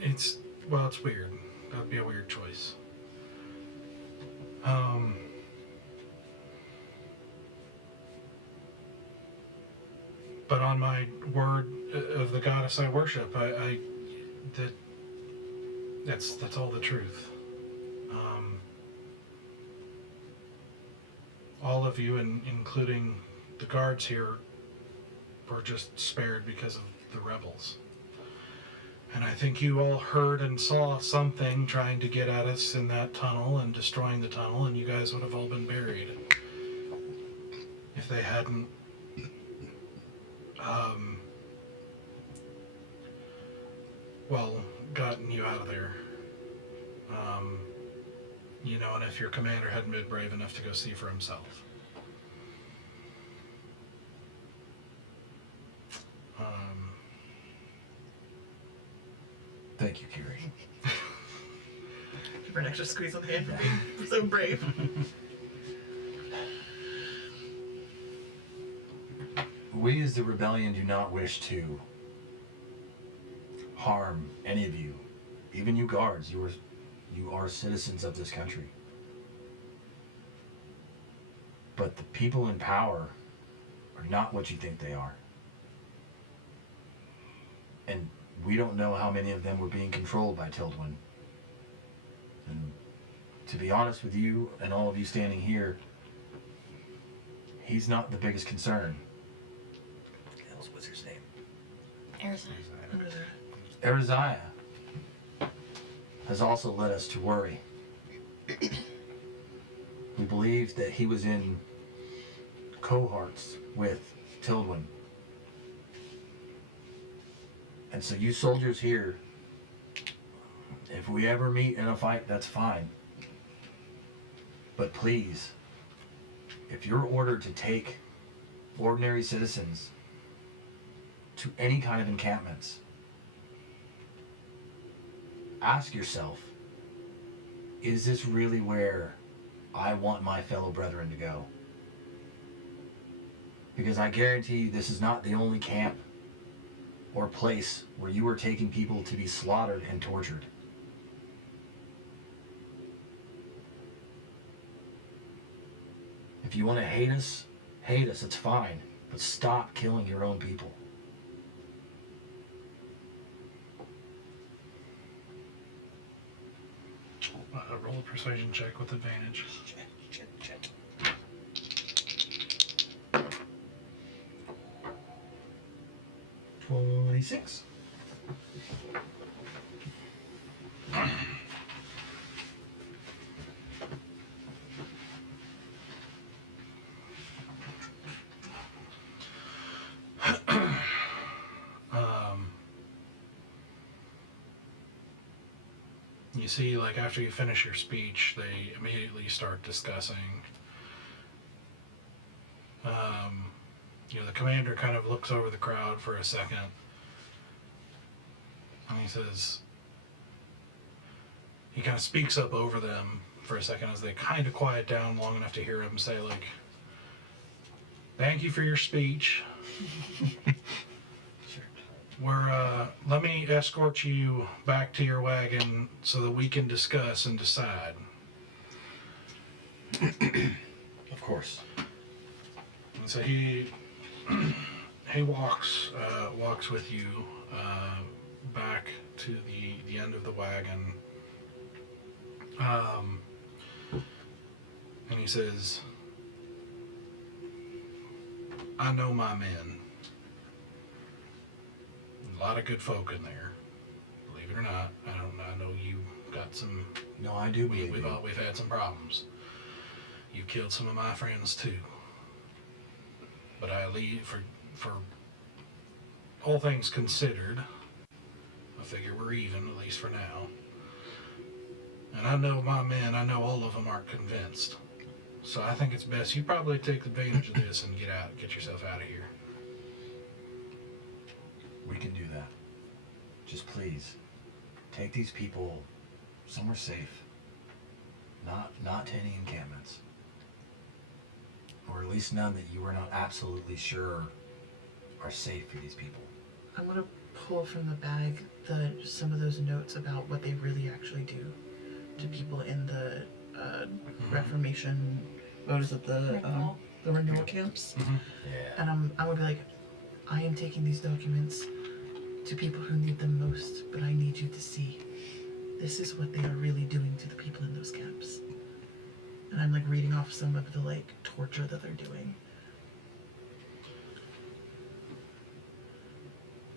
It's weird. That would be a weird choice. But on my word of the goddess I worship, that's all the truth. All of you, including the guards here, were just spared because of the rebels. And I think you all heard and saw something trying to get at us in that tunnel and destroying the tunnel, and you guys would have all been buried if they hadn't gotten you out of there. And if your commander hadn't been brave enough to go see for himself. Thank you, Kiri. Give her an extra squeeze on the hand for being so brave. We as the rebellion do not wish to harm any of you. Even you guards, you are citizens of this country. But the people in power are not what you think they are. And we don't know how many of them were being controlled by Tildwin. And to be honest with you and all of you standing here, he's not the biggest concern. What's his name? Ariziah has also led us to worry. We believe that he was in cohorts with Tildwin. And so you soldiers here, if we ever meet in a fight, that's fine. But please, if you're ordered to take ordinary citizens to any kind of encampments, ask yourself, is this really where I want my fellow brethren to go? Because I guarantee you this is not the only camp or place where you are taking people to be slaughtered and tortured. If you want to hate us, hate us, it's fine. But stop killing your own people. Roll a persuasion check with advantage. Shit. 26. You see, like, after you finish your speech, they immediately start discussing. The commander kind of looks over the crowd for a second, and he kind of speaks up over them for a second as they kind of quiet down long enough to hear him say, like, "Thank you for your speech. Let me escort you back to your wagon so that we can discuss and decide." Of course. And so he walks with you back to the end of the wagon, and he says, "I know my men. A lot of good folk in there, believe it or not. I know you got some. No, I do believe you. We've had some problems. You killed some of my friends too. But I leave for all things considered. I figure we're even, at least for now. And I know my men. I know all of them aren't convinced. So I think it's best you probably take advantage of this and get yourself out of here." We can do that. Just please, take these people somewhere safe. Not to any encampments. Or at least none that you are not absolutely sure are safe for these people. I'm gonna pull from the bag some of those notes about what they really actually do to people in the Reformation. What is it? The renewal camps. Mm-hmm. Yeah. And I would be like, I am taking these documents to people who need them most, but I need you to see this is what they are really doing to the people in those camps. And I'm like reading off some of the like torture that they're doing.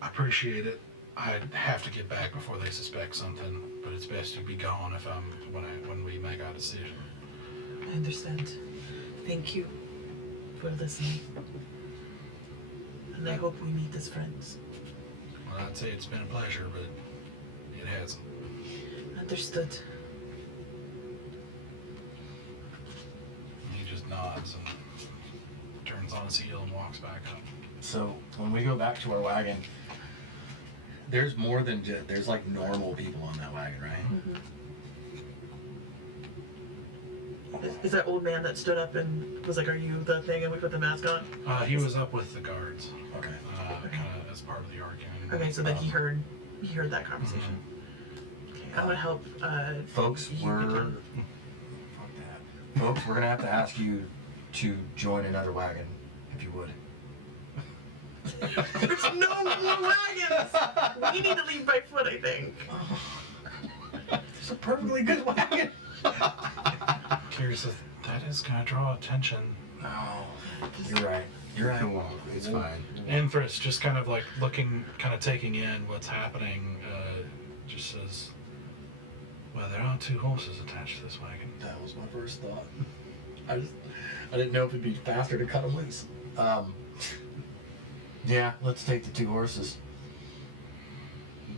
I appreciate it. I have to get back before they suspect something, but it's best you be gone when we make our decision. I understand. Thank you for listening. And I hope we meet as friends. Well, I'd say it's been a pleasure, but it hasn't. Understood. He just nods and turns on his heel and walks back up. So when we go back to our wagon, there's more than there's like normal people on that wagon, right? Mm-hmm. Is that old man that stood up and was like, "Are you the thing?" and we put the mask on? He was up with the guards. Okay. Kind of as part of the argument. Okay, so then he heard that conversation. Okay, I'm gonna help. Folks, we're gonna have to ask you to join another wagon, if you would. There's no more wagons. We need to leave by foot, I think. It's a perfectly good wagon. Curious if that is gonna draw attention. No, you're right. You're right. Come on, it's fine. Anthras just kind of like looking, kind of taking in what's happening, just says, "Well, there are 2 horses attached to this wagon." That was my first thought. I didn't know if it'd be faster to cut them loose. Yeah, let's take the 2 horses.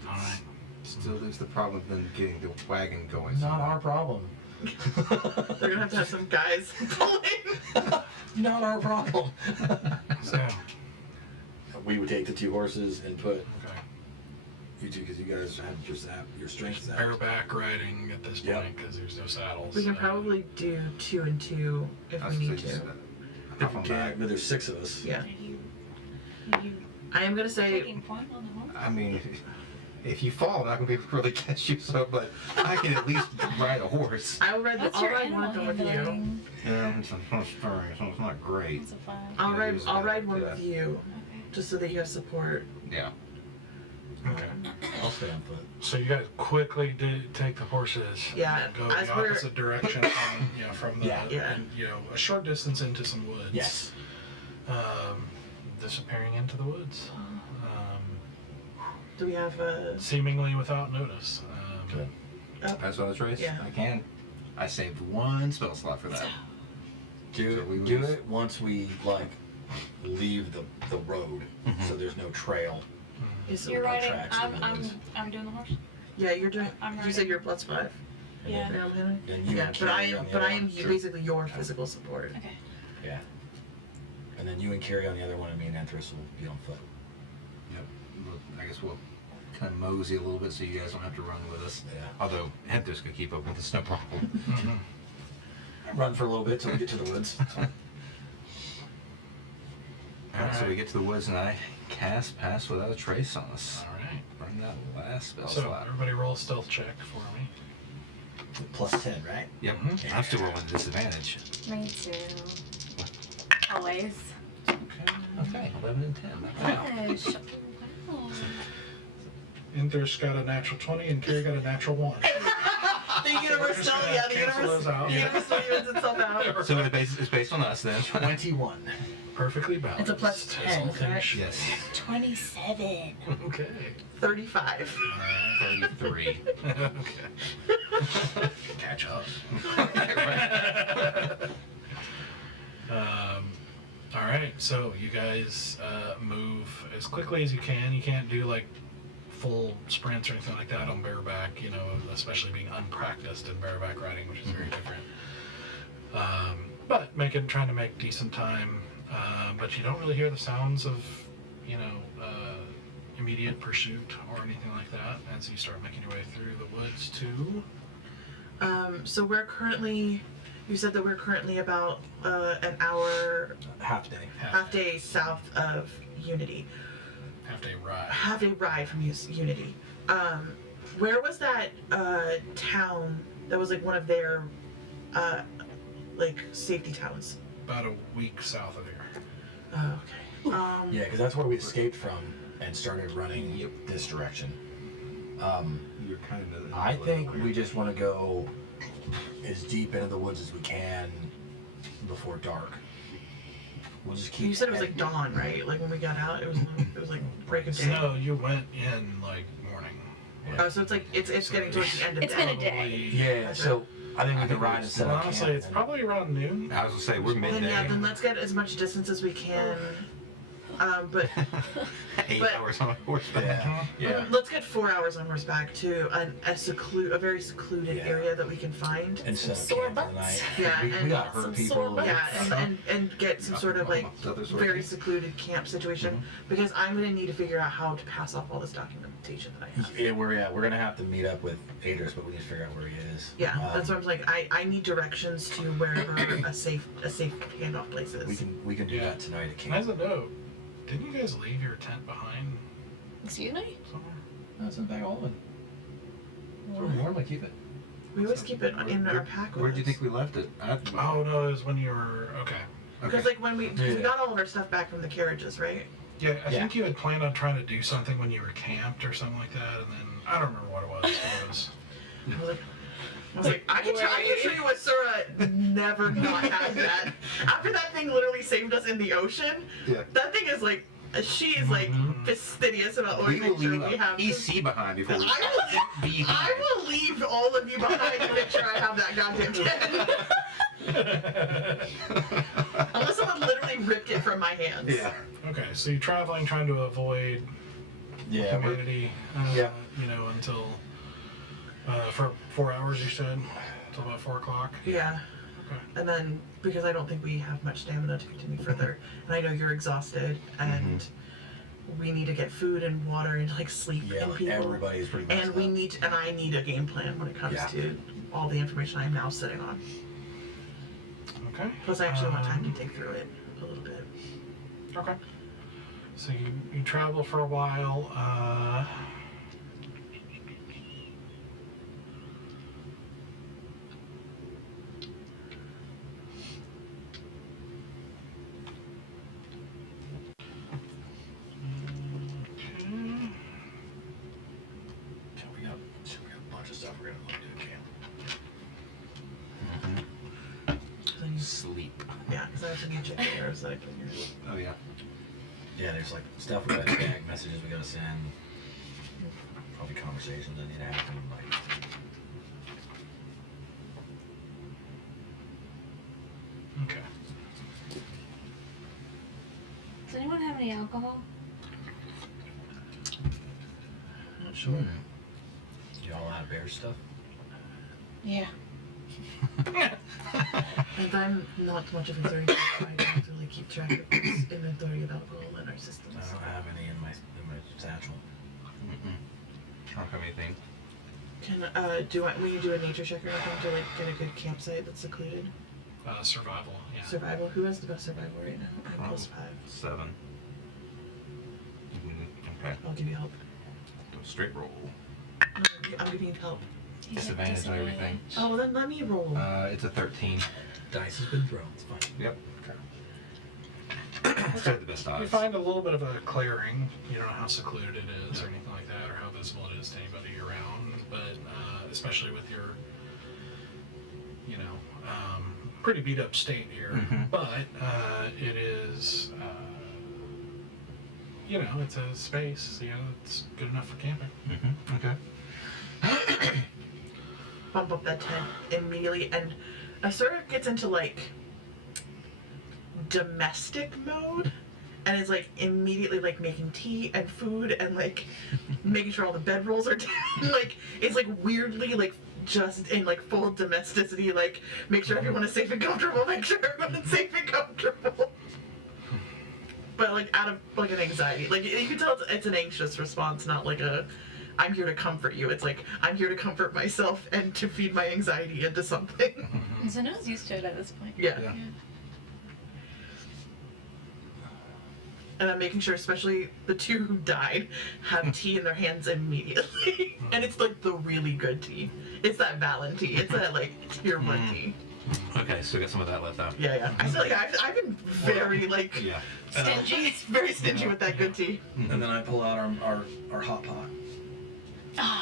All right. Still, there's the problem of them getting the wagon going. Not our problem. They're gonna have to have some guys pulling. Not our problem. So, We would take the 2 horses and put okay. you two, because you guys have your strength out. Bareback riding at this Yep. point because there's no saddles. We can probably do 2 and 2 if we need to. If we can, but there's 6 of us. Yeah. Are you I am gonna say taking point on the horse? I mean, if you fall, I'm not gonna be able to really catch you. So, but I can at least ride a horse. I'll ride What's I'll your ride one of animal them with you. handling? Yeah, it's not great. It's a 5. I'll Yeah, ride use I'll that, ride one yeah. with you, Okay. just so that you have support. Yeah. Okay. I'll stay on foot. So you guys quickly take the horses. Yeah, And go as the we're- opposite direction from the Yeah. and, a short distance into some woods. Yes. Disappearing into the woods. Do we have a? Seemingly without notice. Good. Pass without a trace? Yeah. I can. I saved 1 spell slot for that. So Do we do lose. it once we like leave the road, so there's no trail. Is You're no riding. tracks in the woods. I'm doing the horse. Yeah, you're doing. I'm You said riding. you're +5. And Yeah. then- Yeah, I'm handling. Then you Yeah, and but I Carrie am on the but other I am one. Sure. basically your physical support. Okay. Yeah. And then you and Carrie on the other one, and me and Anthros will be on foot. Yep. I guess we'll kind of mosey a little bit so you guys don't have to run with us. Yeah. Although Henthers could keep up with us, no problem. Run for a little bit till we get to the woods. Alright, so we get to the woods and I cast Pass Without a Trace on us. All right. Burn that last spell So slot. everybody roll a stealth check for me. +10, right? Yep. Mhm. I'm still rolling disadvantage. Me too. Always. Okay. 11 and 10. Gosh. Wow. Inthers got a natural 20 and Carrie got a natural 1. The universe still, gonna yeah, the cancel universe, those out. the universe still evens itself out. So it's based on us then. 21. Perfectly balanced. It's a plus as 10, all things Yes. 27. should. Okay. 35. 33. Okay. Catch up. All right, so you guys move as quickly as you can. You can't do like full sprints or anything like that on bareback, especially being unpracticed in bareback riding, which is very different. But trying to make decent time. But you don't really hear the sounds of, immediate pursuit or anything like that as you start making your way through the woods too. So we're currently, you said that we're currently about an hour, Half day. half day south of Unity. Half-day ride. Half day ride from Unity. Where was that town that was like one of their like safety towns? About a week south of here. Oh, okay. Yeah, because that's where we escaped from and started running this direction. You're kind of. I think we just want to go as deep into the woods as we can before dark. We'll just keep. You said it was like dawn, right? Like when we got out, it was like break of day. No, you went in like morning. Oh, so it's like it's getting towards the end of It's day. been a day. Yeah, so I think we I can think ride we- and set Well, up honestly, camp it's and- probably around noon. I was gonna say we're Then midday. then let's get as much distance as we can. But 8 but- hours on horseback. Yeah. Yeah. let's get 4 hours on horseback to a very secluded Yeah. area that we can find. and set up Sore camp for the butts. night. Yeah, we and got some hurt sore people. butts. Yeah, and get some sort of like Other sort of very thing. secluded camp situation because I'm gonna need to figure out how to pass off all this documentation that I have. We're gonna have to meet up with Aders, but we need to figure out where he is. Yeah, that's what I'm like. I need directions to wherever a safe handoff place is. We can do Yeah. that tonight at And as camp. a note, didn't you guys leave your tent behind Excuse me? somewhere? No, it's in the back of Alden. That's where we normally keep it. We always keep it in our pack. Where do you with think us. we left it? Oh no, it was when you were okay. Because like when we Yeah. got all of our stuff back from the carriages, right? Yeah, I Yeah. think you had planned on trying to do something when you were camped or something like that, and then I don't remember what it was. It was I was like, I can show you what Sura never not has that. After that thing literally saved us in the ocean, Yeah. that thing is like, she is like fastidious about We always will making sure leave we have. EC behind before we I will leave all of you behind to make sure I have that goddamn tent. Unless someone literally ripped it from my hands. Yeah. okay. So you're traveling, trying to avoid Yeah, humanity. Yeah. Until for 4 hours. You said until about 4 o'clock. Yeah. Okay. And then, because I don't think we have much stamina to continue further, and I know you're exhausted, and we need to get food and water and like sleep yeah, and like people. everybody's pretty much. And we need, and I need a game plan when it comes Yeah. to all the information I'm now sitting on. Okay. Plus, I actually want time to dig through it a little bit. Okay. So you travel for a while. else I need to check there? Is that in your... Oh yeah. Yeah, there's like stuff we gotta check, messages we gotta send, probably conversations that need to happen. Like, Okay. Does anyone have any alcohol? Not sure. you all out of bear stuff? Yeah. And I'm not much of a concern. I don't really keep track of this inventory of alcohol in our systems. I don't have any in my satchel. I don't have anything. Will you do a nature check or anything to like get a good campsite that's secluded? Survival, yeah. Survival. Who has the best survival right now? I have +5. 7. Okay. I'll give you help. Go straight roll. No, I'm giving you help. You have Disadvantage on everything. Oh, well then let me roll. It's a 13. Dice has been thrown. It's fine. Yep. Okay. Let's take the best odds. You find a little bit of a clearing. You don't know how secluded it is or anything like that, or how visible it is to anybody around. But especially with your, pretty beat up state here. Mhm. But it is, it's a space. It's good enough for camping. Okay. Bump up that tent immediately, and I sort of gets into like domestic mode, and is like immediately like making tea and food and like making sure all the bedrolls are down. Like it's like weirdly like just in like full domesticity, like make sure everyone is safe and comfortable, make sure everyone is safe and comfortable. But like out of like an anxiety, like you can tell it's an anxious response, not like a I'm here to comfort you. It's like I'm here to comfort myself and to feed my anxiety into something. So no one's used to it at this point. Yeah. Yeah. And I'm making sure, especially the two who died, have tea in their hands immediately. And it's like the really good tea. It's that Valen tea. It's that like tier 1 tea. Okay, so we got some of that left out. Yeah. I feel like I've been very like Yeah. stingy. Very stingy with that good tea. And then I pull out our hot pot.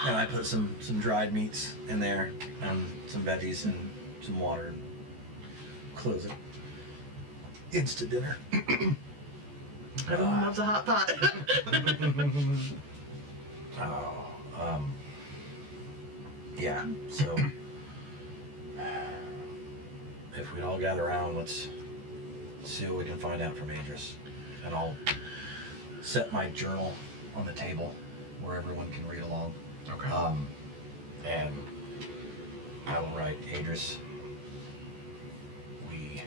And I put some dried meats in there and some veggies and some water and close it. Instant dinner. Everyone loves a hot pot. Yeah, so if we'd all gather around, let's see what we can find out from Idris. And I'll set my journal on the table where everyone can read along. Okay. And I will write, Idris, we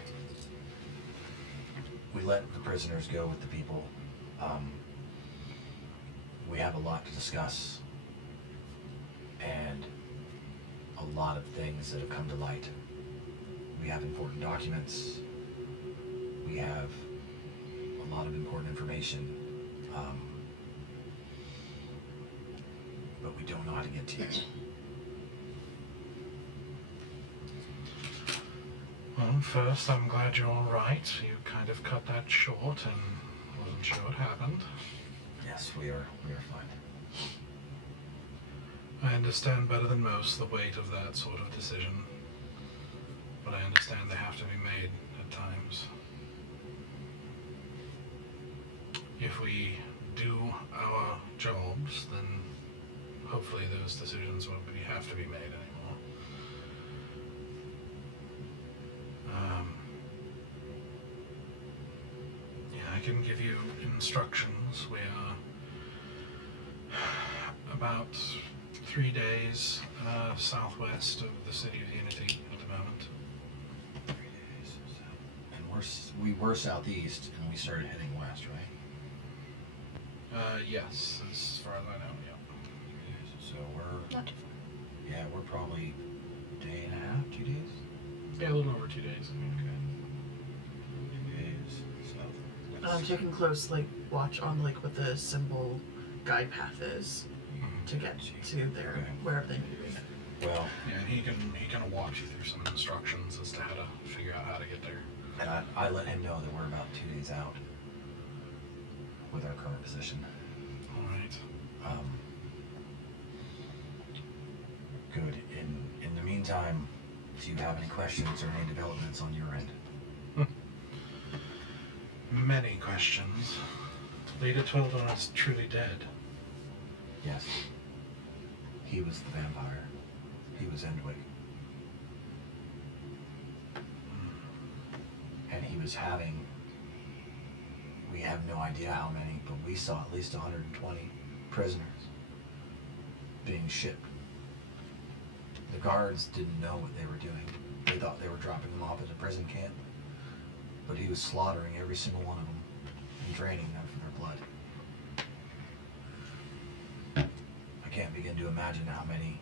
let the prisoners go with the people. We have a lot to discuss and a lot of things that have come to light. We have important documents. We have a lot of important information. But we don't know how to get to you. Well, first, I'm glad you're all right. You kind of cut that short and wasn't sure what happened. Yes, we are fine. I understand better than most the weight of that sort of decision, but I understand they have to be made at times. If we do our jobs, then hopefully those decisions won't have to be made anymore. I can give you instructions. We are about 3 days southwest of the city of Unity at the moment. 3 days. And we were southeast, and we started heading west, right? Yes, as far as I know, yeah. So we're Not too far. yeah, we're probably a day and a half, 2 days. Yeah, a little over 2 days. Okay. 2 days south. I'm taking close like watch on like what the symbol guide path is to get to their Okay. wherever they need to be. Well, Yeah, and he can walk you through some instructions as to how to figure out how to get there. and I let him know that we're about 2 days out with our current position. All right. Good. In the meantime, do you have any questions or any developments on your end? many questions. Leader Twildon is truly dead. Yes. He was the vampire. He was Endwick. And he was having, we have no idea how many, but we saw at least 120 prisoners being shipped. The guards didn't know what they were doing. They thought they were dropping them off at a prison camp, but he was slaughtering every single one of them and draining them from their blood. I can't begin to imagine how many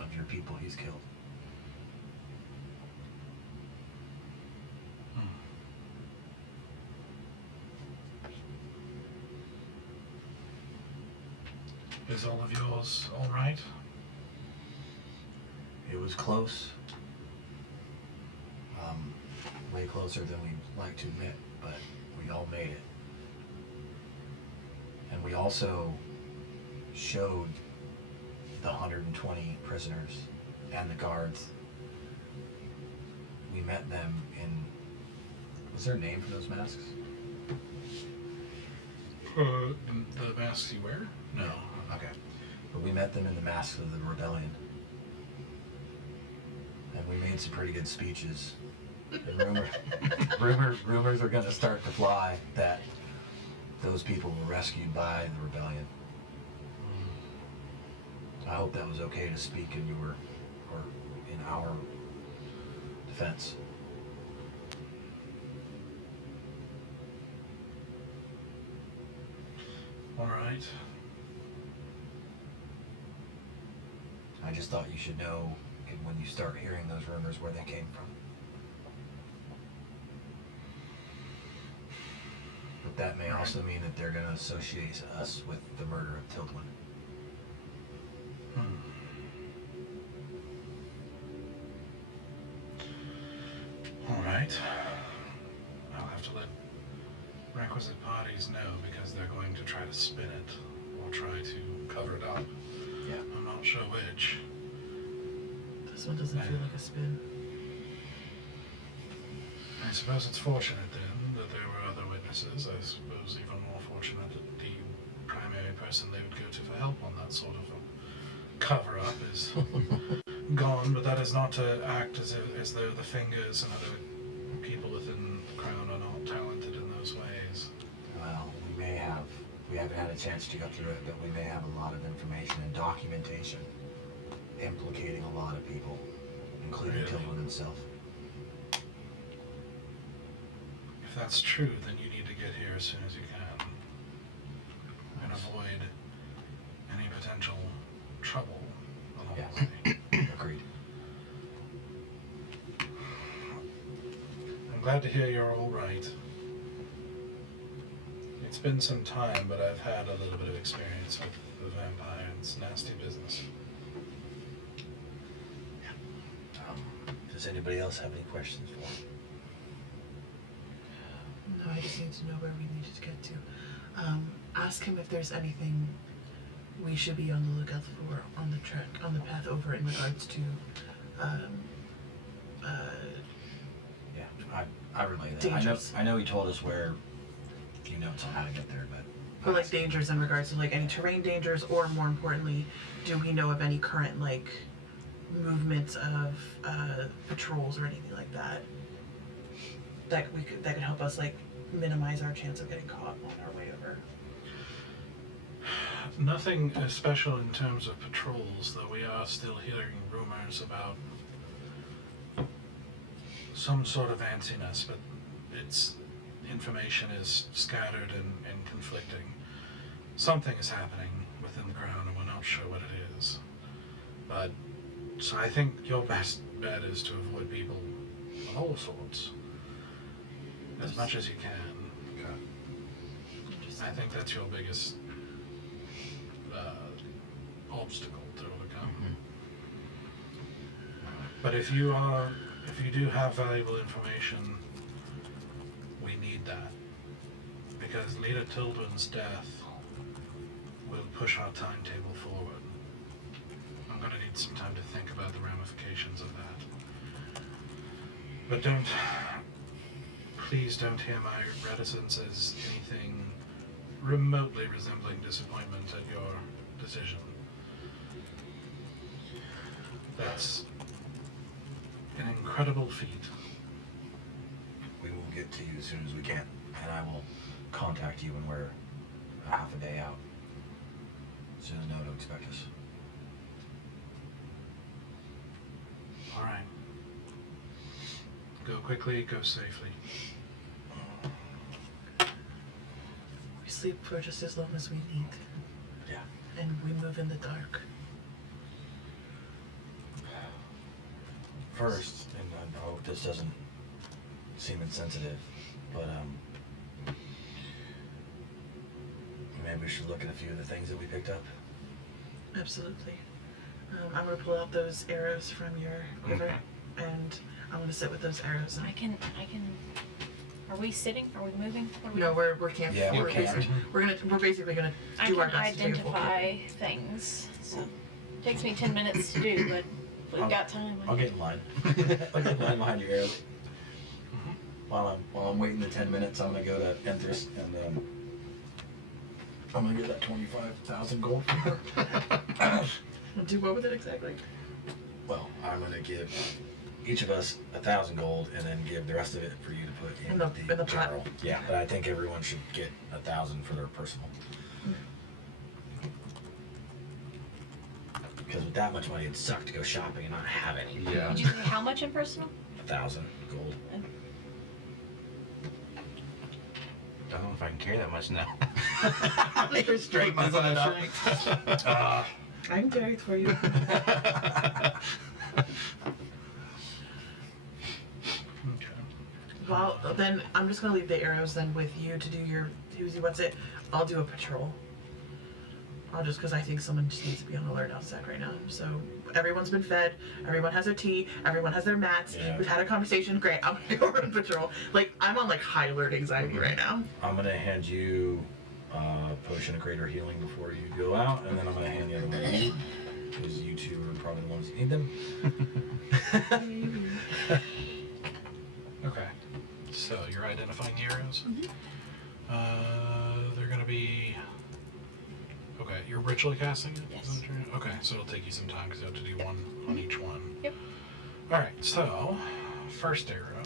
of your people he's killed. Is all of yours all right? It was close. Way closer than we'd like to admit, but we all made it. And we also showed the 120 prisoners and the guards. We met them in... Was there a name for those masks? The masks you wear? No. Okay. But we met them in the masks of the rebellion. And we made some pretty good speeches. And rumors are gonna start to fly that those people were rescued by the rebellion. I hope that was okay to speak in your, or in our defense. All right. I just thought you should know when you start hearing those rumors where they came from. But that may also mean that they're going to associate us with the murder of Tildwin. All right. I'll have to let requisite parties know because they're going to try to spin it or try to cover it up. Yeah. I'm not sure which. This one doesn't feel like a spin. I suppose it's fortunate then that there were other witnesses. I suppose even more fortunate that the primary person they would go to for help on that sort of a cover-up is gone, but that is not to act as though the fingers and other people within the crown are not talented in those ways. Well, we haven't had a chance to go through it, but we may have a lot of information and documentation implicating a lot of people, including Really? Tildwin himself. If that's true, then you need to get here as soon as you can and avoid any potential trouble along the way. Agreed. I'm glad to hear you're all right. It's been some time, but I've had a little bit of experience with the vampire and its nasty business. Does anybody else have any questions for him? No, I just need to know where we need to get to. Ask him if there's anything we should be on the lookout for on the path over in regards to Yeah, I relay that. Dangers. I know he told us where he notes on how to get there, but... or like dangers in regards to like any terrain dangers, or more importantly, do we know of any current like movements of patrols or anything like that that could help us like minimize our chance of getting caught on our way over? Nothing special in terms of patrols, though we are still hearing rumors about some sort of antsiness, but its information is scattered and conflicting. Something is happening within the crown and we're not sure what it is. But, so I think your best bet is to avoid people of all sorts as much as you can. Okay. I think that's your biggest obstacle to overcome. But if you do have valuable information, we need that. Because Leader Tildwin's death will push our timetable forward. I'm going to need some time to think about the ramifications of that. But please don't hear my reticence as anything remotely resembling disappointment at your decision. That's an incredible feat. We will get to you as soon as we can, and I will contact you when we're a half a day out. So you'll know to expect us. All right. Go quickly, go safely. We sleep for just as long as we need, Yeah. and we move in the dark. First, and I hope this doesn't seem insensitive, but maybe we should look at a few of the things that we picked up. Absolutely. I'm gonna pull out those arrows from your quiver, and I'm gonna sit with those arrows. I can. Are we sitting? Are we moving? What are we No, we're camping. Yeah, we're We're basically gonna I do can our best to take a full identify things. So it takes me 10 minutes to do, but we've got time. I'll get in line. I'll get in line behind your arrows. While I'm waiting the 10 minutes, I'm gonna go to Enthris and I'm gonna get that 25,000 gold from her. Do what with it exactly? Well, I'm gonna give each of us 1,000 gold, and then give the rest of it for you to put in, In the pot. general. Yeah, but I think everyone should get 1,000 for their personal. Because with that much money, it'd suck to go shopping and not have any. Yeah. Did you say how much in personal? 1,000 gold. I don't know if I can carry that much now. Your strength is not enough. I can carry it for you. Okay. Well, then I'm just gonna leave the arrows then with you to do your who's what's it. I'll do a patrol. I'll just because I think someone just needs to be on alert outside right now. So everyone's been fed. Everyone has their tea. Everyone has their mats. Yeah. We've had a conversation. Great. I'm gonna go run patrol. Like I'm on like high alert anxiety right now. I'm gonna hand you a potion of greater healing before you go out, and then I'm gonna hand the other one to you, because you two are probably the ones that need them. Okay. So you're identifying the arrows? They're gonna be. Okay, you're ritually casting it? Yes. Is that what you're- Okay, so it'll take you some time because you have to do one on each one. Yep. Alright, so first arrow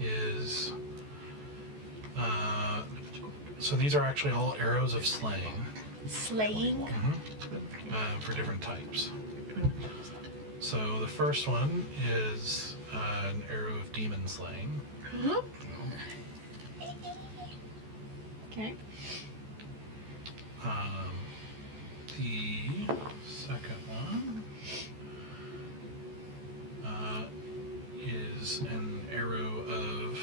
is. So these are actually all arrows of slaying. Slaying? For different types. So the first one is an arrow of demon slaying. Okay. The second one is an arrow of.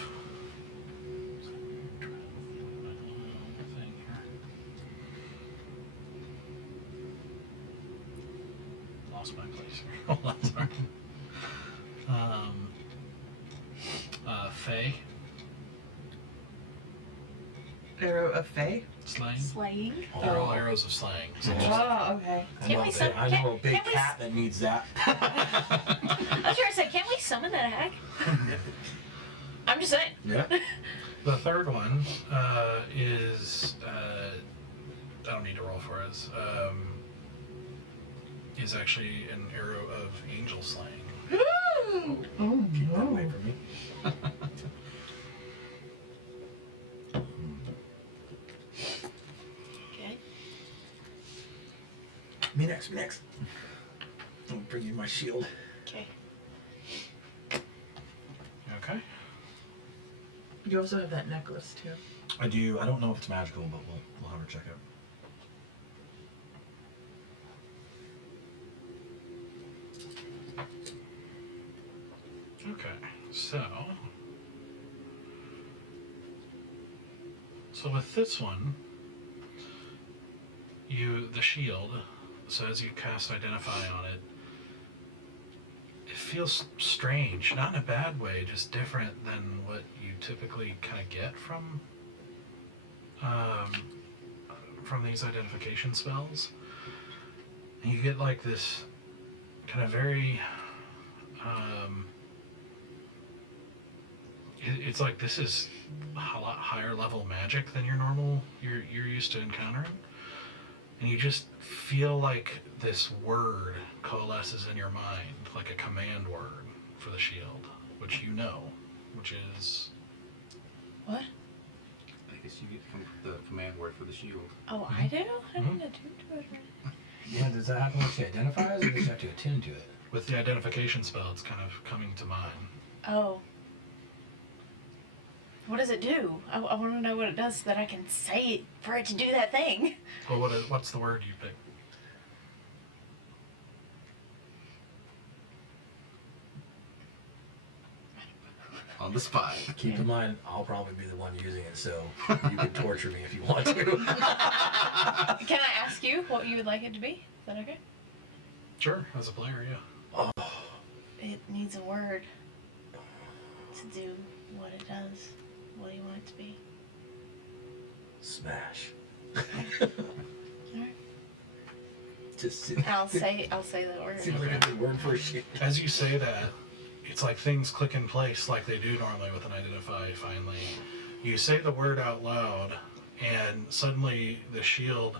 Lost my place here. Hold on, sorry. Fae. Arrow of Fae. Slaying. Slaying? They're all arrows of slaying. So just- Oh, okay. Can we summon? I know a big Can we? cat that needs that. I was trying to say, can't we summon that hag? I'm just saying. Yeah. The third one is I don't need to roll for it. Is actually an arrow of angel slaying. Oh Keep that away from me. Okay. Me next, me next. I'll bring you my shield. Okay. Okay. You also have that necklace too. I do. I don't know if it's magical, but we'll have her check out. Okay. So with this one, the shield. So as you cast Identify on it, it feels strange, not in a bad way, just different than what you typically kind of get from these identification spells. And you get like this kind of very it's like this is a lot higher level magic than you're used to encountering, and you just feel like this word coalesces in your mind, like a command word for the shield, which you know, which is What? I guess you get the command word for the shield. Oh, I do? I didn't attune to it. Yeah, does that happen once you identify us, or does you have to attune to it? with the identification spell. It's kind of coming to mind. Oh. What does it do? I want to know what it does so that I can say it for it to do that thing. Well, what's the word you picked? On the spot. Keep in mind, I'll probably be the one using it, so you can torture me if you want to. Can I ask you what you would like it to be? Is that okay? Sure, as a player, yeah. It needs a word to do what it does. What do you want it to be? Smash. Alright. Just I'll say the word. seems like a good word for a shit. As you say that, it's like things click in place like they do normally with an identify. Finally, you say the word out loud, and suddenly the shield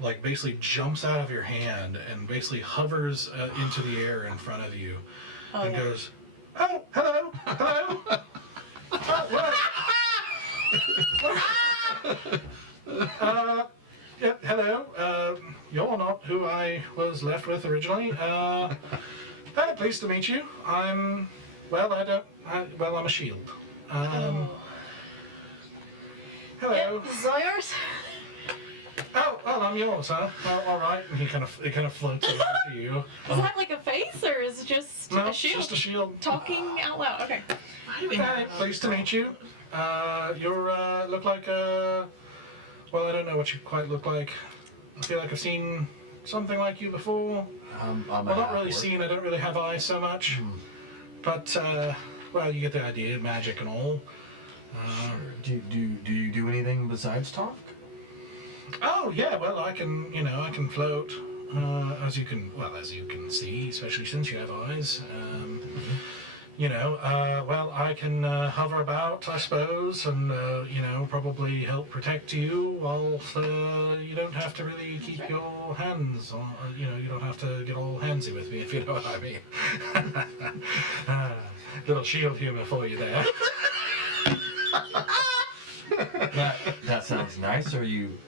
like basically jumps out of your hand and basically hovers into the air in front of you, and goes, "Oh, hello, hello." Yeah, hello. You're not who I was left with originally. Hey, pleased to meet you. I'm a shield. Hello. Yep, this is all yours. Oh, well, I'm yours, huh? Oh, all right. And it kind of floats over to you. Does it have like a face or is it just No, a it's shield? just a shield. Talking out loud. Okay. Hey, pleased to meet you. You're look like well, I don't know what you quite look like. I feel like I've seen something like you before. I'm Well, not really seen. I don't really have eyes so much. But well, you get the idea. Magic and all. Do you do anything besides talk? Oh yeah, well I can float, as you can see, especially since you have eyes. Well I can hover about, I suppose, and probably help protect you while you don't have to really keep your hands on. You don't have to get all handsy with me, if you know what I mean. Little shield humor for you there. That sounds nice. Are you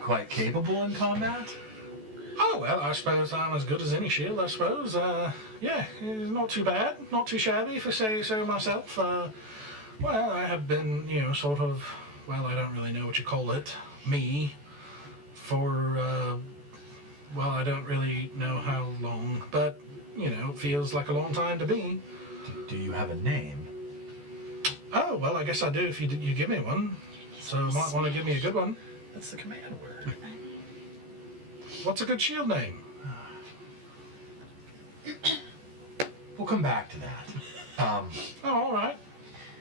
quite capable in combat? Oh, well, I suppose I'm as good as any shield, I suppose. Yeah, not too bad, not too shabby, if I say so myself. Well, I have been, sort of, well, I don't really know what you call it, me, for, well, I don't really know how long, but, it feels like a long time to me. Do you have a name? Oh, well, I guess I do if you give me one. So you might want to give me a good one. That's the command word. What's a good shield name? We'll come back to that. Oh, all right.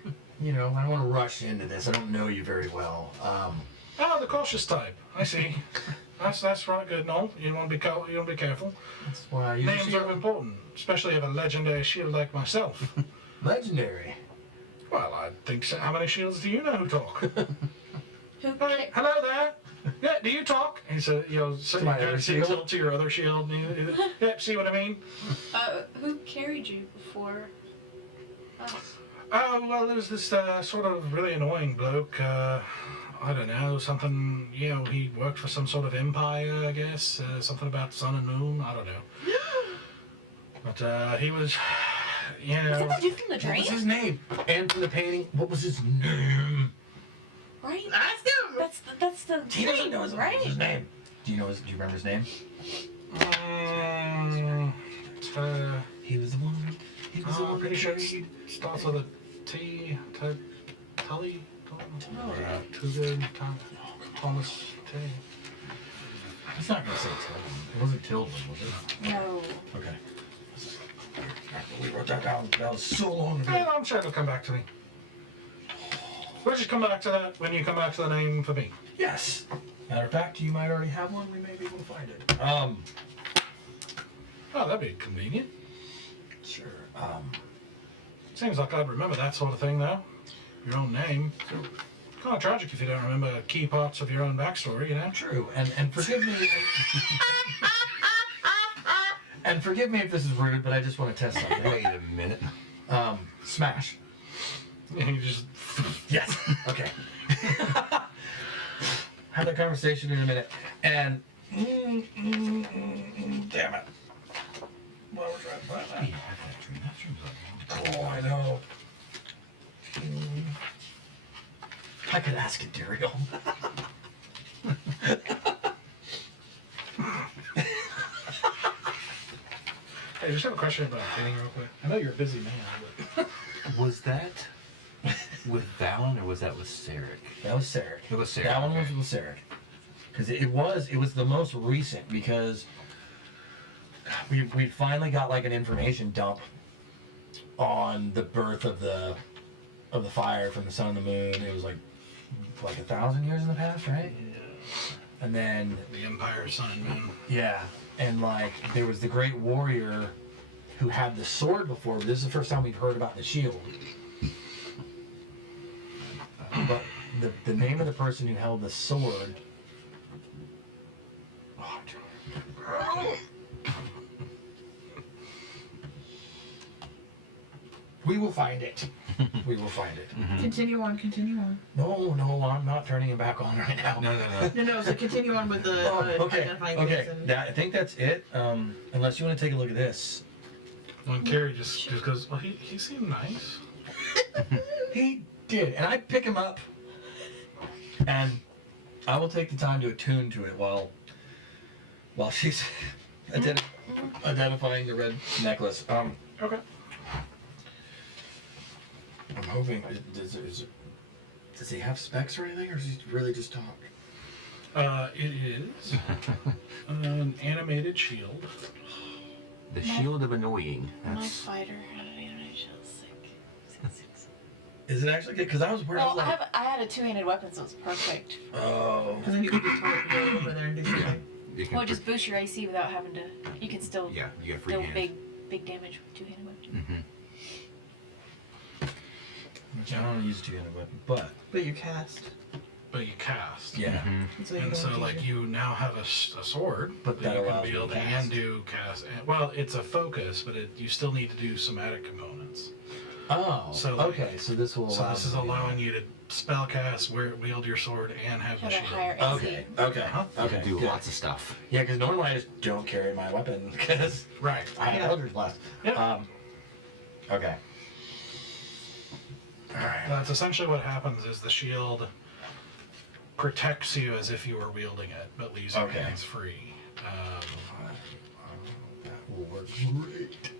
I don't want to rush into this. I don't know you very well. Oh, the cautious type. I see. That's right. Good. No, you want to be careful. That's why I use Names shield. are important, especially of a legendary shield like myself. Legendary. Well, I think so. How many shields do you know who talk? Who Hey, hello there. Yeah, do you talk? He said, so you my kind other of shield? tilt to your other shield. And yeah, see what I mean? who carried you before us? Oh, well, there's this sort of really annoying bloke. I don't know, something, he worked for some sort of empire, I guess. Something about sun and moon, I don't know. But he was, Is that the dude from the What train? was his name? And from the painting, what was his name? Right? Ask him. That's the He doesn't know his, right? his name. Do you remember his name? He was the one. He was the I'm one pretty that sure carried. it starts with a T, Tully? Too good, Thomas T. It's not gonna say Tilden. It wasn't Tilden, was it? No. Okay. We wrote that down. That was so long ago. Hey, I'm sure it'll come back to me. We'll just come back to that when you come back to the name for me. Yes. Matter of fact, you might already have one. We may be able to find it. Oh, that'd be convenient. Sure. Seems like I'd remember that sort of thing, though. Your own name. Kind of tragic if you don't remember key parts of your own backstory, you know? True, and forgive me. And forgive me if this is rude, but I just want to test something. Wait a minute. Smash. You just... Yes. Okay. Have that conversation in a minute. And damn it. What was I? Oh, I know. I could ask it, Daryl. Hey, I just have a question about painting real quick. I know you're a busy man, but... Was that with Valen or was that with Sarek? That was Sarek. It was Sarek. That one was with Sarek. Because it was the most recent, because we finally got like an information dump on the birth of the fire from the sun and the moon. It was like 1,000 years in the past, right? Yeah. And then The Empire, Sun and Moon. yeah, and like there was the great warrior who had the sword before, but this is the first time we've heard about the shield. But the name of the person who held the sword. Oh, we will find it. We will find it. Continue on. No, I'm not turning him back on right now. No, so continue on with the identifying things. And... I think that's it. Unless you want to take a look at this. When Carrie just goes, well, he seemed nice. He did, and I pick him up, and I will take the time to attune to it while she's identifying the red necklace. Okay. I'm hoping does he have specs or anything, or does he really just talk? It is an animated shield. The Shield of Annoying. My That's fighter had an animation sick. Is it actually good? Because I was worried. Well, I had a two-handed weapon, so it's perfect. Oh. And then you can just go over there and do something. you can Well, just boost your AC without having to. You can still yeah, you get free deal hands. big damage with two-handed weapon. Mm-hmm. Which I don't use a two-handed weapon, but But you cast. But you cast. yeah. So you And don't so, do like, your- you now have a sword But that that you can allows me to wield cast. and do cast. Well, it's a focus, but you still need to do somatic components. Oh. So, like- okay, so this will So allow. this is allowing you to spell cast, wield your sword, and have the Have a shield. higher AC. Okay. Okay. You Okay. can do good. lots of stuff. Yeah, because normally I just don't carry my weapon because Right. I have Yeah. Eldritch Blast. Yeah. Okay. Alright. That's essentially what happens is the shield protects you as if you were wielding it, but leaves your Okay. hands free. That will work great.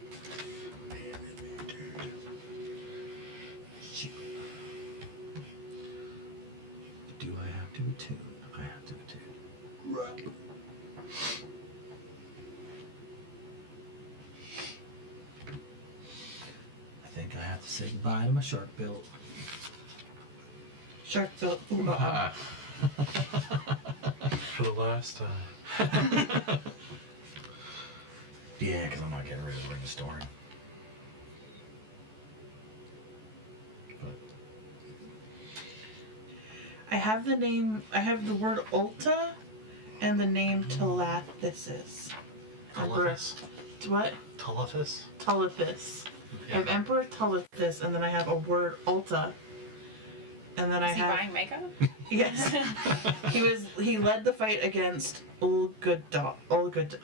Do I have to attune? I have to attune. Right. I think I have to say goodbye to my shark bill. Shark bill. For the last time. Yeah, because I'm not getting rid of the ring of storing. I have the name. I have the word Ulta, and the name Telethesis. Telephus? What? Telephus? Telephus. I have Emperor Telephus, and then I have a word Ulta. And then I Is he have buying makeup? yes. He led the fight against all good death. That's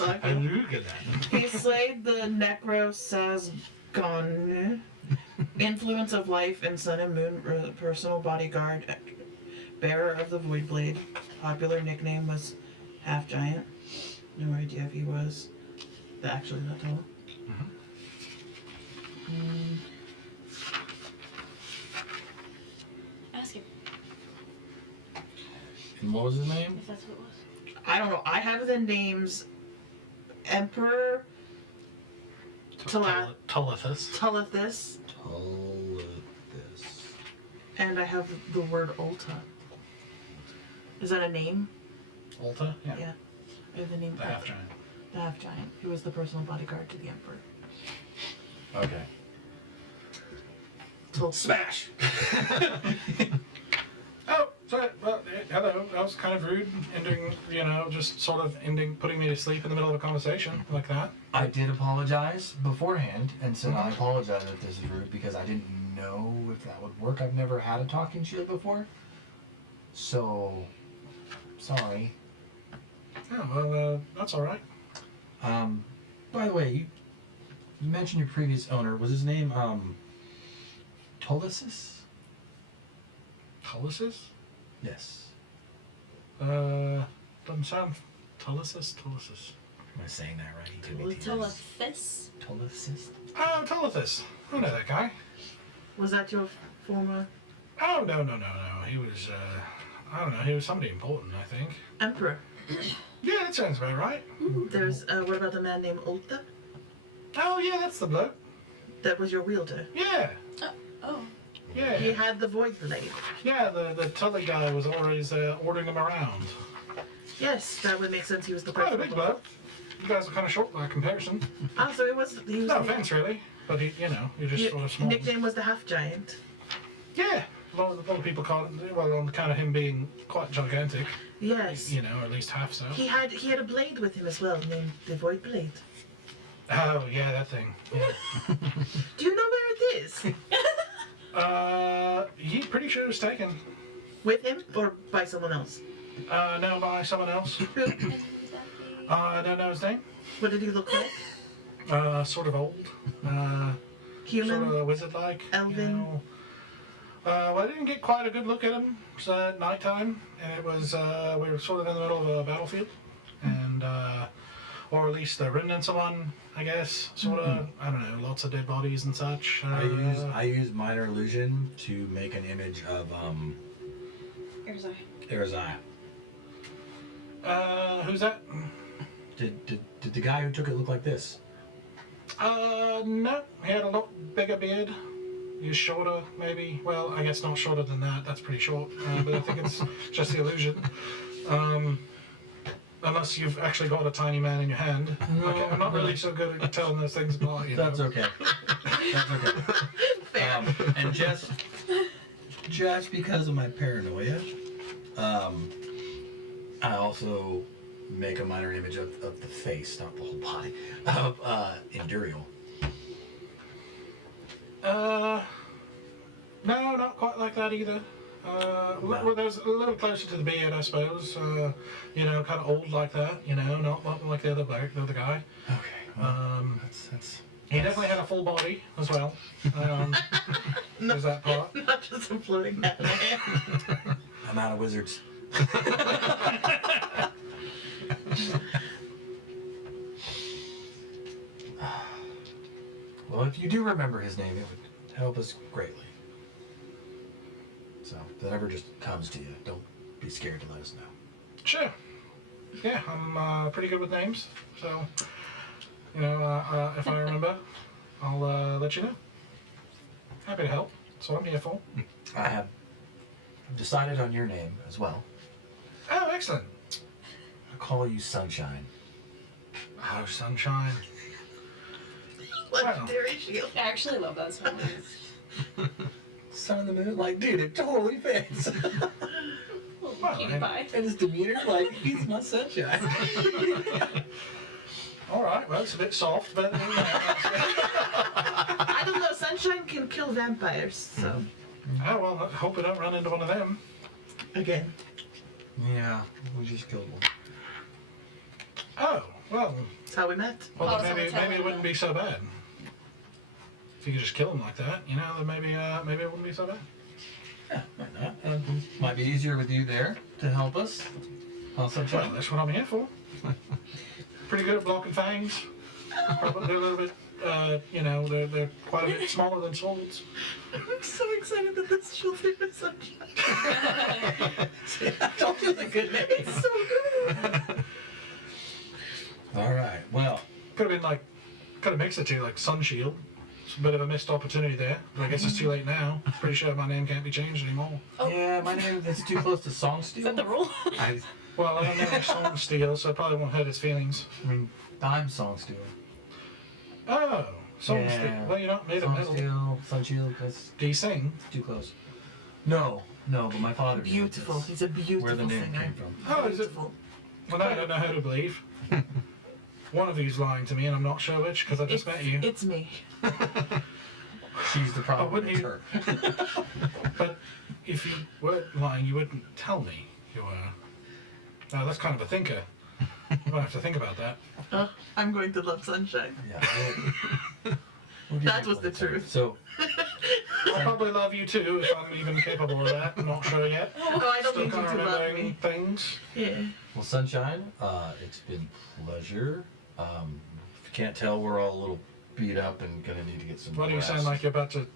all I I can. look at that. He slayed the Necrosazgon, influence of life and sun and moon, personal bodyguard, bearer of the void blade. Popular nickname was half giant. No idea if he was actually that tall. Ask him And what was his name? if that's what it was. I don't know. I have the names Emperor Telephus. Telephus, and I have the word Ulta. Is that a name? Ulta? Yeah. the name The half giant. The half giant. He was the personal bodyguard to the emperor. Okay. Told Smash! Oh, sorry. Well, hello. That was kind of rude. Ending, just sort of putting me to sleep in the middle of a conversation like that. I did apologize beforehand and said I apologize if this is rude because I didn't know if that would work. I've never had a talking shield before. So, sorry. Yeah, well, that's all right. By the way, you mentioned your previous owner. Was his name, Tullius? Tullius? Yes. Doesn't sound Tullius. Am I saying that right? He could be Telephis. Tullius? Oh, Tullius. I know that guy. Was that your former Oh, no. He was, I don't know, he was somebody important, I think. emperor? Yeah, that sounds about right. There's, what about the man named Ulta? Oh, yeah, that's the bloke. That was your wielder. Yeah. Oh. Yeah. He had the void blade. Yeah, the Tully guy was always ordering him around. Yes, that would make sense. He was the Quite a person. big bloke. You guys are kind of short by comparison. Oh, so he was No offense, really. But you're just sort of small. nickname was the half giant. Yeah. A lot of people call it, well, on account of him being quite gigantic. Yes. Or at least half so. He had a blade with him as well, named the void blade. Oh, yeah, that thing. Yeah. Do you know where it is? He's pretty sure it was taken. With him or by someone else? No, by someone else. Who? And who's that be? I don't know his name. What did he look like? Sort of old. Human? Sort of wizard-like. Elven? Well, I didn't get quite a good look at him. It was nighttime, and it was, we were sort of in the middle of a battlefield. And, or at least the remnants of one, I guess. Sort of, I don't know, lots of dead bodies and such. I use minor illusion to make an image of Arizona. Who's that? Did the guy who took it look like this? No. He had a lot bigger beard. He was shorter, maybe. Well, I guess not shorter than that. That's pretty short. But I think it's just the illusion. Unless you've actually got a tiny man in your hand. No. Okay, I'm not really so good at telling those things apart, That's okay. That's okay. Fair. And just because of my paranoia, I also make a minor image of the face, not the whole body, of Endurial. No, not quite like that either. Well, there's a little closer to the beard, I suppose. Kind of old like that. Not like the other guy. Okay. Well, that's He definitely had a full body as well. There's that part. Not just a floating hat. I'm out of wizards. Well, if you do remember his name, it would help us greatly. So, if that ever just comes to you, don't be scared to let us know. Sure. Yeah, I'm pretty good with names, so if I remember, I'll let you know. Happy to help. That's what I'm here for. I have decided on your name as well. Oh, excellent. I'll call you Sunshine. Oh, sunshine. Legendary shield. I actually love that song. Sun of the moon, like, dude, it totally fits. Well, Cutie pie. And his demeanor, like, he's my sunshine. All right. Well, it's a bit soft, but I don't know, sunshine can kill vampires, so. oh well. I hope we don't run into one of them. Again. Yeah, we just killed one. Oh well. That's how we met. Well, Oh, then maybe someone tell it me wouldn't that. be so bad. If you could just kill them like that, then maybe it wouldn't be so bad. Yeah, might not. Might be easier with you there to help us. Well, that's what I'm here for. Pretty good at blocking fangs. Probably they're a little bit, they're quite a bit smaller than swords. I'm so excited that this shield is sunshine. I told you the good name. It's so good. All right. Well, Could have mixed the two, like Sun Shield. It's a bit of a missed opportunity there, but I guess it's too late now. Pretty sure my name can't be changed anymore. Oh. yeah, my name is too close to Song Is Steel. that the rule? Well, I don't know your song steel, so I probably won't hurt his feelings. I mean, I'm song steel. Oh, song Yeah. steel. Well, you're not made of Song metal. steel, sun shield. That's Do you sing? too close. No, but my father. did. Beautiful. That's He's a beautiful where the name singer. came from. Oh, is it? Beautiful. Well, I don't know how to believe. One of you's lying to me, and I'm not sure which because I just met you. It's me. She's the problem. wouldn't It's you- her. But if you were lying, you wouldn't tell me you were. Now, that's kind of a thinker. I'm going to have to think about that. I'm going to love sunshine. Yeah. We'll give That you was the plenty of time. truth. So, I'll probably love you too if I'm even capable of that. I'm not sure yet. Oh, I don't Still need you kind of to love remembering me. things. Yeah. well, Sunshine, it's been pleasure. If you can't tell, we're all a little beat up and gonna need to get some Why do you rest. sound like you're about to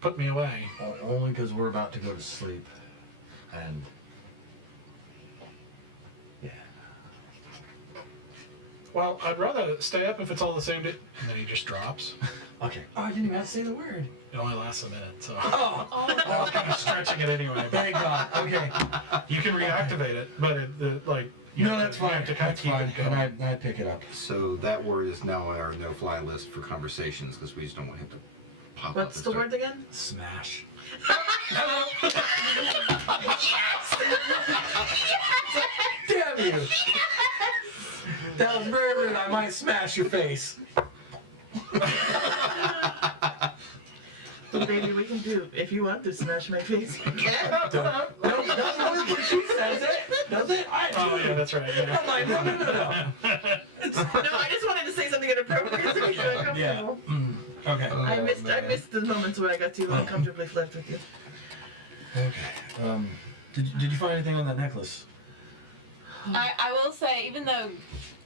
put me away? Only because we're about to go to sleep. And yeah. Well, I'd rather stay up if it's all the same. And then he just drops. Okay. Oh, I didn't even have to say the word. It only lasts a minute, so Oh, I was kind of stretching it anyway. thank God. Okay. You can reactivate it, but you No, have that's to, you fine. have to kind of That's keep fine. it going. And I pick it up. So that word is now on our no-fly list for conversations because we just don't want him to pop up. What's and the start- word again? Smash. Damn you! That was very rude. I might smash your face. Baby, we can do. If you want to smash my face, you can. No, doesn't work when she says it. Does it? Oh yeah, that's right. Yeah. I'm like, no. No, I just wanted to say something inappropriate to make you uncomfortable. Okay. I missed the moments where I got to uncomfortably flirt with you. Okay. Did you find anything on that necklace? I will say, even though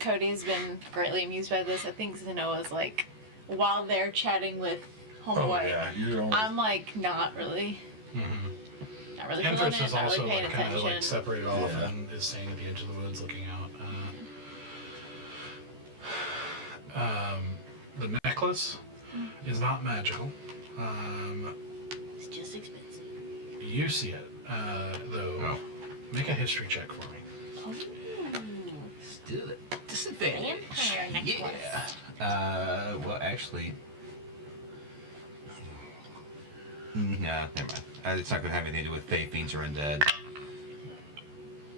Cody has been greatly amused by this, I think Zenoa's like, while they're chatting with Homeboy, you're always... I'm like not really feeling Empress it, is not also really paying kind of like attention. separated off Yeah. and is staying at the edge of the woods looking out. The necklace is not magical. It's just expensive. You see it, though. Oh. Make a history check for me. Still at disadvantage. Vampire necklace. Yeah. Well, actually. No, never mind. It's not going to have anything to do with fae, fiends, or undead.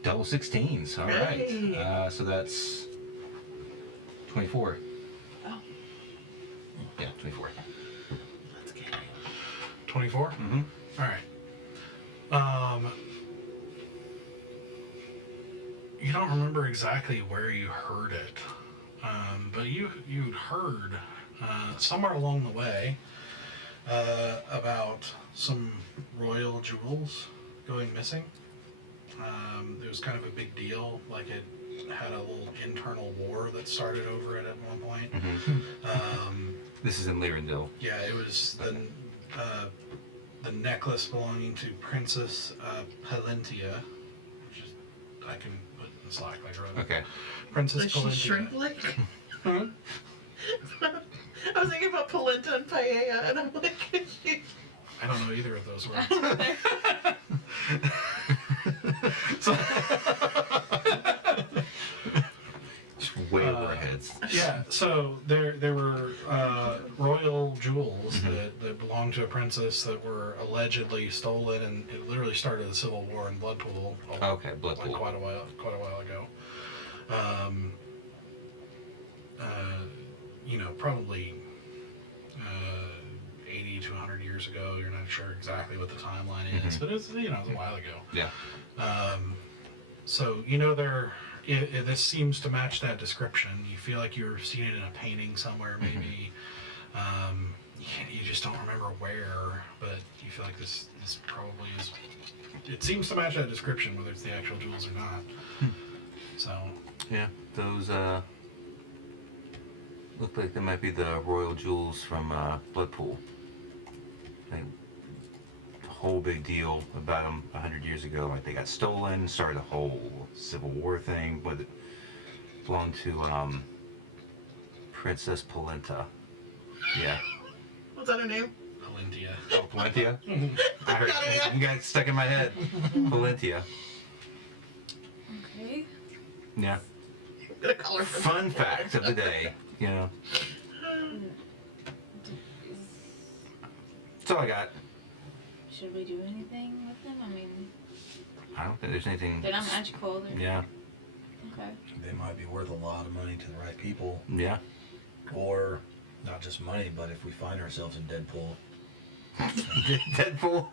Double 16s. All right. Hey. So that's 24. Oh. Yeah, 24. Let's get it. 24? Mm-hmm. Alright. You don't remember exactly where you heard it, but you'd heard somewhere along the way about some royal jewels going missing. It was kind of a big deal, like it had a little internal war that started over it at one point. This is in Lyrandil. Yeah, it was the necklace belonging to Princess Palentia, which is, I can put in Slack later on. Okay. Princess Like she Palentia. shrimp lick? Hmm? I was thinking about polenta and paella, and I'm like, she... I don't know either of those words. So, Just way over our heads. yeah, so there were royal jewels that belonged to a princess that were allegedly stolen, and it literally started a civil war in Bloodpool. Okay, Bloodpool. Like quite a while ago. Probably 80 to 100 years ago. You're not sure exactly what the timeline is, but it's it was a while ago. Yeah. So this seems to match that description. You feel like you've seen it in a painting somewhere, maybe. You just don't remember where, but you feel like this probably is. It seems to match that description, whether it's the actual jewels or not. So. Yeah, those look like they might be the royal jewels from Bloodpool. Like, the whole big deal about them 100 years ago. Like they got stolen, started a whole civil war thing, but it belonged to Princess Polenta. Yeah. What's that her name? Palentia. Oh, Palentia? I heard, you got it stuck in my head. Palentia. Okay. Yeah. Gonna call her from Fun fact of the day. You know. That's all I got. Should we do anything with them? I mean, I don't think there's anything. they're not magical. They're, Yeah. Okay. They might be worth a lot of money to the right people, Yeah. or not just money, but if we find ourselves in Deadpool. Deadpool.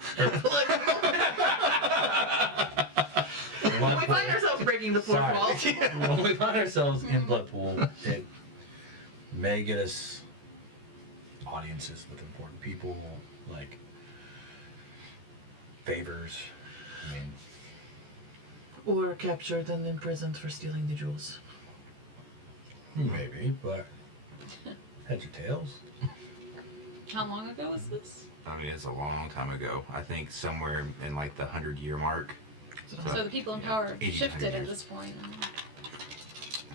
When we find ourselves breaking the fourth wall. When we find ourselves in Bloodpool, it may get us audiences with important people, like favors. I mean, Or captured and imprisoned for stealing the jewels. maybe, but heads or tails. How long ago was this? I mean, it's a long time ago. I think somewhere in like the 100-year mark. So the people in power have 80 shifted at years. this point.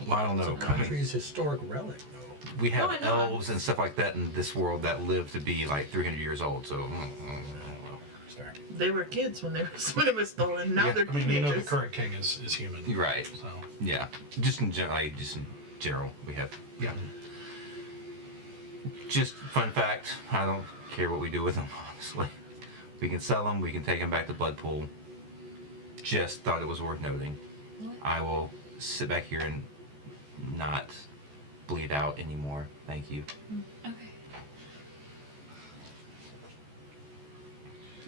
Well, I don't know. It's a country's historic relic, though. We have Oh, I know. elves and stuff like that in this world that live to be like 300 years old. So. Sorry. They were kids when when it was stolen. Now Yeah, they're I mean, you know, the teenagers. current king is human. Right. So, Yeah. Just in general, we have. yeah. Just fun fact. I don't care what we do with them. Honestly, we can sell them. We can take them back to Bloodpool. Just thought it was worth noting. I will sit back here and not bleed out anymore. Thank you. Okay.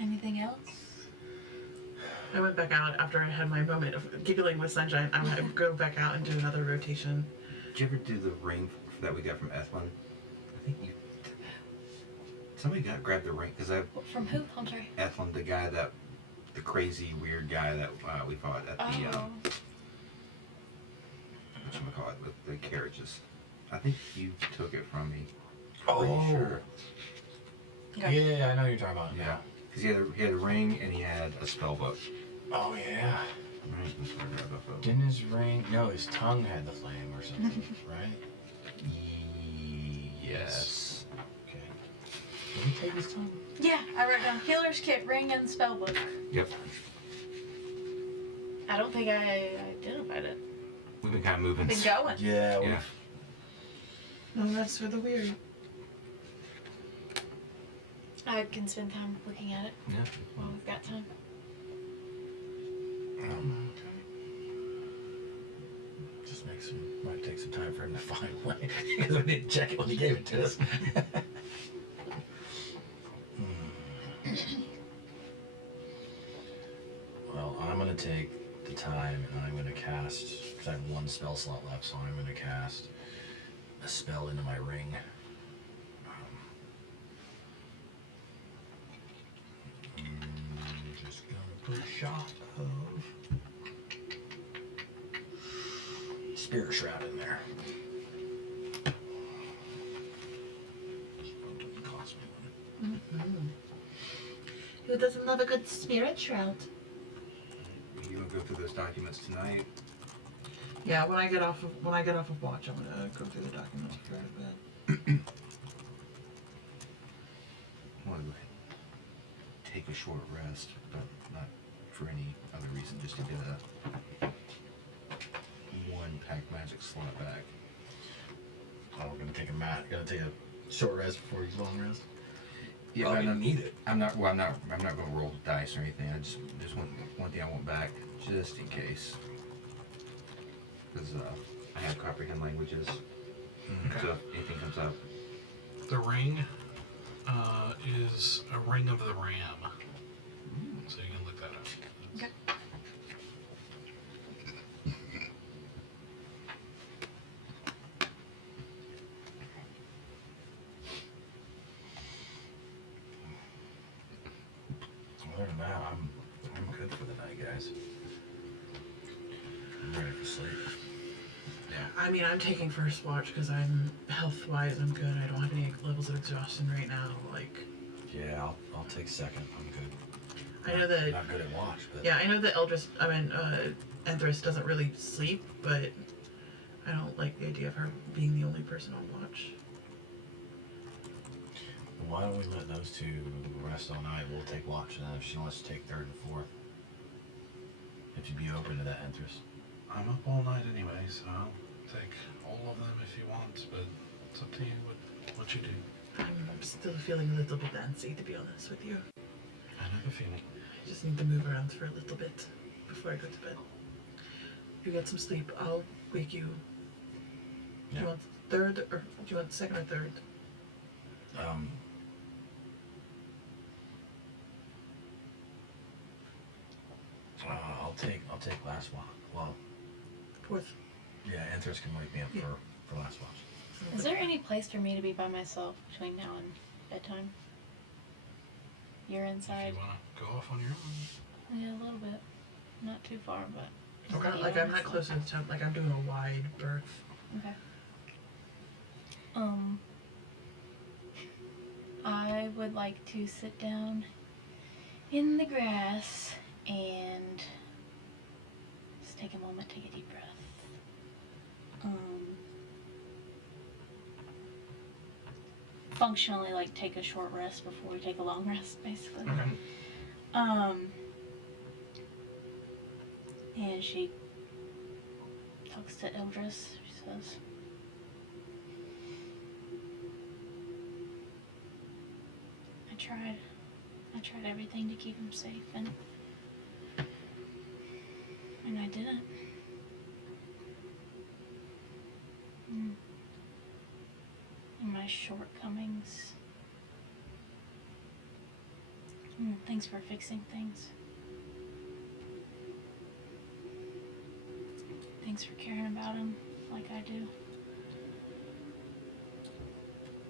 Anything else? I went back out after I had my moment of giggling with Sunshine. I would go back out and do another rotation. Did you ever do the ring that we got from Ethlin? I think you. Somebody grabbed the ring because From who? I'm sorry. Ethlin, the crazy weird guy that we fought at the whatchamacallit with the carriages. I think you took it from me. Pretty sure. Yeah, I know who you're talking about. Yeah. Because he had a ring and he had a spell book. Oh, yeah. Right. Let's grab that photo. Didn't his ring? No, his tongue had the flame or something, right? Yes. Okay. Did he take his tongue? Yeah, I wrote down healer's kit, ring, and spellbook. Yep. I don't think I identified it. We've been kind of moving. Been going. Yeah, Yeah. No rest for the weary. I can spend time looking at it Yeah. while we've got time. Just might take some time for him to find one because we didn't check it when he gave it to us. Well, I'm gonna take the time and I'm gonna cast, because I have one spell slot left, so I'm gonna cast a spell into my ring. Just gonna put a shot of Spirit Shroud in there. Doesn't cost me one. Who doesn't love a good spirit shroud? You want to go through those documents tonight? Yeah, when I get off of watch, I'm gonna go through the documents before I go to bed. I want to go ahead and take a short rest, but not for any other reason, just to get a one pack magic slot back. Oh, we're gonna take a short rest before you long rest. Yeah, Well, but you I'm not, need it. I'm not going to roll dice or anything. There's one thing I want back, just in case. Because I have comprehend languages, so if anything comes up. The ring is a ring of the ram. So you can look that up. Okay. Other than that, I'm good for the night, guys. I'm ready for sleep. I mean, I'm taking first watch because I'm health-wise, I'm good. I don't have any levels of exhaustion right now. Like, Yeah, I'll take second. I'm good. I know that. Not good at watch, but Yeah, I know that Endress doesn't really sleep, but I don't like the idea of her being the only person on watch. why don't we let those two rest all night? We'll take watch, and then if she wants to take third and fourth, if you'd be open to that, Entrus. I'm up all night anyway, so I'll take all of them if you want, but it's up to you what you do. I'm still feeling a little bit antsy, to be honest with you. I know the feeling. I just need to move around for a little bit before I go to bed. You get some sleep, I'll wake you. Do you want third, or do you want second or third? I'll take last watch. Well, Fourth. yeah, Anthers can wake me up for last watch. Is there any place for me to be by myself between now and bedtime? You're If inside? you want to go off on your own. Yeah, a little bit. Not too far, but. Okay, like I'm not close to the top, like I'm doing a wide berth. Okay. I would like to sit down in the grass and just take a moment, take a deep breath. Functionally, like, take a short rest before we take a long rest, basically. Okay. And she talks to Eldris. She says, I tried everything to keep him safe, and I didn't. And my shortcomings. Thanks for fixing things. Thanks for caring about him like I do.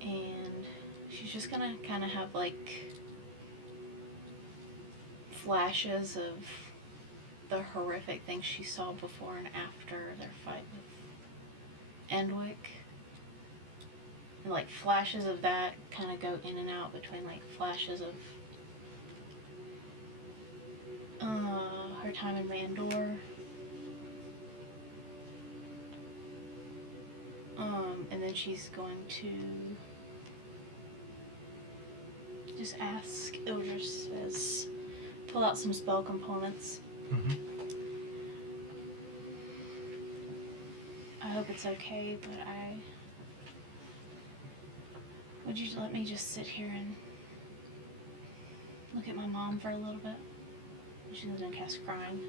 And she's just gonna kind of have like flashes of the horrific things she saw before and after their fight with Endwick. And like flashes of that kind of go in and out between like flashes of her time in Mandor. And then she's going to just ask Eldris says, pull out some spell components. Mm-hmm. I hope it's okay, but would you let me just sit here and look at my mom for a little bit? She's gonna cast crying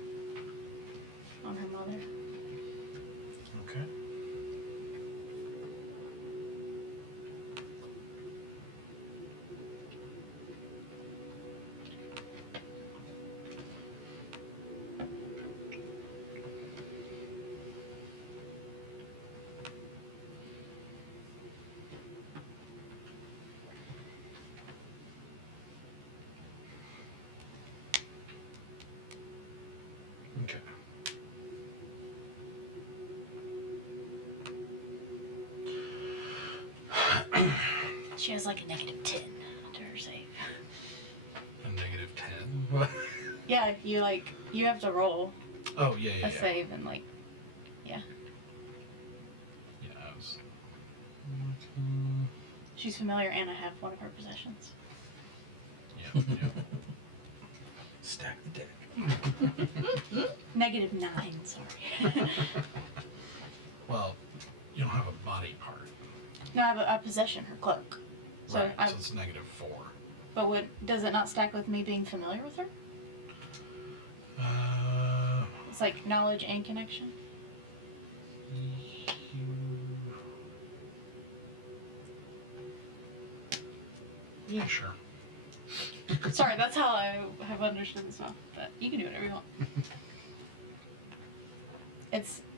on her mother. Okay. Okay. She has like a -10 to her save. A -10? What? Yeah, you have to roll Oh, yeah. a save and like, yeah. Yeah, I was... She's familiar and I have one of her possessions. Yeah. Stack the deck. -9, sorry. Well, you don't have a body part. No, I have a possession, her cloak. So Right, so it's -4. But does it not stack with me being familiar with her? It's like knowledge and connection. Yeah, sure. Sorry, that's how I have understood the spell. But you can do whatever you want.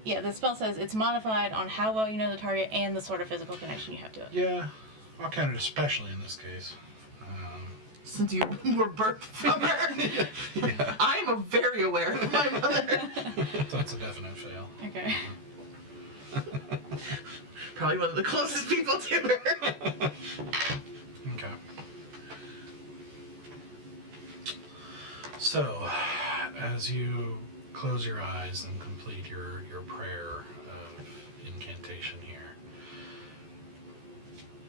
The spell says it's modified on how well you know the target and the sort of physical connection you have to it. Yeah, I'll count it especially in this case. Since you were birthed from her, Yeah. I'm very aware of my mother. So that's a definite fail. Okay. Probably one of the closest people to her. Okay. So, as you close your eyes and complete your prayer of incantation here,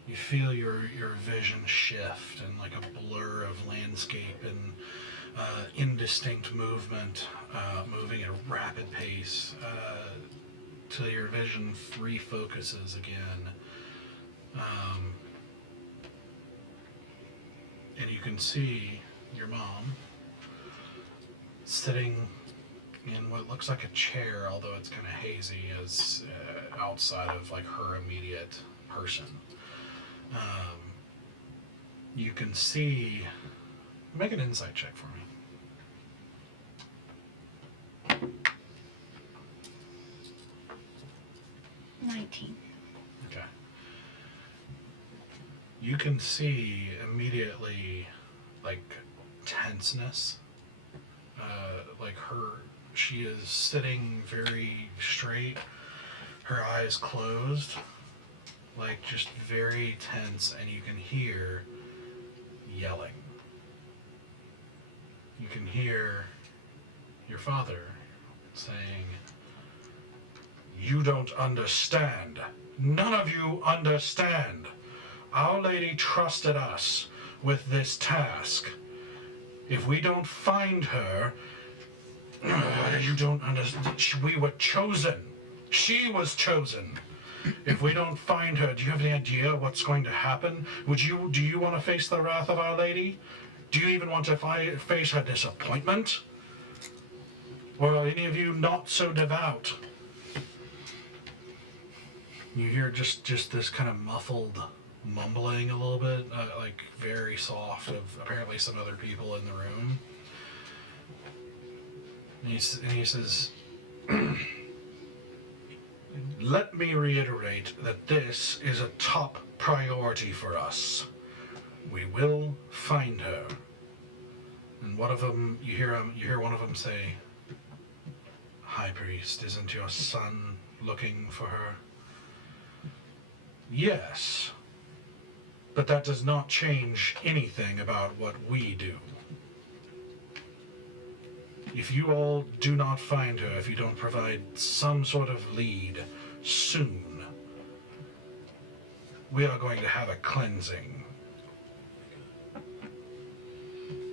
you feel your vision shift and like a blur of landscape and indistinct movement, moving at a rapid pace, till your vision refocuses again. And you can see your mom sitting in what looks like a chair, although it's kind of hazy, as outside of like her immediate person. You can see. Make an insight check for me. 19. Okay. You can see immediately, like, tenseness. She is sitting very straight, her eyes closed, like just very tense, and you can hear yelling. You can hear your father saying, "You don't understand. None of you understand. Our Lady trusted us with this task. If we don't find her, you don't understand. We were chosen. She was chosen. If we don't find her, do you have any idea what's going to happen? Do you want to face the wrath of Our Lady? Do you even want to face her disappointment? Or are any of you not so devout?" You hear just this kind of muffled mumbling a little bit, like very soft, of apparently some other people in the room. And he says, "Let me reiterate that this is a top priority for us. We will find her." And one of them, you hear one of them say, "High Priest, isn't your son looking for her?" "Yes, but that does not change anything about what we do. If you all do not find her, if you don't provide some sort of lead soon, we are going to have a cleansing.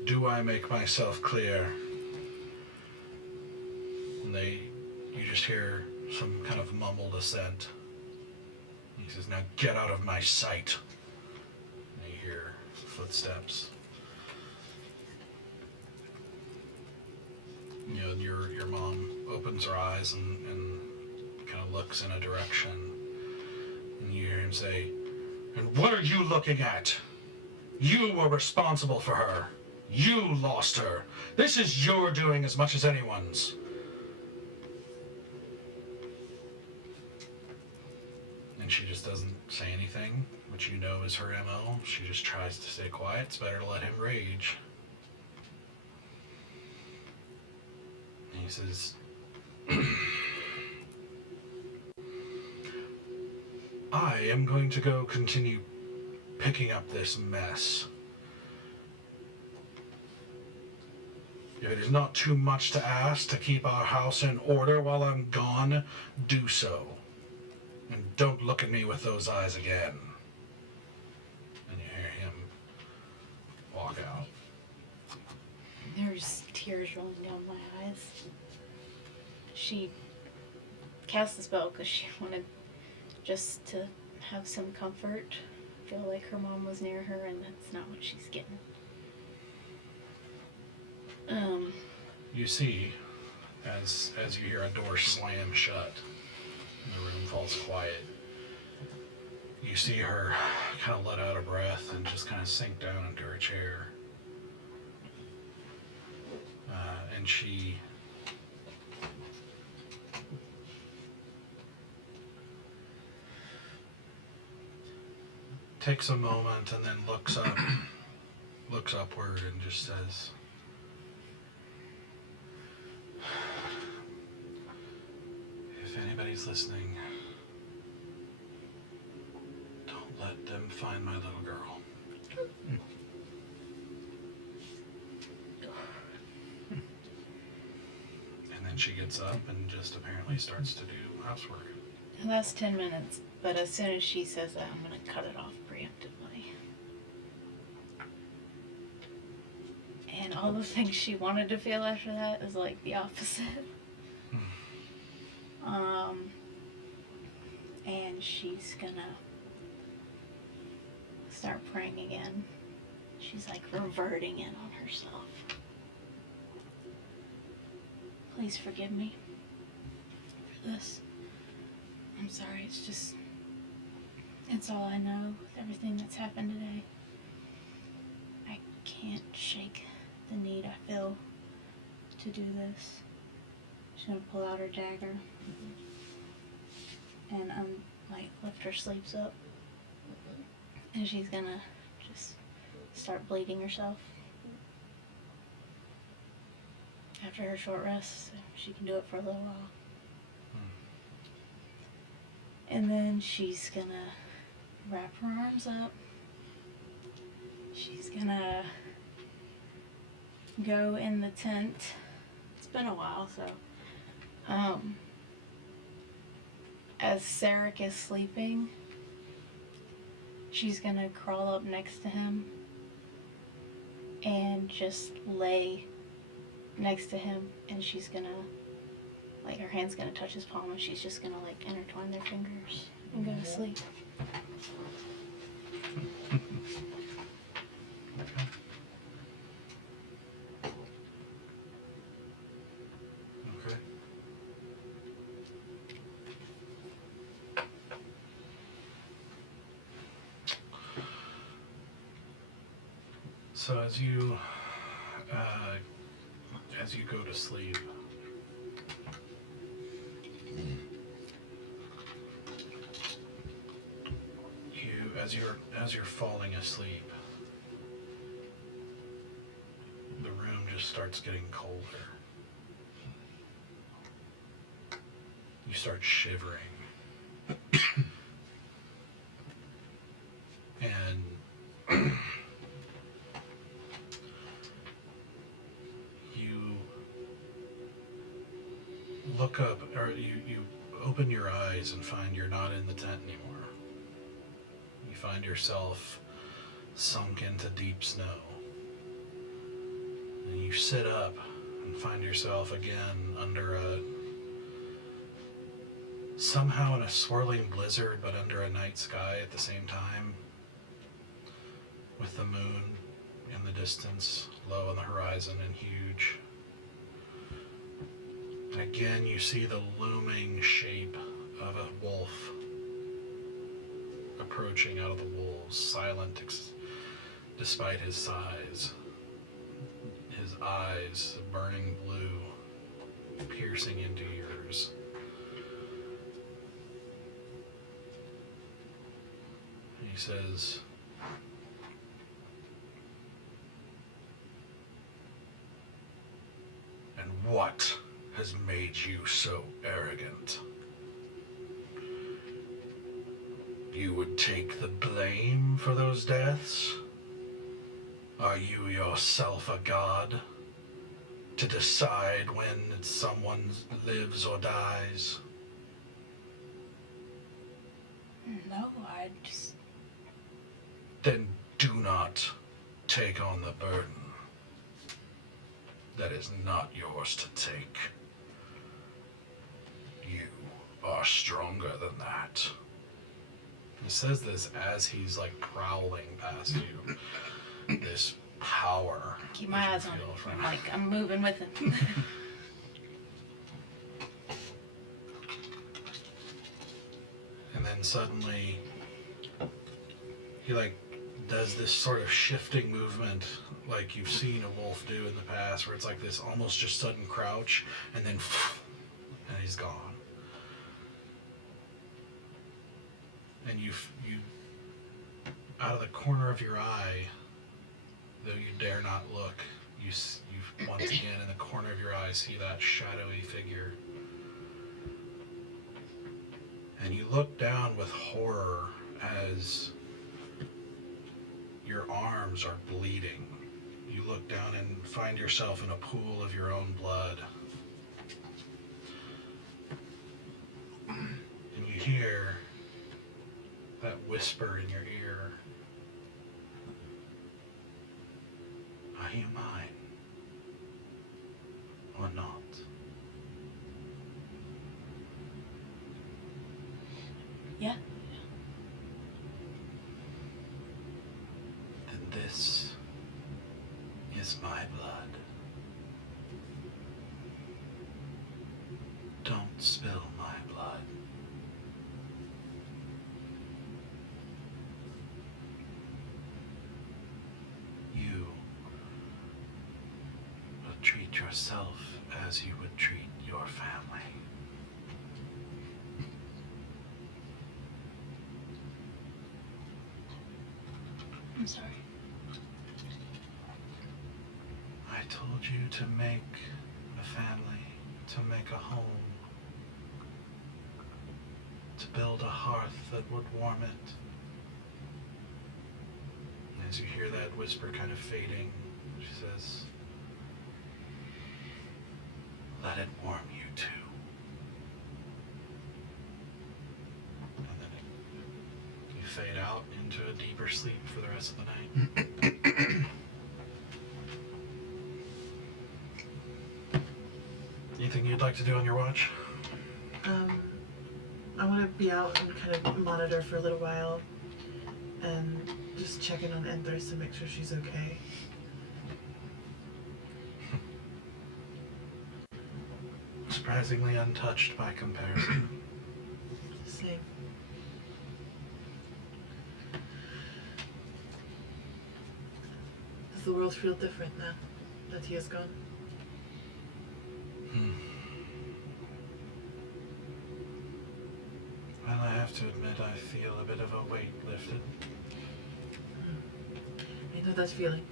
Do I make myself clear?" And you just hear some kind of mumbled assent. He says, "Now get out of my sight." And you hear footsteps. You know, your mom opens her eyes and kind of looks in a direction. And you hear him say, "And what are you looking at? You were responsible for her. You lost her. This is your doing as much as anyone's." And she just doesn't say anything, which you know is her MO. She just tries to stay quiet. It's better to let him rage. And he says, "I am going to go continue picking up this mess. If it is not too much to ask to keep our house in order while I'm gone, do so. And don't look at me with those eyes again." And you hear him walk out. There's tears rolling down my eyes. She cast the spell because she wanted just to have some comfort, feel like her mom was near her, and that's not what she's getting. You see, as you hear a door slam shut, and the room falls quiet, you see her kind of let out a breath and just kind of sink down into her chair. And she takes a moment and then looks upward and just says, "If anybody's listening, don't let them find my little girl." And then she gets up and just apparently starts to do housework. And that's 10 minutes, but as soon as she says that, I'm going to cut it off preemptively. And And all the things she wanted to feel after that is like the opposite. And she's gonna start praying again. She's like reverting in on herself. Please forgive me for this. I'm sorry, it's all I know with everything that's happened today. I can't shake the need I feel to do this. She's gonna pull out her dagger and lift her sleeves up. And she's gonna just start bleeding herself. After her short rest, so she can do it for a little while. And then she's gonna wrap her arms up. She's gonna go in the tent. It's been a while, so as Sarek is sleeping, she's gonna crawl up next to him and just lay next to him, and she's gonna, her hand's gonna touch his palm, and she's just gonna intertwine their fingers and go to sleep. Okay. So as you go to sleep, as you're falling asleep, the room just starts getting colder. You start shivering. And you look up, or you open your eyes and find you're not in the tent anymore. You find yourself sunk into deep snow. And you sit up and find yourself again under somehow in a swirling blizzard, but under a night sky at the same time, with the moon in the distance, low on the horizon and huge. And again, you see the looming shape of a wolf approaching out of the wolves, silent despite his size. His eyes, burning blue, piercing into yours. And he says, "And what has made you so arrogant? You would take the blame for those deaths? Are you yourself a god to decide when someone lives or dies?" No, I just... Then do not take on the burden. That is not yours to take. You are stronger than that. He says this as he's prowling past you. This power. Keep my eyes on him. I'm moving with him. And then suddenly, he does this sort of shifting movement like you've seen a wolf do in the past, where it's like this almost just sudden crouch, and then and he's gone. And you out of the corner of your eye, though you dare not look, you once again in the corner of your eye see that shadowy figure. And you look down with horror as your arms are bleeding. You look down and find yourself in a pool of your own blood. And you hear that whisper in your ear, "Are you mine?" is my blood. Don't spill my blood. You will treat yourself as you would treat your family. I'm sorry. I told you to make a family, to make a home, to build a hearth that would warm it. As you hear that whisper kind of fading, she says, let it warm you too. And then you fade out into a deeper sleep for the rest of the night. Anything you'd like to do on your watch? I want to be out and kind of monitor for a little while and just check in on Enthers to make sure she's okay. Surprisingly untouched by comparison. Same. Does the world feel different now that he is gone? Well, I have to admit I feel a bit of a weight lifted. I know that feeling.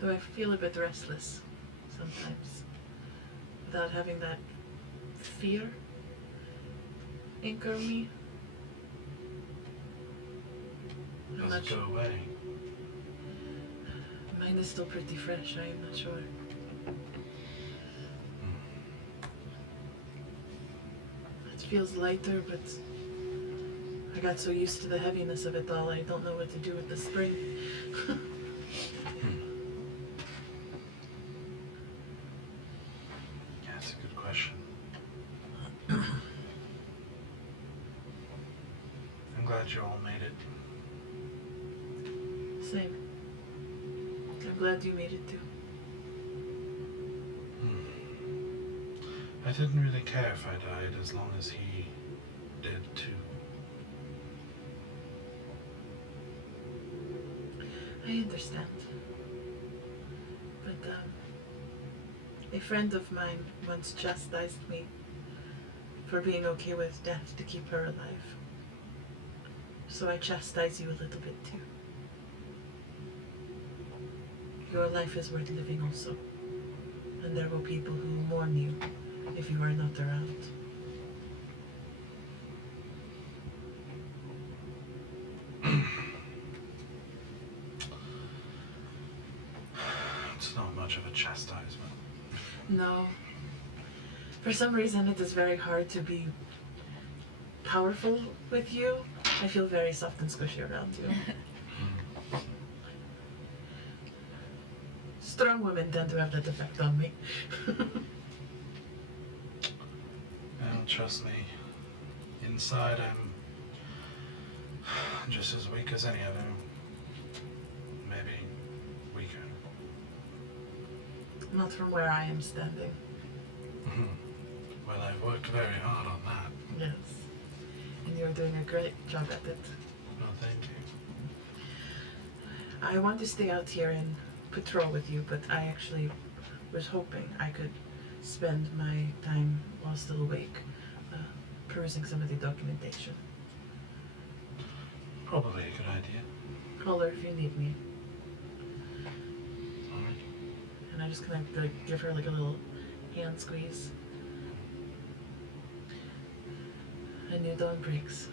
Though I feel a bit restless sometimes, without having that fear anchor me. I'm Does not it sure. go away? Mine is still pretty fresh, I am not sure. It feels lighter, but I got so used to the heaviness of it all, I don't know what to do with the spring. Yeah, that's a good question. I'm glad you all made it. Same. I'm glad you made it too. I didn't really care if I died as long as he did too. I understand. But, a friend of mine once chastised me for being okay with death to keep her alive. So I chastise you a little bit too. Your life is worth living also. And there will people who mourn you if you are not around. It's not much of a chastisement. No. For some reason, it is very hard to be powerful with you. I feel very soft and squishy around you. Strong women tend to have that effect on me. Well, trust me. Inside, I'm just as weak as any of them. Maybe weaker. Not from where I am standing. Well, I've worked very hard on that. Yes. And you're doing a great job at it. Well, thank you. I want to stay out here and patrol with you, but I actually was hoping I could spend my time while still awake perusing some of the documentation. Probably a good idea. Holler if you need me. Alright. And I just kind of like give her like a little hand squeeze. A new dawn breaks.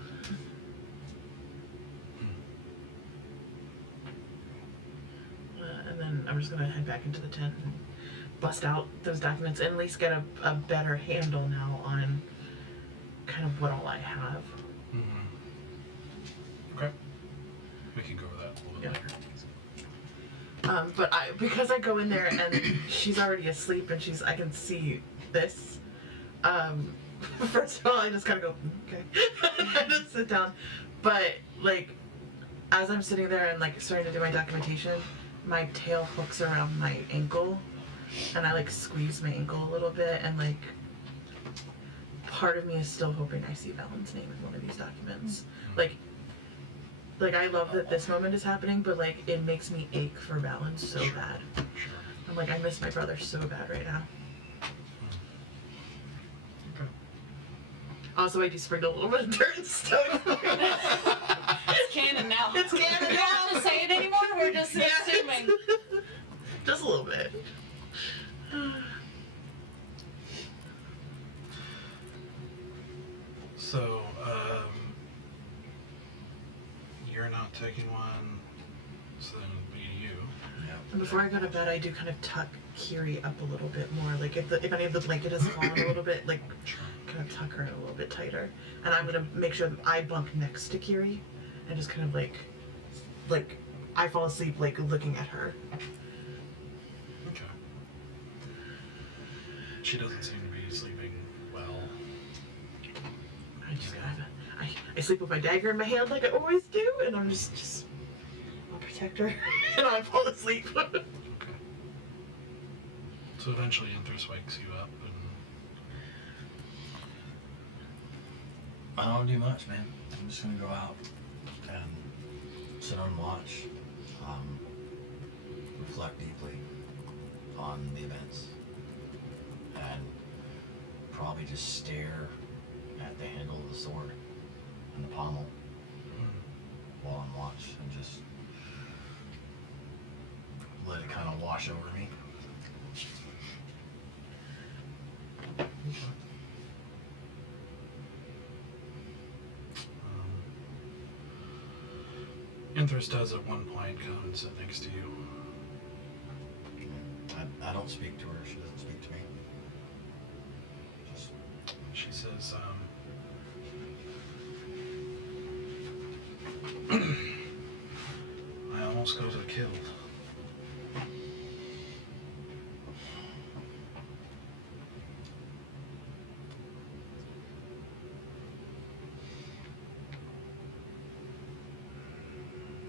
And then I'm just gonna head back into the tent and bust out those documents and at least get a better handle now on kind of what all I have. Okay. We can go over that a little bit later. But because I go in there and she's already asleep and I can see this, First of all, I just kind of go, okay. I just sit down. But, like, as I'm sitting there and, like, starting to do my documentation, my tail hooks around my ankle. And I, like, squeeze my ankle a little bit. And, like, part of me is still hoping I see Valen's name in one of these documents. Like, I love that this moment is happening, but, like, it makes me ache for Valen so bad. Sure. I'm like, I miss my brother so bad right now. Okay. Also, I do sprinkle a little bit of dirt and stone. It's canon now. It's canon We don't have to say it anymore. We're just assuming. Just a little bit. So, you're not taking one, so then it'd be you. And before I go to bed, I do kind of tuck Kiri up a little bit more. Like, if any of the blanket has fallen a little bit, like, kind of tuck her in a little bit tighter. And I'm gonna make sure that I bunk next to Kiri, and just kind of like, I fall asleep, like, looking at her. Okay. She doesn't seem to be sleeping well. I just kind of, I sleep with my dagger in my hand like I always do, and I'm just I'll protect her, and I fall asleep. Okay. So eventually Interest wakes you up and I don't do much, man. I'm just gonna go out and sit on watch, reflect deeply on the events, and probably just stare at the handle of the sword and the pommel while on watch, and just let it kind of wash over me. Interest does at one point come and sit next to you. I don't speak to her. She doesn't speak to me. Just She says, I almost got her killed.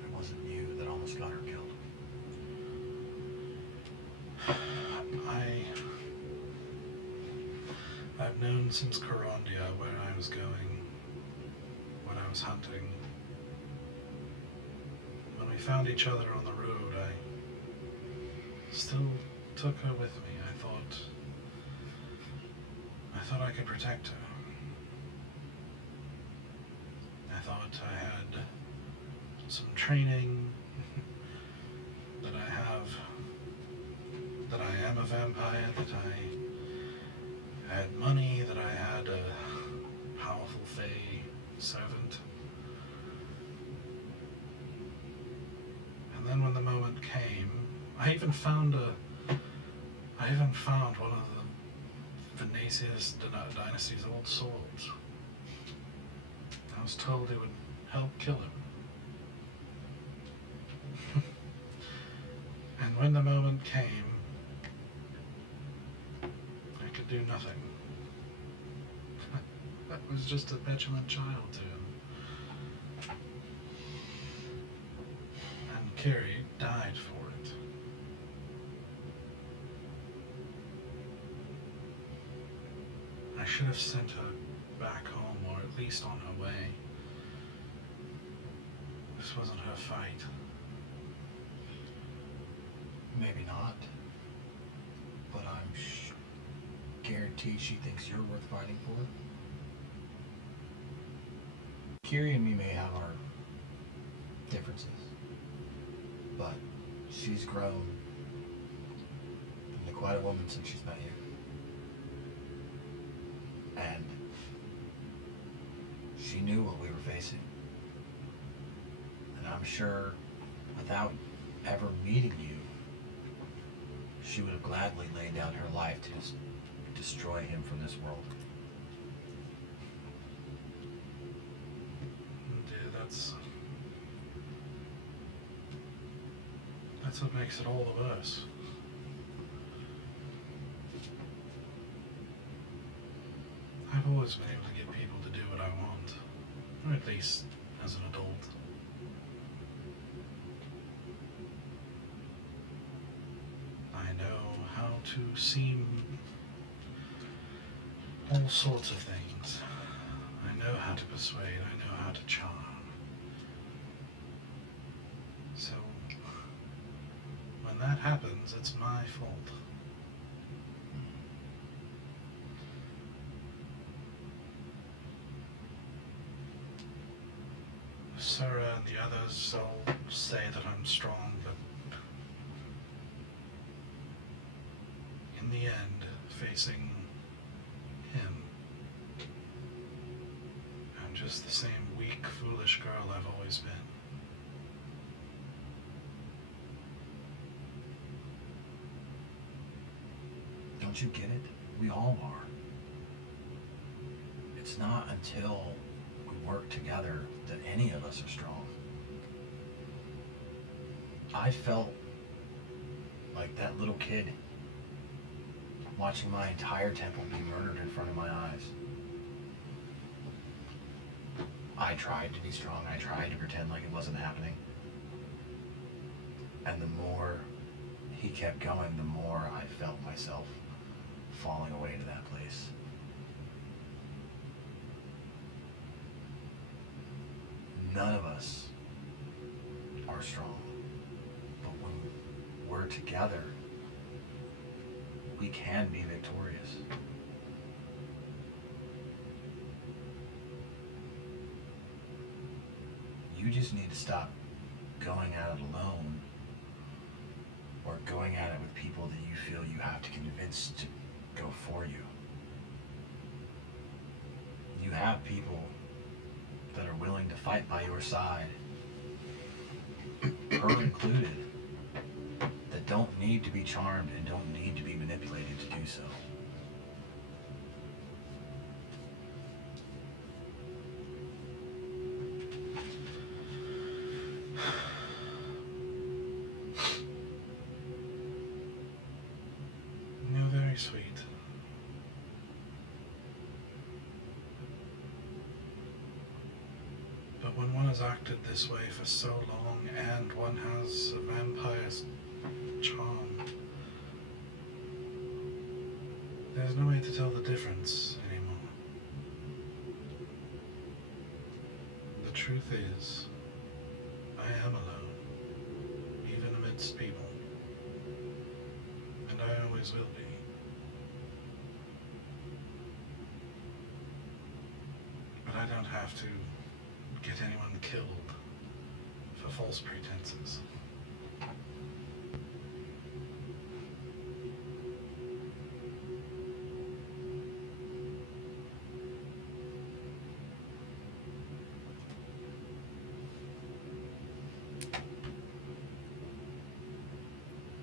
it wasn't you that almost got her killed. I've known since Corondia where I was going, what I was hunting. When we found each other on the road, I still took her with me. I thought I could protect her. I thought I had some training, that I am a vampire, that I had money, that I had a powerful Fey servant. And then when the moment came, I even found one of the Venasius dynasty's old swords. I was told it would help kill him. And when the moment came, I could do nothing. I was just a petulant child to him. And Carrie died for it. I should have sent her back home, or at least on her way. This wasn't her fight. Maybe not. But I'm guaranteed she thinks you're worth fighting for. Kiri and me may have our differences, but she's grown into quite a woman since she's met you. And she knew what we were facing. And I'm sure without ever meeting you, she would have gladly laid down her life to just destroy him from this world. Yeah, that's what makes it all the worse. I've always always been able to get people to do what I want. Or at least as an adult. I know how to seem all sorts of things. I know how to persuade, I know how to charm. So, when that happens, it's my fault. Sarah and the others all say that I'm strong, but in the end, facing him, I'm just the same weak, foolish girl I've always been. Don't you get it? We all are. It's not until we work together that any of us are strong. I felt like that little kid watching my entire temple be murdered in front of my eyes. I tried to be strong. I tried to pretend like it wasn't happening. And the more he kept going, the more I felt myself falling away to that place. None of us are strong, but when we're together, we can be victorious. You just need to stop going at it alone, or going at it with people that you feel you have to convince to go for you. You have people that are willing to fight by your side, her included, that don't need to be charmed and don't need to be manipulated to do so. You're very sweet. But when one has acted this way for so long and one has a vampire's charm, there's no way to tell the difference anymore. The truth is, I am alone, even amidst people, and I always will be. But I don't have to get anyone killed for false pretenses.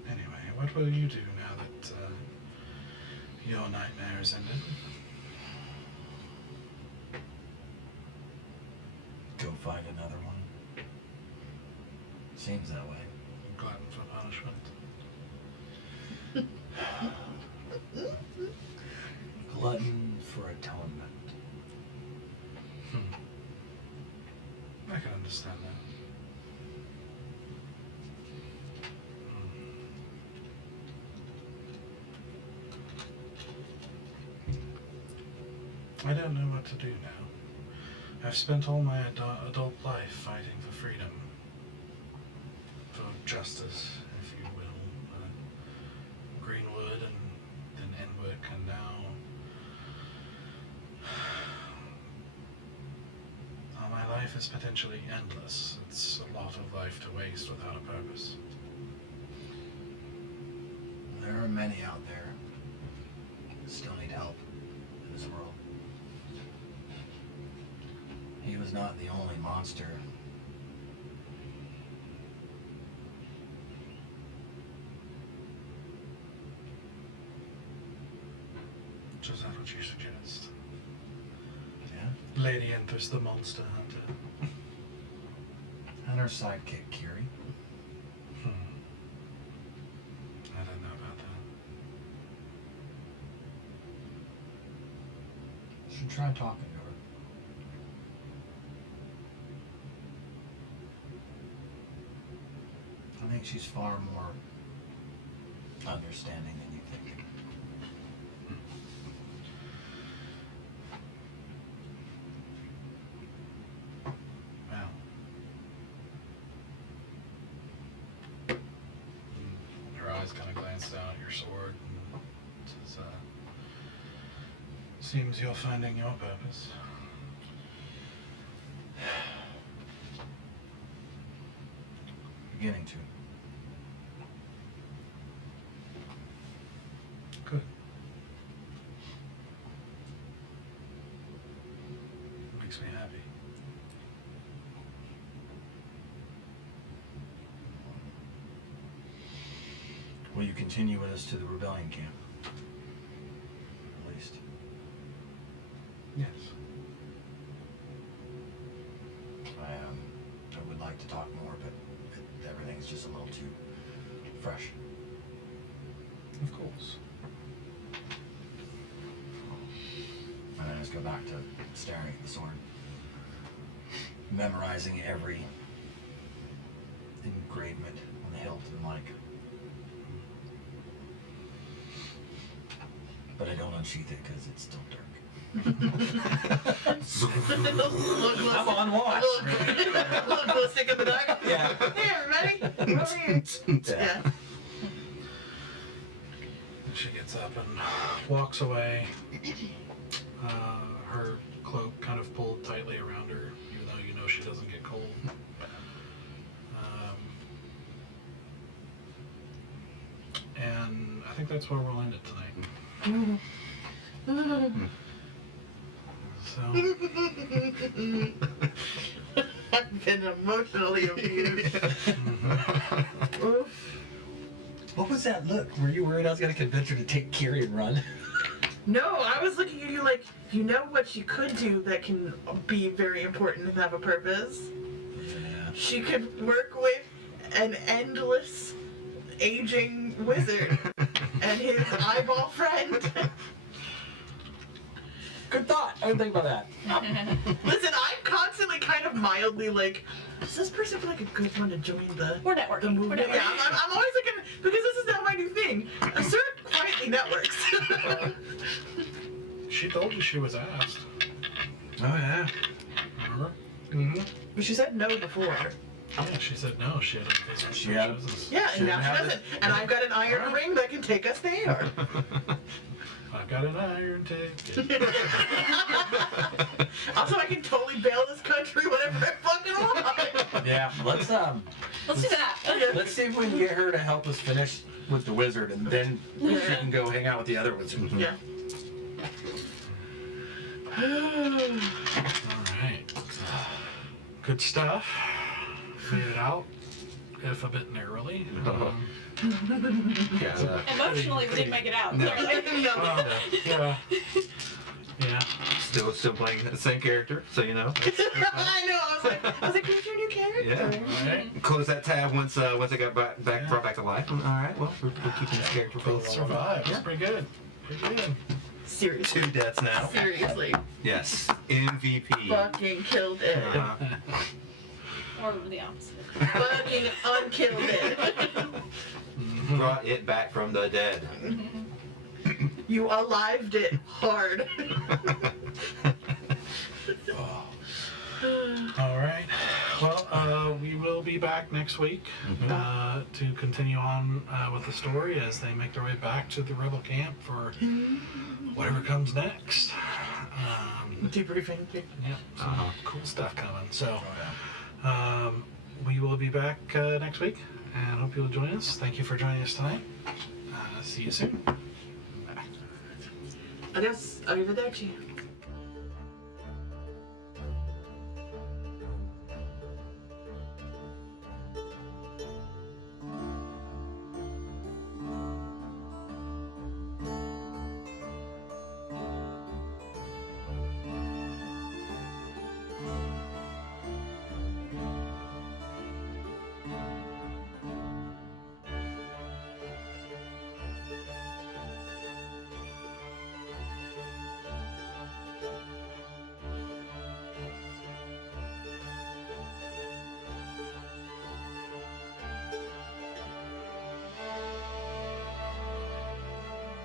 Anyway, what will you do now that your nightmare is ended? Go find another one. Seems that way. Glutton for punishment. Glutton for atonement. I can understand that. I don't know what to do now. I've spent all my adult life fighting for freedom, for justice, if you will. Greenwood and then Enwick, and now my life is potentially endless. It's a lot of life to waste without a purpose. There are many out there that still need help in this world. He was not the only monster. So is that what you suggest? Yeah. Lady enters the monster hunter. And her sidekick, Kiri. I don't know about that. should try talking to her. I think she's far more understanding than you think. Well. Her eyes kind of glance down at your sword and says, seems you're finding your purpose. Beginning to. Good. Makes me happy. Will you continue with us to the rebellion camp? At least. Yes. I would like to talk more, but everything's just a little too fresh. Of course. And I just go back to staring at the sword, memorizing every engravement on the hilt and like. But I don't unsheath it because it's still dark. I'm on watch. Little stick in the dark. Yeah. Hey, everybody. Over here. Yeah. She gets up and walks away. Her cloak kind of pulled tightly around her, even though you know she doesn't get cold. And I think that's where we'll end it tonight. So, I've been emotionally abused. Oof. What was that look? Were you worried I was going to convince her to take Kiri and run? No, I was looking at you like, you know what you could do that can be very important and have a purpose? Yeah. She could work with an endless aging wizard and his eyeball friend. Good thought. I didn't think about that. Listen, I'm constantly kind of mildly like, does this person feel like a good one to join the We're networking. the movement? We're networking. Yeah, I'm always looking, because this is now my new thing. Assert quietly networks. she told you she was asked. Oh, yeah. Remember? Mm-hmm. But she said no before. Yeah, she said no. She had a business. She had- business. Yeah, She and now didn't she have doesn't. And I've got an iron ring that can take us there. I've got an iron ticket. Also, I can totally bail this country whenever I fucking want. Yeah, let's Let's do that. let's see if we can get her to help us finish with the wizard, and then she can go hang out with the other wizard. Yeah. Alright. Good stuff. Made it out, if a bit narrowly. Yeah. Emotionally, we didn't make it out. No. Yeah. Yeah. Still playing the same character, so you know. I know. I was like, who's your new character? Yeah. Alright. Close that tab once I got brought back to life. All right. Well, we're keeping this character for a Both little while. survived. That's pretty good. Pretty good. Seriously. 2 deaths now. Seriously. Yes. MVP. Fucking killed it. Or the opposite. Fucking unkilled it. Brought it back from the dead. You alived it hard. Alright. Well, we will be back next week to continue on with the story as they make their way back to the rebel camp for whatever comes next. Debriefing. Yeah, some cool stuff coming. So, we will be back next week and hope you'll join us. Thank you for joining us tonight. See you soon. Bye. Adios. Arrivederci.